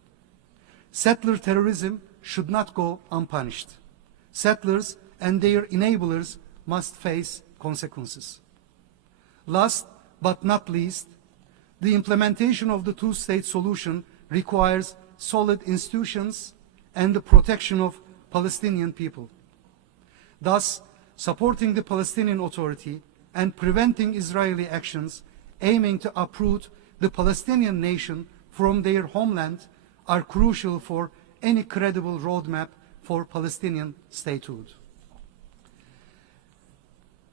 Settler terrorism should not go unpunished. Settlers and their enablers must face consequences. Last but not least, the implementation of the two-state solution requires solid institutions and the protection of Palestinian people. Thus, supporting the Palestinian Authority and preventing Israeli actions aiming to uproot the Palestinian nation from their homeland are crucial for any credible roadmap for Palestinian statehood.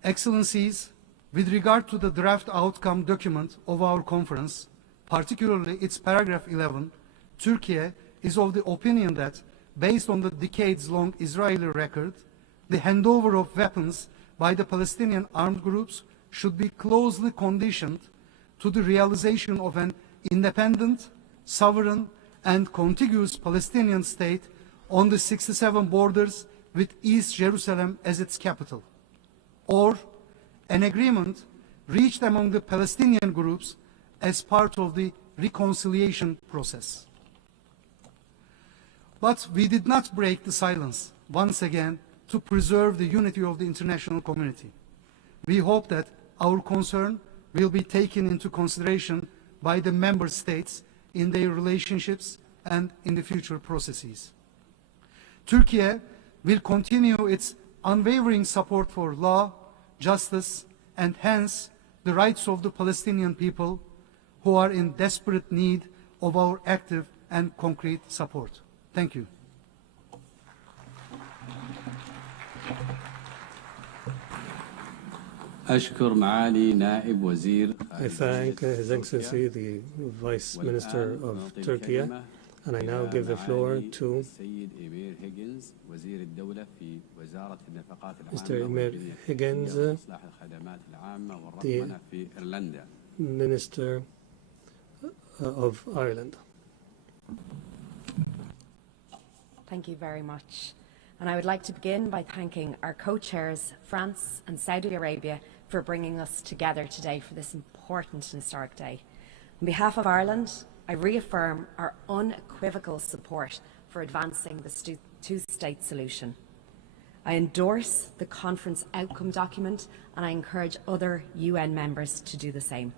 Excellencies, with regard to the draft outcome document of our conference, particularly its paragraph 11, Turkey is of the opinion that, based on the decades-long Israeli record, the handover of weapons by the Palestinian armed groups should be closely conditioned to the realization of an independent, sovereign, and contiguous Palestinian state on the 67 borders with East Jerusalem as its capital, or an agreement reached among the Palestinian groups as part of the reconciliation process. But we did not break the silence, once again, to preserve the unity of the international community. We hope that our concern will be taken into consideration by the member states in their relationships and in the future processes. Turkey will continue its unwavering support for law, justice, and hence the rights of the Palestinian people who are in desperate need of our active and concrete support. Thank you. I thank His Excellency the Vice Minister of Turkey, and I now give the floor to Mr. Emir Higgins, the Minister of Ireland. Thank you very much. And I would like to begin by thanking our co-chairs, France and Saudi Arabia, for bringing us together today for this important and historic day. On behalf of Ireland, I reaffirm our unequivocal support for advancing the two-state solution. I endorse the conference outcome document, and I encourage other UN members to do the same.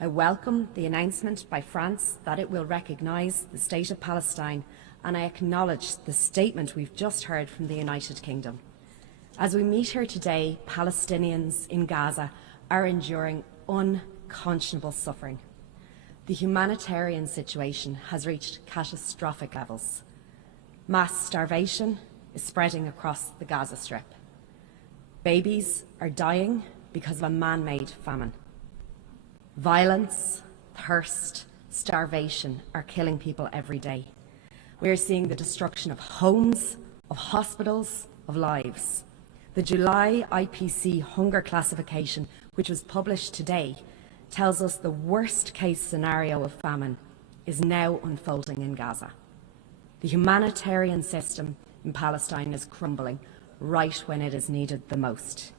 I welcome the announcement by France that it will recognise the State of Palestine, and I acknowledge the statement we've just heard from the United Kingdom. As we meet here today, Palestinians in Gaza are enduring unconscionable suffering. The humanitarian situation has reached catastrophic levels. Mass starvation is spreading across the Gaza Strip. Babies are dying because of a man-made famine. Violence, thirst, starvation are killing people every day. We are seeing the destruction of homes, of hospitals, of lives. The July IPC hunger classification, which was published today, tells us the worst-case scenario of famine is now unfolding in Gaza. The humanitarian system in Palestine is crumbling right when it is needed the most.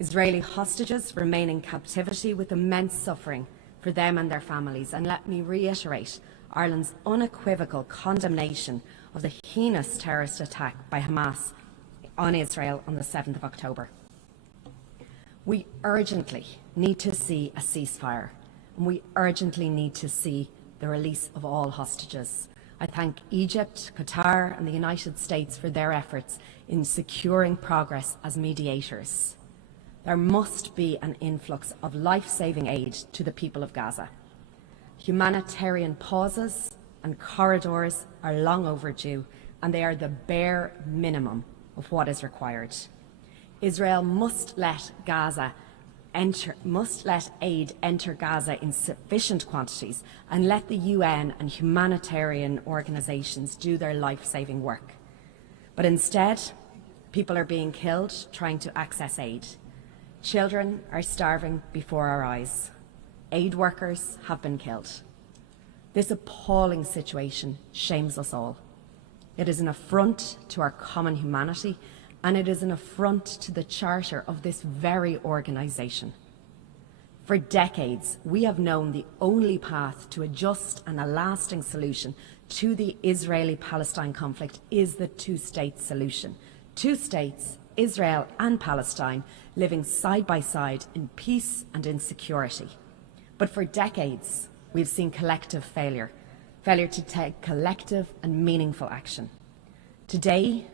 Israeli hostages remain in captivity with immense suffering for them and their families. And let me reiterate Ireland's unequivocal condemnation of the heinous terrorist attack by Hamas on Israel on the 7th of October. We urgently need to see a ceasefire, and we urgently need to see the release of all hostages. I thank Egypt, Qatar and the United States for their efforts in securing progress as mediators. There must be an influx of life-saving aid to the people of Gaza. Humanitarian pauses and corridors are long overdue, and they are the bare minimum of what is required. Israel must let aid enter Gaza in sufficient quantities and let the UN and humanitarian organisations do their life-saving work. But instead, people are being killed trying to access aid. Children are starving before our eyes. Aid workers have been killed. This appalling situation shames us all. It is an affront to our common humanity, and it is an affront to the charter of this very organisation. For decades, we have known the only path to a just and a lasting solution to the Israeli-Palestine conflict is the two-state solution. Two states, Israel and Palestine, living side by side in peace and in security. But for decades, we've seen collective failure to take collective and meaningful action. Today,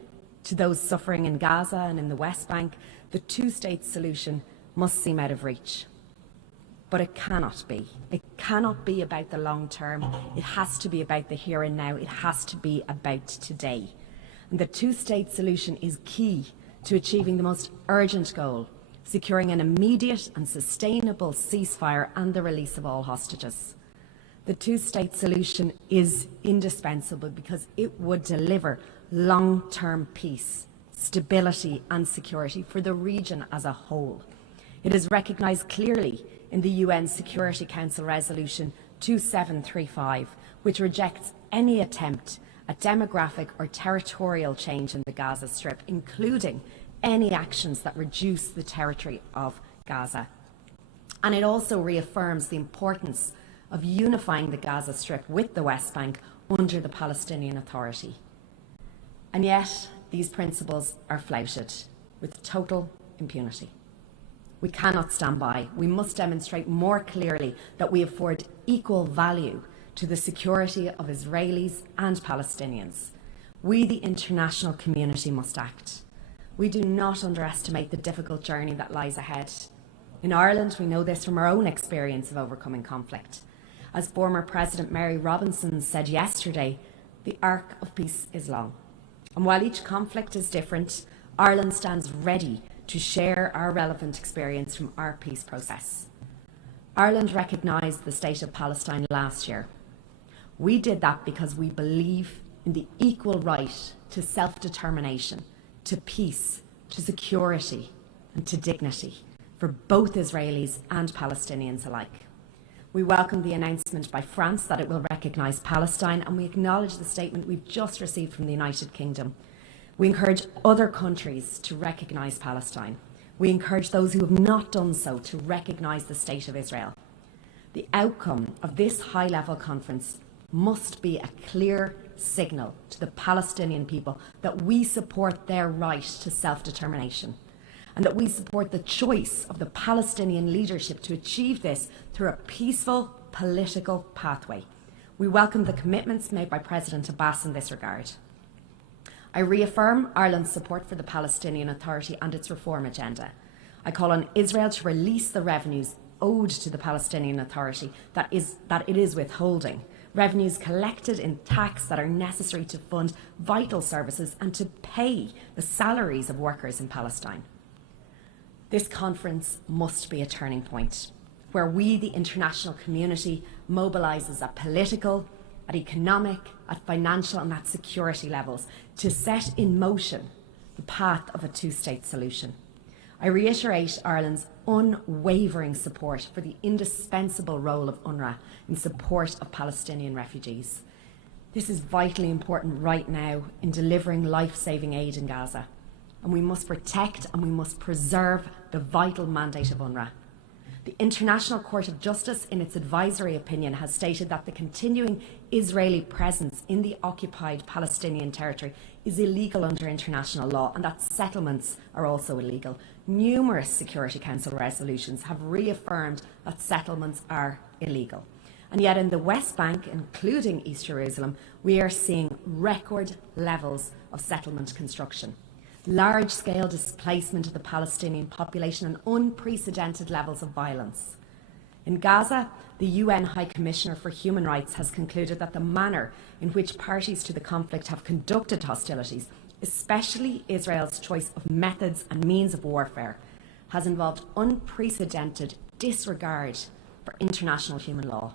to those suffering in Gaza and in the West Bank, the two-state solution must seem out of reach. But it cannot be. It cannot be about the long term. It has to be about the here and now. It has to be about today. And the two-state solution is key to achieving the most urgent goal, securing an immediate and sustainable ceasefire and the release of all hostages. The two-state solution is indispensable because it would deliver long-term peace, stability and security for the region as a whole. It is recognised clearly in the UN Security Council Resolution 2735, which rejects any attempt at demographic or territorial change in the Gaza Strip, including any actions that reduce the territory of Gaza. And it also reaffirms the importance of unifying the Gaza Strip with the West Bank under the Palestinian Authority. And yet, these principles are flouted with total impunity. We cannot stand by. We must demonstrate more clearly that we afford equal value to the security of Israelis and Palestinians. We, the international community, must act. We do not underestimate the difficult journey that lies ahead. In Ireland, we know this from our own experience of overcoming conflict. As former President Mary Robinson said yesterday, the arc of peace is long. And while each conflict is different, Ireland stands ready to share our relevant experience from our peace process. Ireland recognised the State of Palestine last year. We did that because we believe in the equal right to self-determination, to peace, to security and to dignity for both Israelis and Palestinians alike. We welcome the announcement by France that it will recognise Palestine, and we acknowledge the statement we've just received from the United Kingdom. We encourage other countries to recognise Palestine. We encourage those who have not done so to recognise the State of Israel. The outcome of this high-level conference must be a clear signal to the Palestinian people that we support their right to self-determination and that we support the choice of the Palestinian leadership to achieve this through a peaceful political pathway. We welcome the commitments made by President Abbas in this regard. I reaffirm Ireland's support for the Palestinian Authority and its reform agenda. I call on Israel to release the revenues owed to the Palestinian Authority that it is withholding, revenues collected in tax that are necessary to fund vital services and to pay the salaries of workers in Palestine. This conference must be a turning point, where we, the international community, mobilises at political, at economic, at financial and at security levels to set in motion the path of a two-state solution. I reiterate Ireland's unwavering support for the indispensable role of UNRWA in support of Palestinian refugees. This is vitally important right now in delivering life-saving aid in Gaza, and we must protect and we must preserve the vital mandate of UNRWA. The International Court of Justice, in its advisory opinion, has stated that the continuing Israeli presence in the occupied Palestinian territory is illegal under international law and that settlements are also illegal. Numerous Security Council resolutions have reaffirmed that settlements are illegal. And yet in the West Bank, including East Jerusalem, we are seeing record levels of settlement construction, large-scale displacement of the Palestinian population and unprecedented levels of violence. In Gaza, the UN High Commissioner for Human Rights has concluded that the manner in which parties to the conflict have conducted hostilities, especially Israel's choice of methods and means of warfare, has involved unprecedented disregard for international human law.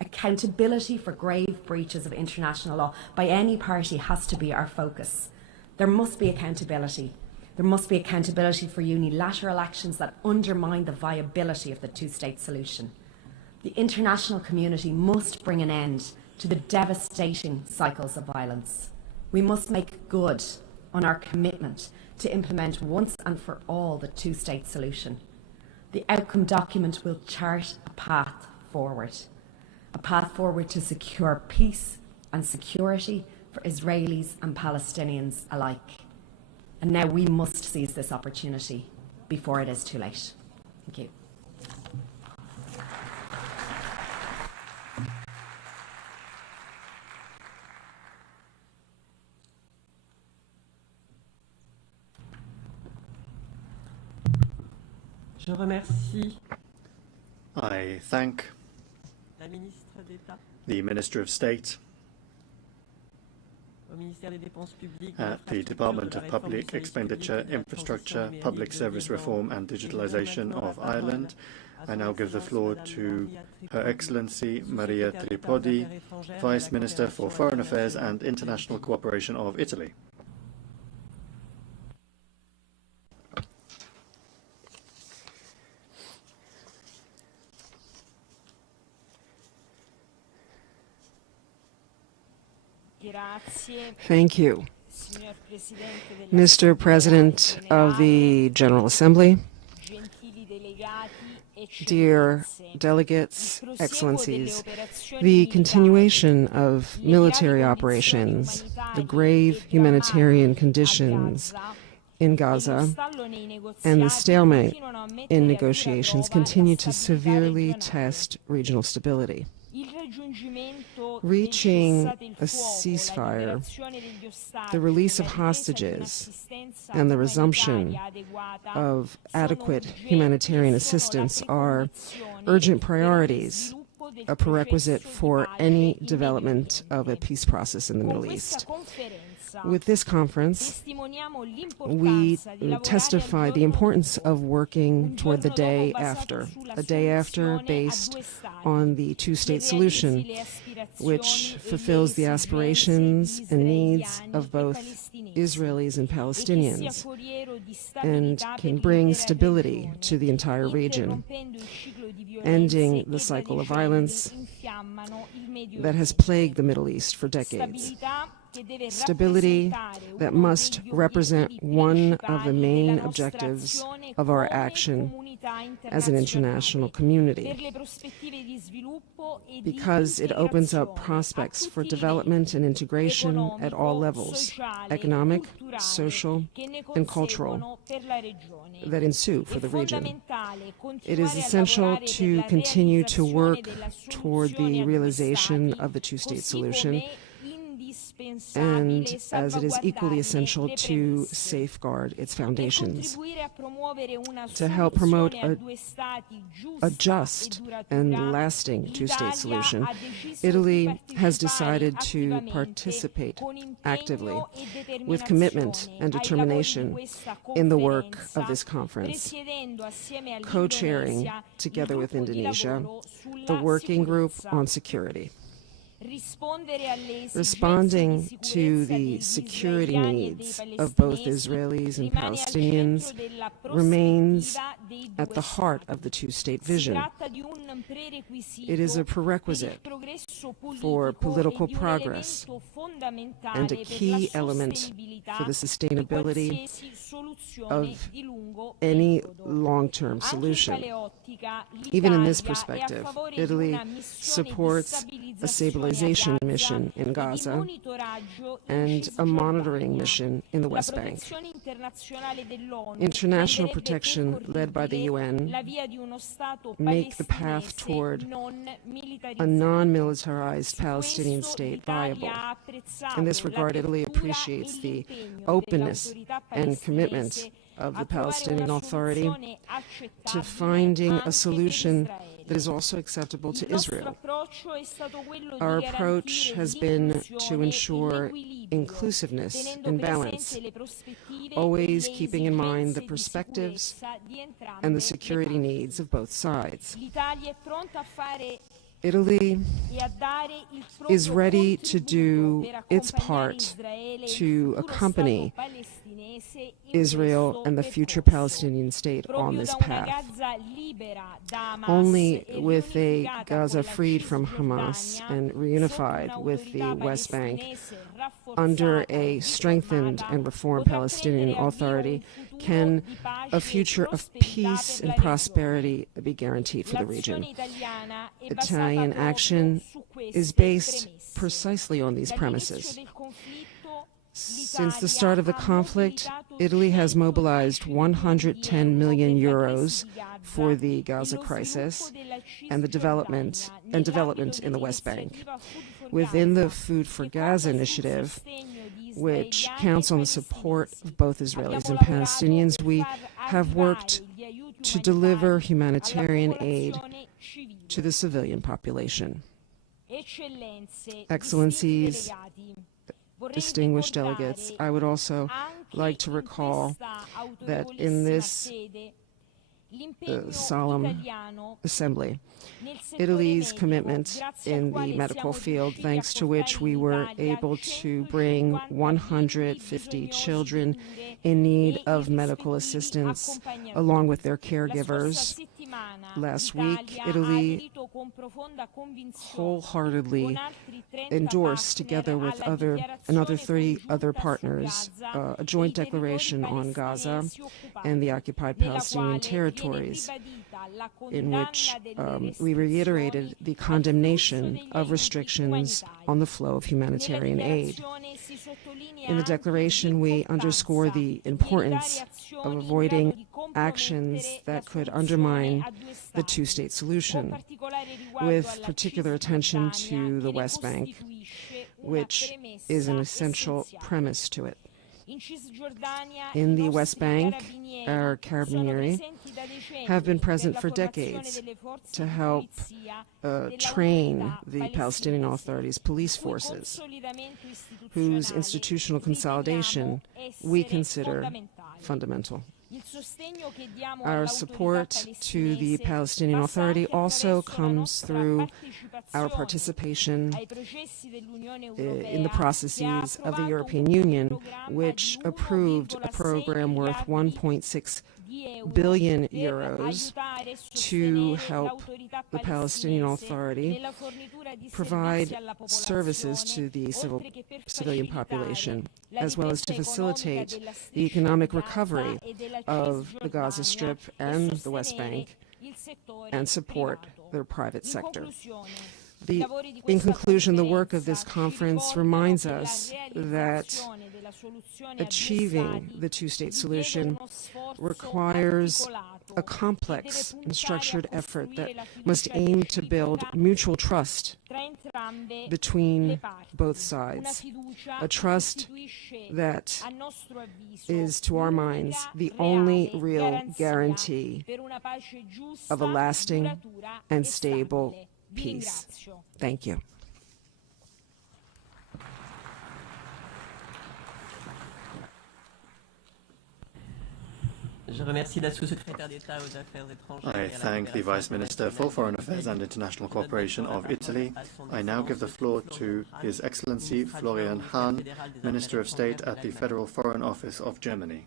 Accountability for grave breaches of international law by any party has to be our focus. There must be accountability. There must be accountability for unilateral actions that undermine the viability of the two-state solution. The international community must bring an end to the devastating cycles of violence. We must make good on our commitment to implement once and for all the two-state solution. The outcome document will chart a path forward to secure peace and security for Israelis and Palestinians alike. And now we must seize this opportunity before it is too late. Thank you. Je remercie I thank la ministre d'État the Minister of State au ministère des Dépenses publiques, at the Department of Public Expenditure, Infrastructure, Public Service Reform and Digitalisation of Ireland. I now give the floor to Her Excellency Maria Tripodi, Vice Minister for Foreign Affairs and International Cooperation of Italy. Thank you, Mr. President of the General Assembly, dear delegates, excellencies. The continuation of military operations, the grave humanitarian conditions in Gaza, and the stalemate in negotiations continue to severely test regional stability. Reaching a ceasefire, the release of hostages, and the resumption of adequate humanitarian assistance are urgent priorities, a prerequisite for any development of a peace process in the Middle East. With this conference, we testify the importance of working toward the day after, a day after based on the two-state solution, which fulfills the aspirations and needs of both Israelis and Palestinians, and can bring stability to the entire region, ending the cycle of violence that has plagued the Middle East for decades. Stability that must represent one of the main objectives of our action as an international community, because it opens up prospects for development and integration at all levels, economic, social, and cultural, that ensue for the region. It is essential to continue to work toward the realization of the two-state solution, and as it is equally essential to safeguard its foundations. To help promote a just and lasting two-state solution, Italy has decided to participate actively, with commitment and determination, in the work of this conference, co-chairing, together with Indonesia, the Working Group on Security. Responding to the security needs of both Israelis and Palestinians remains at the heart of the two-state vision. It is a prerequisite for political progress and a key element for the sustainability of any long-term solution. Even in this perspective, Italy supports a stabilization mission in Gaza and a monitoring mission in the West Bank. International protection led by the UN make the path toward a non-militarized Palestinian state viable. In this regard, Italy appreciates the openness and commitment of the Palestinian Authority to finding a solution that is also acceptable to Israel. Our approach has been to ensure inclusiveness and balance, always keeping in mind the perspectives and the security needs of both sides. Italy is ready to do its part to accompany Israel and the future Palestinian state on this path. Only with a Gaza freed from Hamas and reunified with the West Bank under a strengthened and reformed Palestinian Authority can a future of peace and prosperity be guaranteed for the region. Italian action is based precisely on these premises. Since the start of the conflict, Italy has mobilized 110 million euros for the Gaza crisis and the development in the West Bank. Within the Food for Gaza initiative, which counts on the support of both Israelis and Palestinians, we have worked to deliver humanitarian aid to the civilian population. Excellencies, distinguished delegates, I would also like to recall that in this solemn assembly, Italy's commitment in the medical field, thanks to which we were able to bring 150 children in need of medical assistance along with their caregivers. Last week, Italy wholeheartedly endorsed, together with another 3 other partners, a joint declaration on Gaza and the occupied Palestinian territories, in which we reiterated the condemnation of restrictions on the flow of humanitarian aid. In the declaration, we underscore the importance of avoiding actions that could undermine the two-state solution, with particular attention to the West Bank, which is an essential premise to it. In the West Bank, our carabinieri have been present for decades to help train the Palestinian Authority's police forces, whose institutional consolidation we consider fundamental. Our support to the Palestinian Authority also comes through our participation in the processes of the European Union, which approved a program worth 1.6 billion euros to help the Palestinian Authority provide services to the civilian population, as well as to facilitate the economic recovery of the Gaza Strip and the West Bank and support their private sector. In conclusion, the work of this conference reminds us that achieving the two-state solution requires a complex and structured effort that must aim to build mutual trust between both sides, a trust that is, to our minds, the only real guarantee of a lasting and stable peace. Thank you. I thank the Vice Minister for Foreign Affairs and International Cooperation of Italy. I now give the floor to His Excellency Florian Hahn, Minister of State at the Federal Foreign Office of Germany.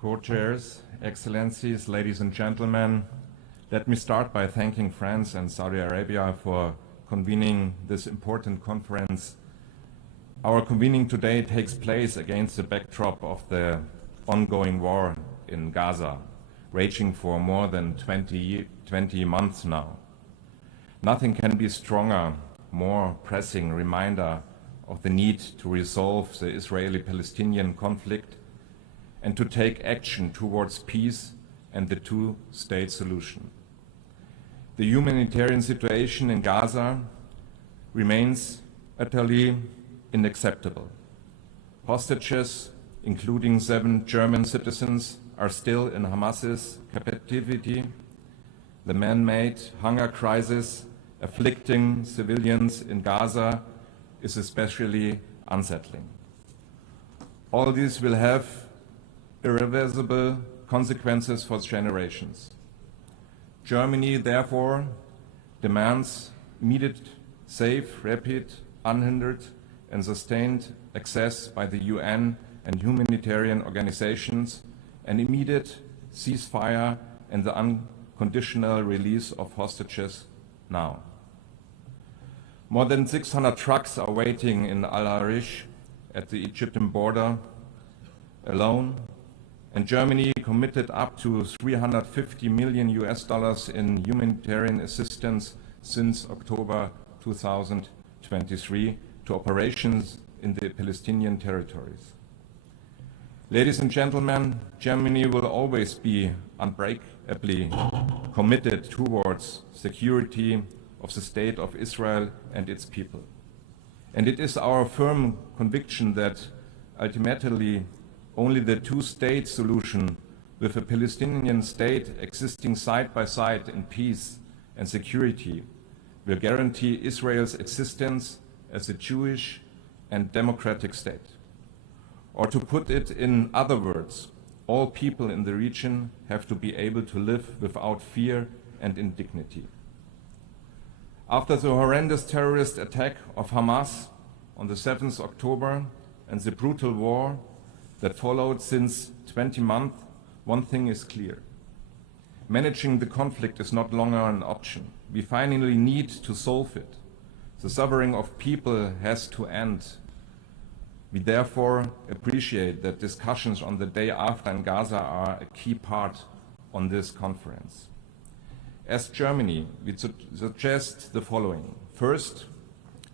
Co-chairs, Excellencies, ladies and gentlemen, let me start by thanking France and Saudi Arabia for convening this important conference. Our convening today takes place against the backdrop of the ongoing war in Gaza, raging for more than 20 months now. Nothing can be stronger, more pressing reminder of the need to resolve the Israeli-Palestinian conflict and to take action towards peace and the two-state solution. The humanitarian situation in Gaza remains utterly unacceptable. Hostages, including 7 German citizens, are still in Hamas's captivity. The man-made hunger crisis afflicting civilians in Gaza is especially unsettling. All this will have irreversible consequences for generations. Germany, therefore, demands immediate, safe, rapid, unhindered, and sustained access by the UN and humanitarian organizations, an immediate ceasefire, and the unconditional release of hostages now. More than 600 trucks are waiting in Al-Arish at the Egyptian border alone, and Germany committed up to $350 million in humanitarian assistance since October 2023 to operations in the Palestinian territories. Ladies and gentlemen, Germany will always be unbreakably committed towards security of the State of Israel and its people. And it is our firm conviction that ultimately only the two-state solution with a Palestinian state existing side by side in peace and security will guarantee Israel's existence as a Jewish and democratic state. Or to put it in other words, all people in the region have to be able to live without fear and indignity. After the horrendous terrorist attack of Hamas on the 7th October and the brutal war that followed since 20 months, one thing is clear. Managing the conflict is not longer an option. We finally need to solve it. The suffering of people has to end. We therefore appreciate that discussions on the day after in Gaza are a key part on this conference. As Germany, we suggest the following. First,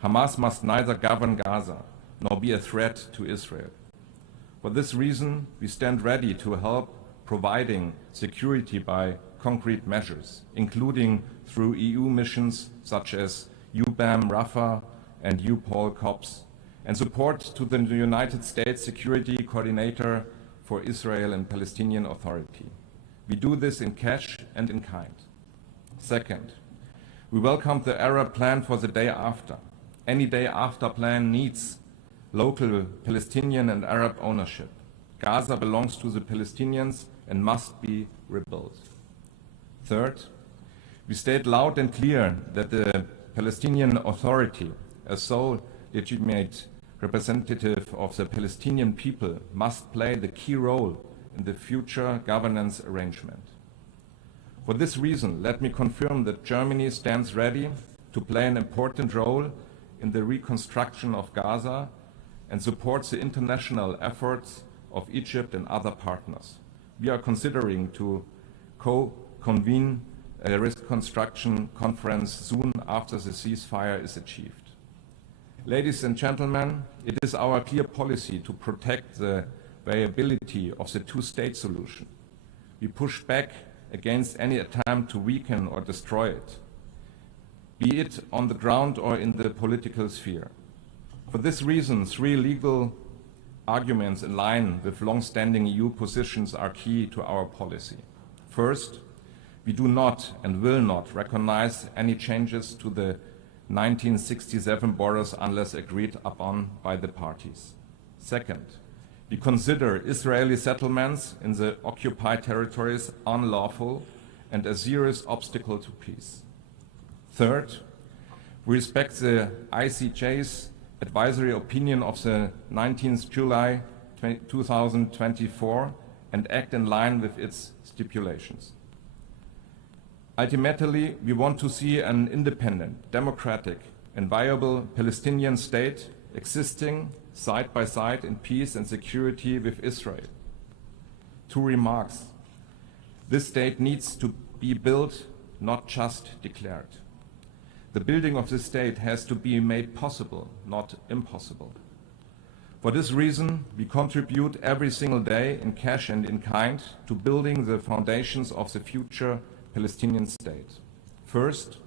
Hamas must neither govern Gaza nor be a threat to Israel. For this reason, we stand ready to help providing security by concrete measures, including through EU missions such as UBAM Rafah and UPOL COPS, and support to the United States Security Coordinator for Israel and Palestinian Authority. We do this in cash and in kind. Second, we welcome the Arab plan for the day after. Any day after plan needs local Palestinian and Arab ownership. Gaza belongs to the Palestinians and must be rebuilt. Third, we state loud and clear that the Palestinian Authority, as sole legitimate representative of the Palestinian people, must play the key role in the future governance arrangement. For this reason, let me confirm that Germany stands ready to play an important role in the reconstruction of Gaza and supports the international efforts of Egypt and other partners. We are considering to co-convene a reconstruction conference soon after the ceasefire is achieved. Ladies and gentlemen, it is our clear policy to protect the viability of the two-state solution. We push back against any attempt to weaken or destroy it, be it on the ground or in the political sphere. For this reason, three legal arguments in line with long-standing EU positions are key to our policy. First, we do not and will not recognize any changes to the 1967 borders unless agreed upon by the parties. Second, we consider Israeli settlements in the occupied territories unlawful and a serious obstacle to peace. Third, we respect the ICJ's advisory opinion of the 19th July 2024 and act in line with its stipulations. Ultimately, we want to see an independent, democratic, and viable Palestinian state existing side by side in peace and security with Israel. Two remarks. This state needs to be built, not just declared. The building of this state has to be made possible, not impossible. For this reason, we contribute every single day in cash and in kind to building the foundations of the future Palestinian state. First,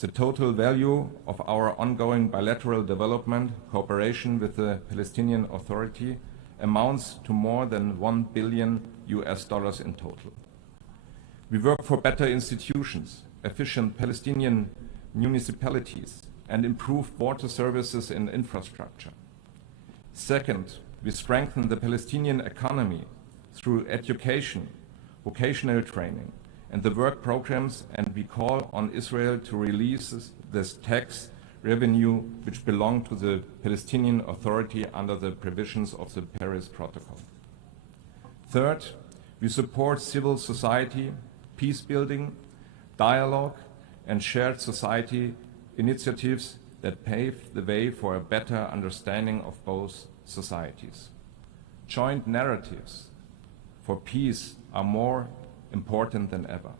the total value of our ongoing bilateral development cooperation with the Palestinian Authority amounts to more than $1 billion in total. We work for better institutions, efficient Palestinian municipalities, and improved water services and infrastructure. Second, we strengthen the Palestinian economy through education, vocational training, and the work programs, and we call on Israel to release this tax revenue which belong to the Palestinian Authority under the provisions of the Paris Protocol. Third, we support civil society, peace building, dialogue, and shared society initiatives that pave the way for a better understanding of both societies. Joint narratives for peace are more important than ever.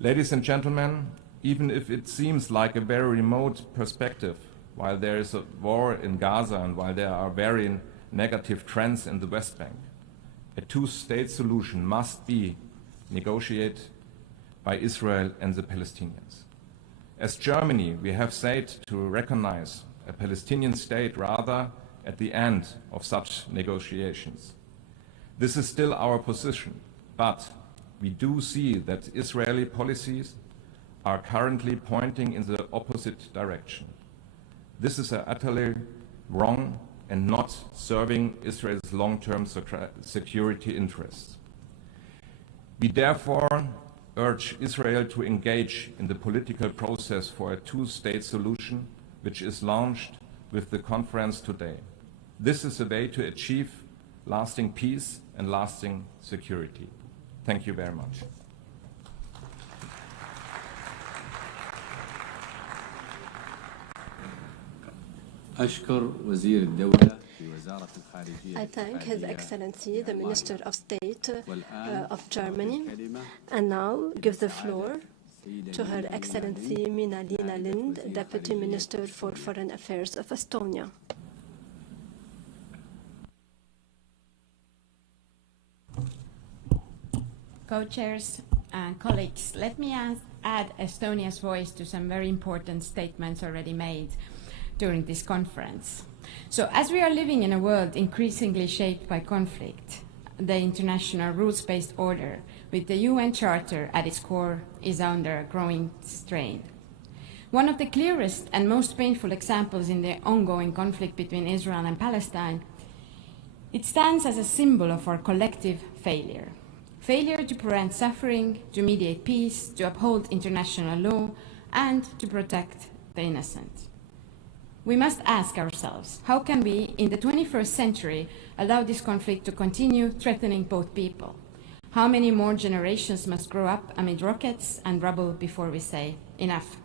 Ladies and gentlemen, even if it seems like a very remote perspective, while there is a war in Gaza and while there are very negative trends in the West Bank, a two-state solution must be negotiated by Israel and the Palestinians. As Germany, we have said to recognize a Palestinian state rather at the end of such negotiations. This is still our position, but we do see that Israeli policies are currently pointing in the opposite direction. This is utterly wrong and not serving Israel's long-term security interests. We therefore urge Israel to engage in the political process for a two-state solution, which is launched with the conference today. This is a way to achieve lasting peace and lasting security. Thank you very much. I thank His Excellency, the Minister of State of Germany, and now give the floor to Her Excellency Mina-Lina Lind, Deputy Minister for Foreign Affairs of Estonia. Co-chairs and colleagues, let me add Estonia's voice to some very important statements already made during this conference. So as we are living in a world increasingly shaped by conflict, the international rules-based order with the UN Charter at its core is under growing strain. One of the clearest and most painful examples in the ongoing conflict between Israel and Palestine It stands as a symbol of our collective failure. Failure to prevent suffering, to mediate peace, to uphold international law, and to protect the innocent. We must ask ourselves, how can we, in the 21st century, allow this conflict to continue threatening both people? How many more generations must grow up amid rockets and rubble before we say enough?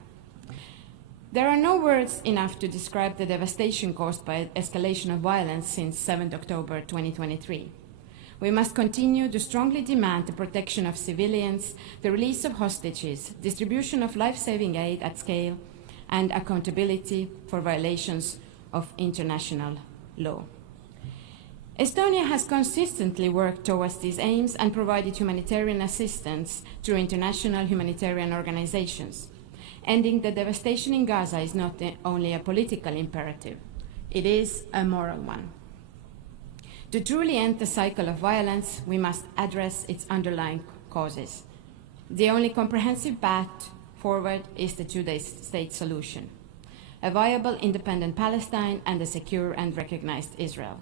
There are no words enough to describe the devastation caused by escalation of violence since 7 October 2023. We must continue to strongly demand the protection of civilians, the release of hostages, distribution of life-saving aid at scale, and accountability for violations of international law. Estonia has consistently worked towards these aims and provided humanitarian assistance through international humanitarian organizations. Ending the devastation in Gaza is not only a political imperative, it is a moral one. To truly end the cycle of violence, we must address its underlying causes. The only comprehensive path forward is the two-state solution, a viable independent Palestine and a secure and recognized Israel.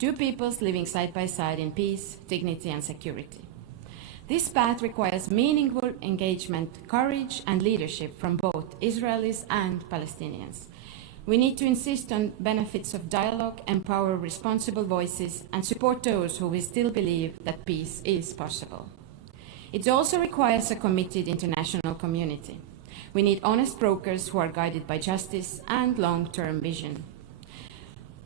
Two peoples living side by side in peace, dignity, and security. This path requires meaningful engagement, courage, and leadership from both Israelis and Palestinians. We need to insist on benefits of dialogue, empower responsible voices, and support those who still believe that peace is possible. It also requires a committed international community. We need honest brokers who are guided by justice and long-term vision.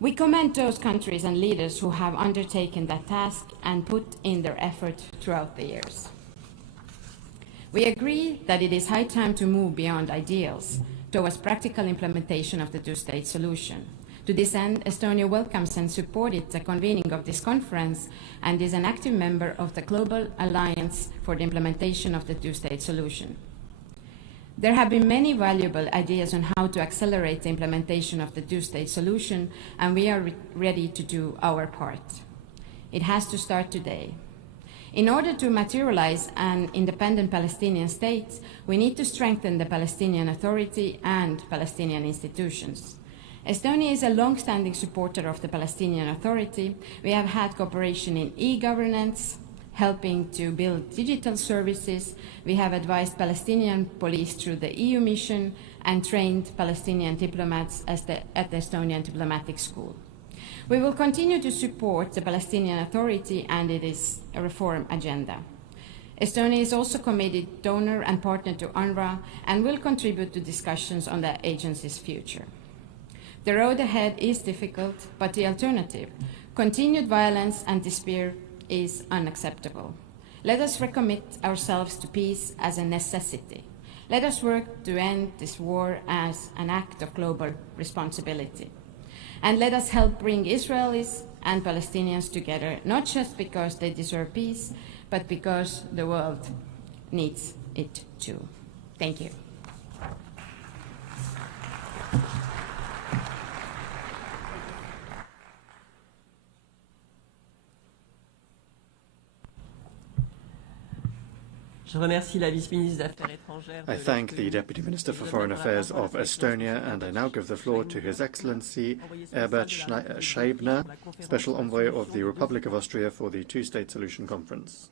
We commend those countries and leaders who have undertaken that task and put in their effort throughout the years. We agree that it is high time to move beyond ideals towards practical implementation of the two-state solution. To this end, Estonia welcomes and supported the convening of this conference and is an active member of the Global Alliance for the Implementation of the Two-State Solution. There have been many valuable ideas on how to accelerate the implementation of the two-state solution, and we are ready to do our part. It has to start today. In order to materialize an independent Palestinian state, we need to strengthen the Palestinian Authority and Palestinian institutions. Estonia is a long-standing supporter of the Palestinian Authority. We have had cooperation in e-governance, helping to build digital services. We have advised Palestinian police through the EU mission and trained Palestinian diplomats at the Estonian diplomatic school. We will continue to support the Palestinian Authority and its reform agenda. Estonia is also committed donor and partner to UNRWA and will contribute to discussions on the agency's future. The road ahead is difficult, but the alternative, continued violence and despair, is unacceptable. Let us recommit ourselves to peace as a necessity. Let us work to end this war as an act of global responsibility. And let us help bring Israelis and Palestinians together, not just because they deserve peace, but because the world needs it too. Thank you. I thank the Deputy Minister for Foreign Affairs of Estonia, and I now give the floor to His Excellency Herbert Scheibner, Special Envoy of the Republic of Austria for the Two-State Solution Conference.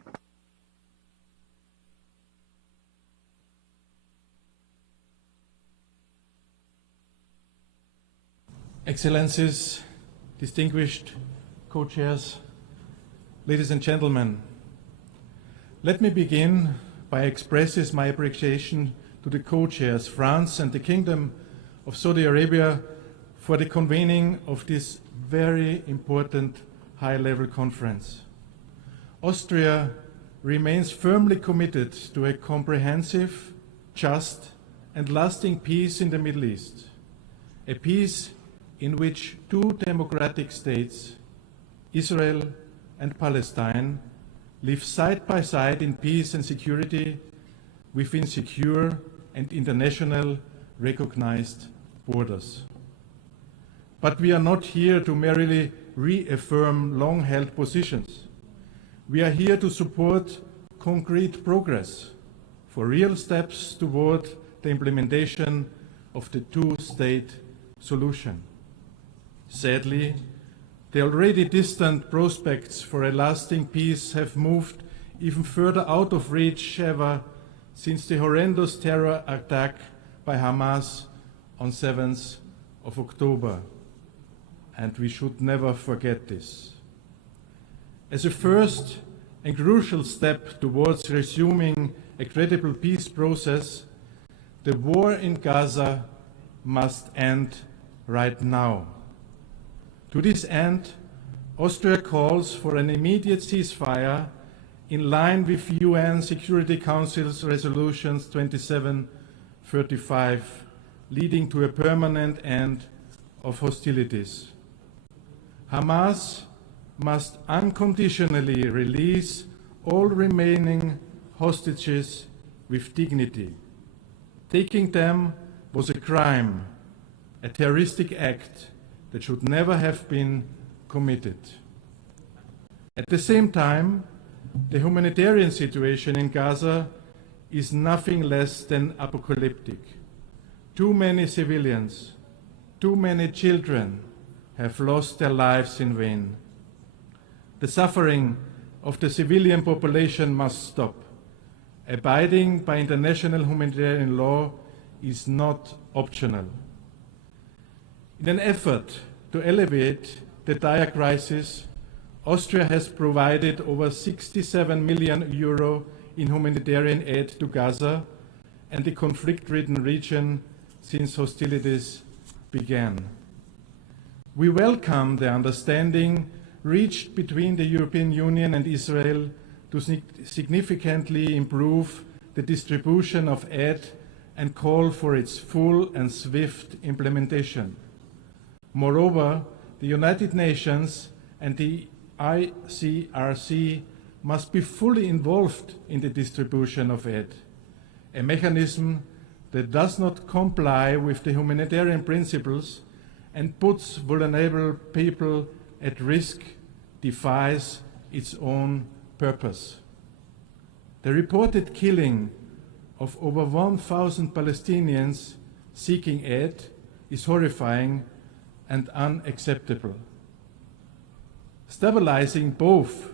Excellencies, distinguished co-chairs, ladies and gentlemen, let me begin by expressing my appreciation to the co-chairs, France and the Kingdom of Saudi Arabia, for the convening of this very important high-level conference. Austria remains firmly committed to a comprehensive, just and lasting peace in the Middle East, a peace in which two democratic states, Israel and Palestine, live side by side in peace and security within secure and international recognized borders. But we are not here to merely reaffirm long-held positions. We are here to support concrete progress for real steps toward the implementation of the two-state solution. Sadly, the already distant prospects for a lasting peace have moved even further out of reach ever since the horrendous terror attack by Hamas on 7th of October. And we should never forget this. As a first and crucial step towards resuming a credible peace process, the war in Gaza must end right now. To this end, Austria calls for an immediate ceasefire in line with UN Security Council's resolutions 2735, leading to a permanent end of hostilities. Hamas must unconditionally release all remaining hostages with dignity. Taking them was a crime, a terroristic act that should never have been committed. At the same time, the humanitarian situation in Gaza is nothing less than apocalyptic. Too many civilians, too many children have lost their lives in vain. The suffering of the civilian population must stop. Abiding by international humanitarian law is not optional. In an effort to alleviate the dire crisis, Austria has provided over 67 million euro in humanitarian aid to Gaza and the conflict-ridden region since hostilities began. We welcome the understanding reached between the European Union and Israel to significantly improve the distribution of aid and call for its full and swift implementation. Moreover, the United Nations and the ICRC must be fully involved in the distribution of aid. A mechanism that does not comply with the humanitarian principles and puts vulnerable people at risk defies its own purpose. The reported killing of over 1,000 Palestinians seeking aid is horrifying and unacceptable. Stabilizing both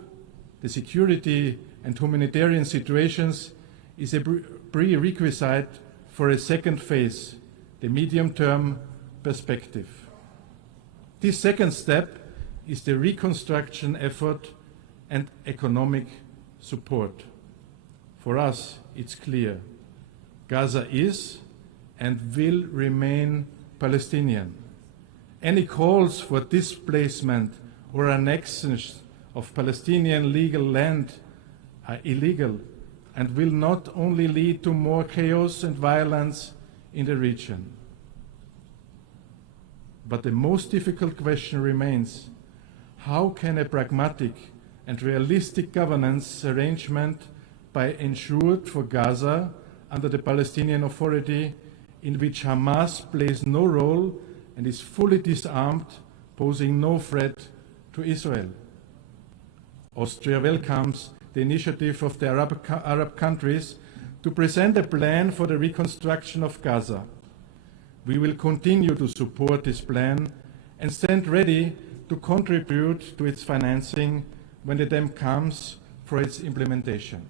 the security and humanitarian situations is a prerequisite for a second phase, the medium-term perspective. This second step is the reconstruction effort and economic support. For us, it's clear. Gaza is and will remain Palestinian. Any calls for displacement or annexation of Palestinian legal land are illegal and will not only lead to more chaos and violence in the region. But the most difficult question remains: how can a pragmatic and realistic governance arrangement be ensured for Gaza under the Palestinian Authority, in which Hamas plays no role and is fully disarmed, posing no threat to Israel? Austria welcomes the initiative of the Arab countries to present a plan for the reconstruction of Gaza. We will continue to support this plan and stand ready to contribute to its financing when the time comes for its implementation.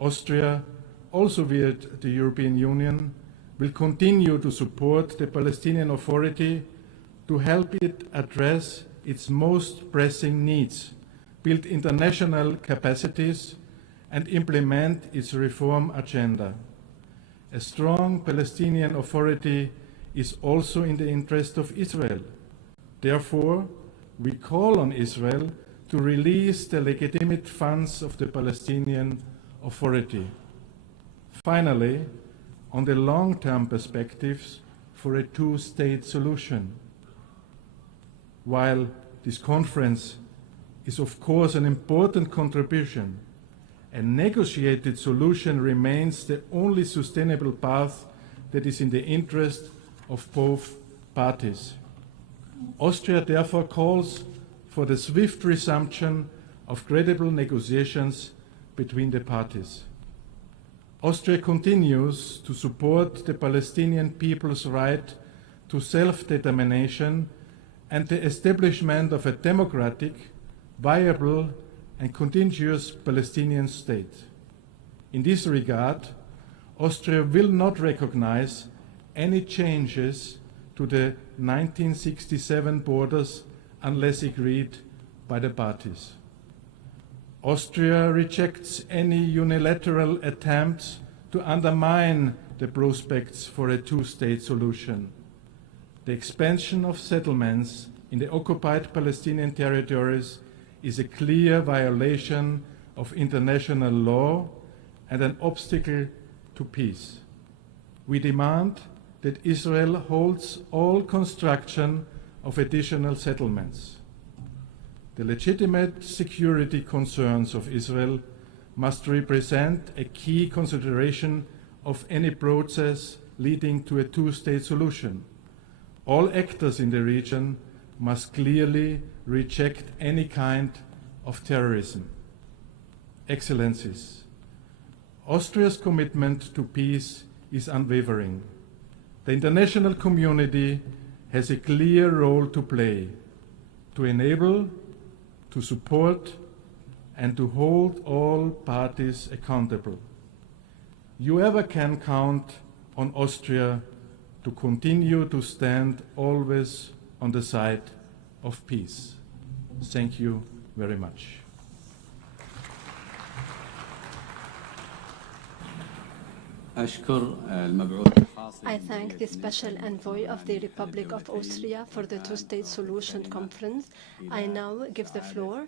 Austria, also via the European Union, will continue to support the Palestinian Authority to help it address its most pressing needs, build international capacities, and implement its reform agenda. A strong Palestinian Authority is also in the interest of Israel. Therefore, we call on Israel to release the legitimate funds of the Palestinian Authority. Finally, on the long-term perspectives for a two-state solution. While this conference is of course an important contribution, a negotiated solution remains the only sustainable path that is in the interest of both parties. Austria therefore calls for the swift resumption of credible negotiations between the parties. Austria continues to support the Palestinian people's right to self-determination and the establishment of a democratic, viable, and continuous Palestinian state. In this regard, Austria will not recognize any changes to the 1967 borders unless agreed by the parties. Austria rejects any unilateral attempts to undermine the prospects for a two-state solution. The expansion of settlements in the occupied Palestinian territories is a clear violation of international law and an obstacle to peace. We demand that Israel holds all construction of additional settlements. The legitimate security concerns of Israel must represent a key consideration of any process leading to a two-state solution. All actors in the region must clearly reject any kind of terrorism. Excellencies, Austria's commitment to peace is unwavering. The international community has a clear role to play to enable, to support, and to hold all parties accountable. You ever can count on Austria to continue to stand always on the side of peace. Thank you very much. I thank the Special Envoy of the Republic of Austria for the Two-State Solution Conference. I now give the floor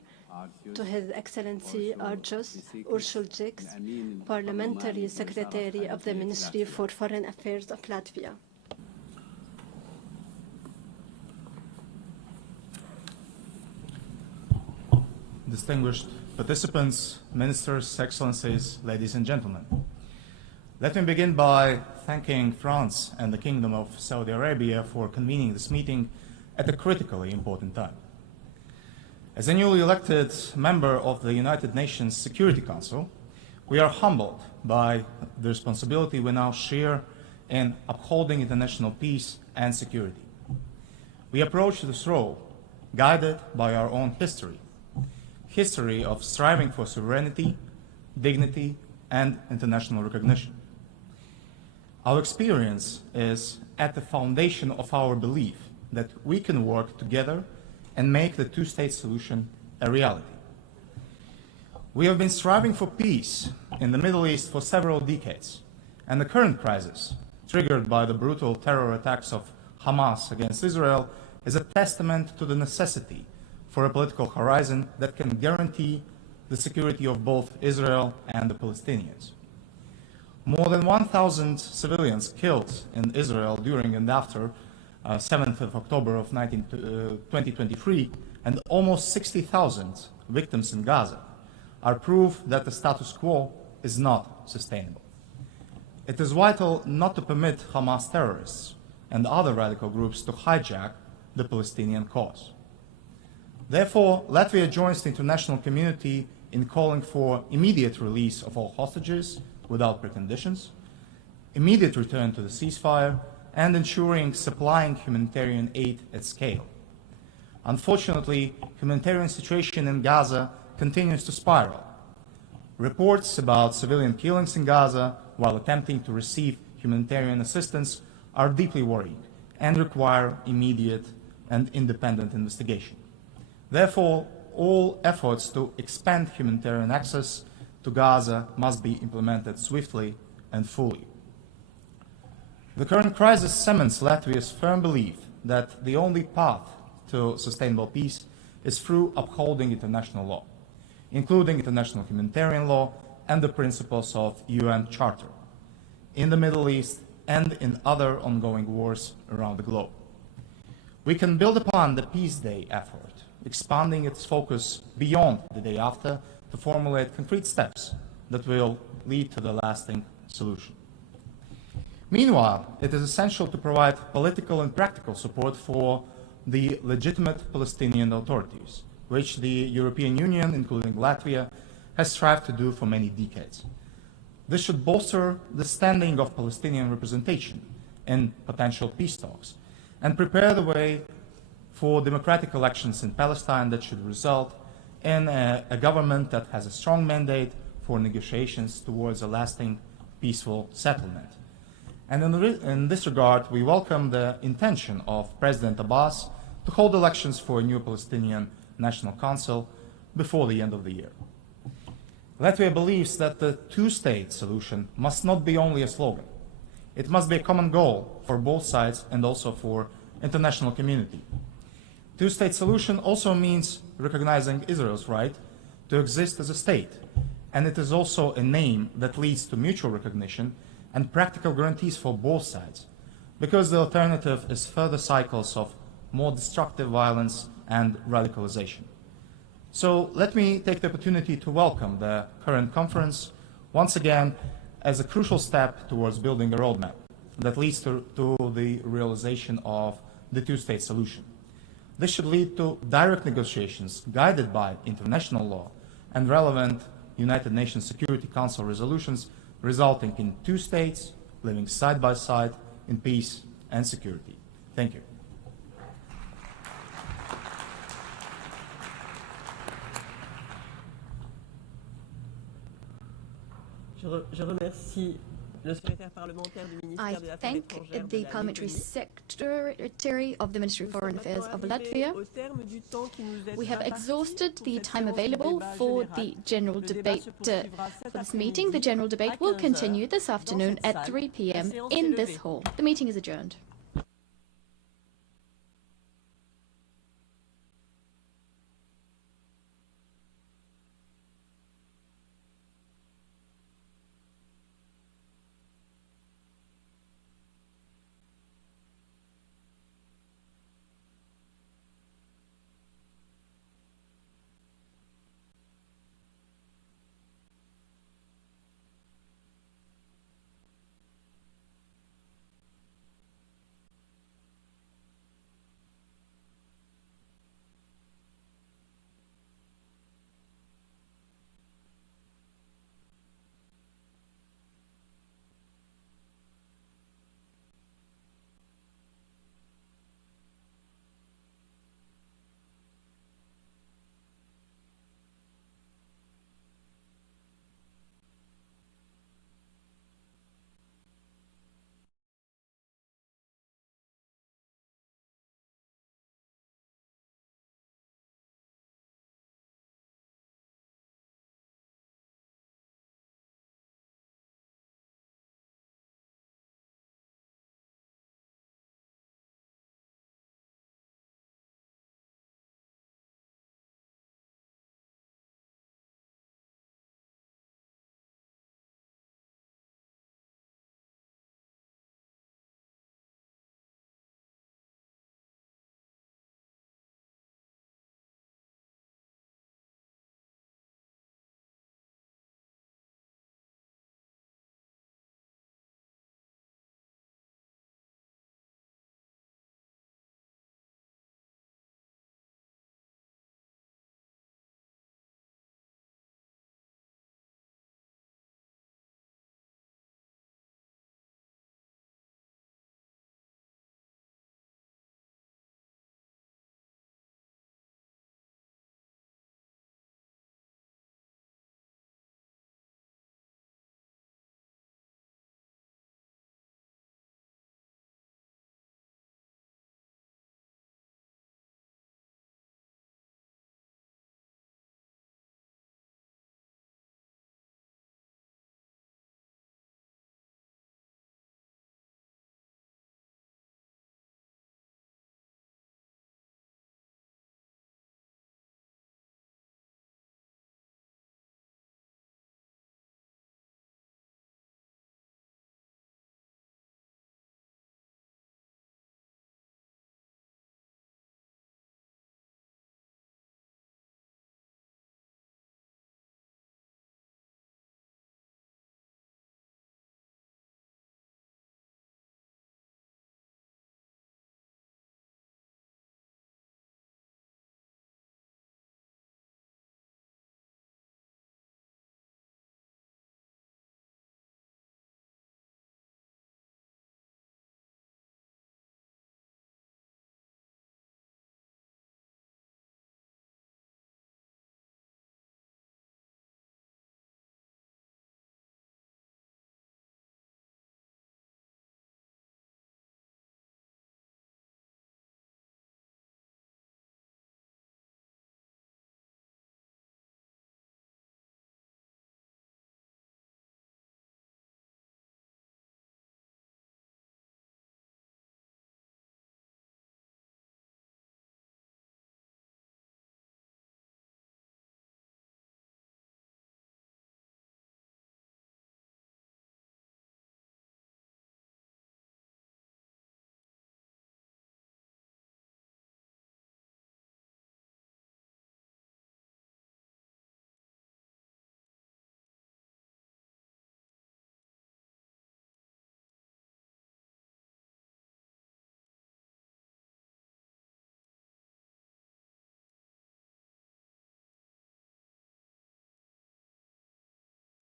to His Excellency Arjus Ursuljiks, Parliamentary Secretary of the Ministry for Foreign Affairs of Latvia. Distinguished participants, ministers, excellencies, ladies and gentlemen. Let me begin by thanking France and the Kingdom of Saudi Arabia for convening this meeting at a critically important time. As a newly elected member of the United Nations Security Council, we are humbled by the responsibility we now share in upholding international peace and security. We approach this role guided by our own history of striving for sovereignty, dignity, and international recognition. Our experience is at the foundation of our belief that we can work together and make the two-state solution a reality. We have been striving for peace in the Middle East for several decades, and the current crisis, triggered by the brutal terror attacks of Hamas against Israel, is a testament to the necessity for a political horizon that can guarantee the security of both Israel and the Palestinians. More than 1,000 civilians killed in Israel during and after 7th of October of 2023, and almost 60,000 victims in Gaza are proof that the status quo is not sustainable. It is vital not to permit Hamas terrorists and other radical groups to hijack the Palestinian cause. Therefore, Latvia joins the international community in calling for immediate release of all hostages without preconditions, immediate return to the ceasefire, and ensuring supplying humanitarian aid at scale. Unfortunately, humanitarian situation in Gaza continues to spiral. Reports about civilian killings in Gaza while attempting to receive humanitarian assistance are deeply worrying and require immediate and independent investigation. Therefore, all efforts to expand humanitarian access to Gaza must be implemented swiftly and fully. The current crisis cements Latvia's firm belief that the only path to sustainable peace is through upholding international law, including international humanitarian law and the principles of UN Charter, in the Middle East and in other ongoing wars around the globe. We can build upon the Peace Day effort, expanding its focus beyond the day after to formulate concrete steps that will lead to the lasting solution. Meanwhile, it is essential to provide political and practical support for the legitimate Palestinian authorities, which the European Union, including Latvia, has strived to do for many decades. This should bolster the standing of Palestinian representation in potential peace talks and prepare the way for democratic elections in Palestine that should result in a government that has a strong mandate for negotiations towards a lasting peaceful settlement. And in this regard, we welcome the intention of President Abbas to hold elections for a new Palestinian National Council before the end of the year. Latvia believes that the two-state solution must not be only a slogan. It must be a common goal for both sides and also for international community. Two-state solution also means recognizing Israel's right to exist as a state, and it is also a name that leads to mutual recognition and practical guarantees for both sides, because the alternative is further cycles of more destructive violence and radicalization. So let me take the opportunity to welcome the current conference once again as a crucial step towards building a roadmap that leads to the realization of the two-state solution. This should lead to direct negotiations guided by international law and relevant United Nations Security Council resolutions, resulting in two states living side by side in peace and security. Thank you. Je remercie le secrétaire parlementaire du ministère des Affaires étrangères de the la Parliamentary Lettonie. Secretary of the Ministry of Foreign Affairs of Latvia. We have exhausted the time available for the general debate for this meeting. The general debate will continue this afternoon at 3 p.m. in this hall. The meeting is adjourned.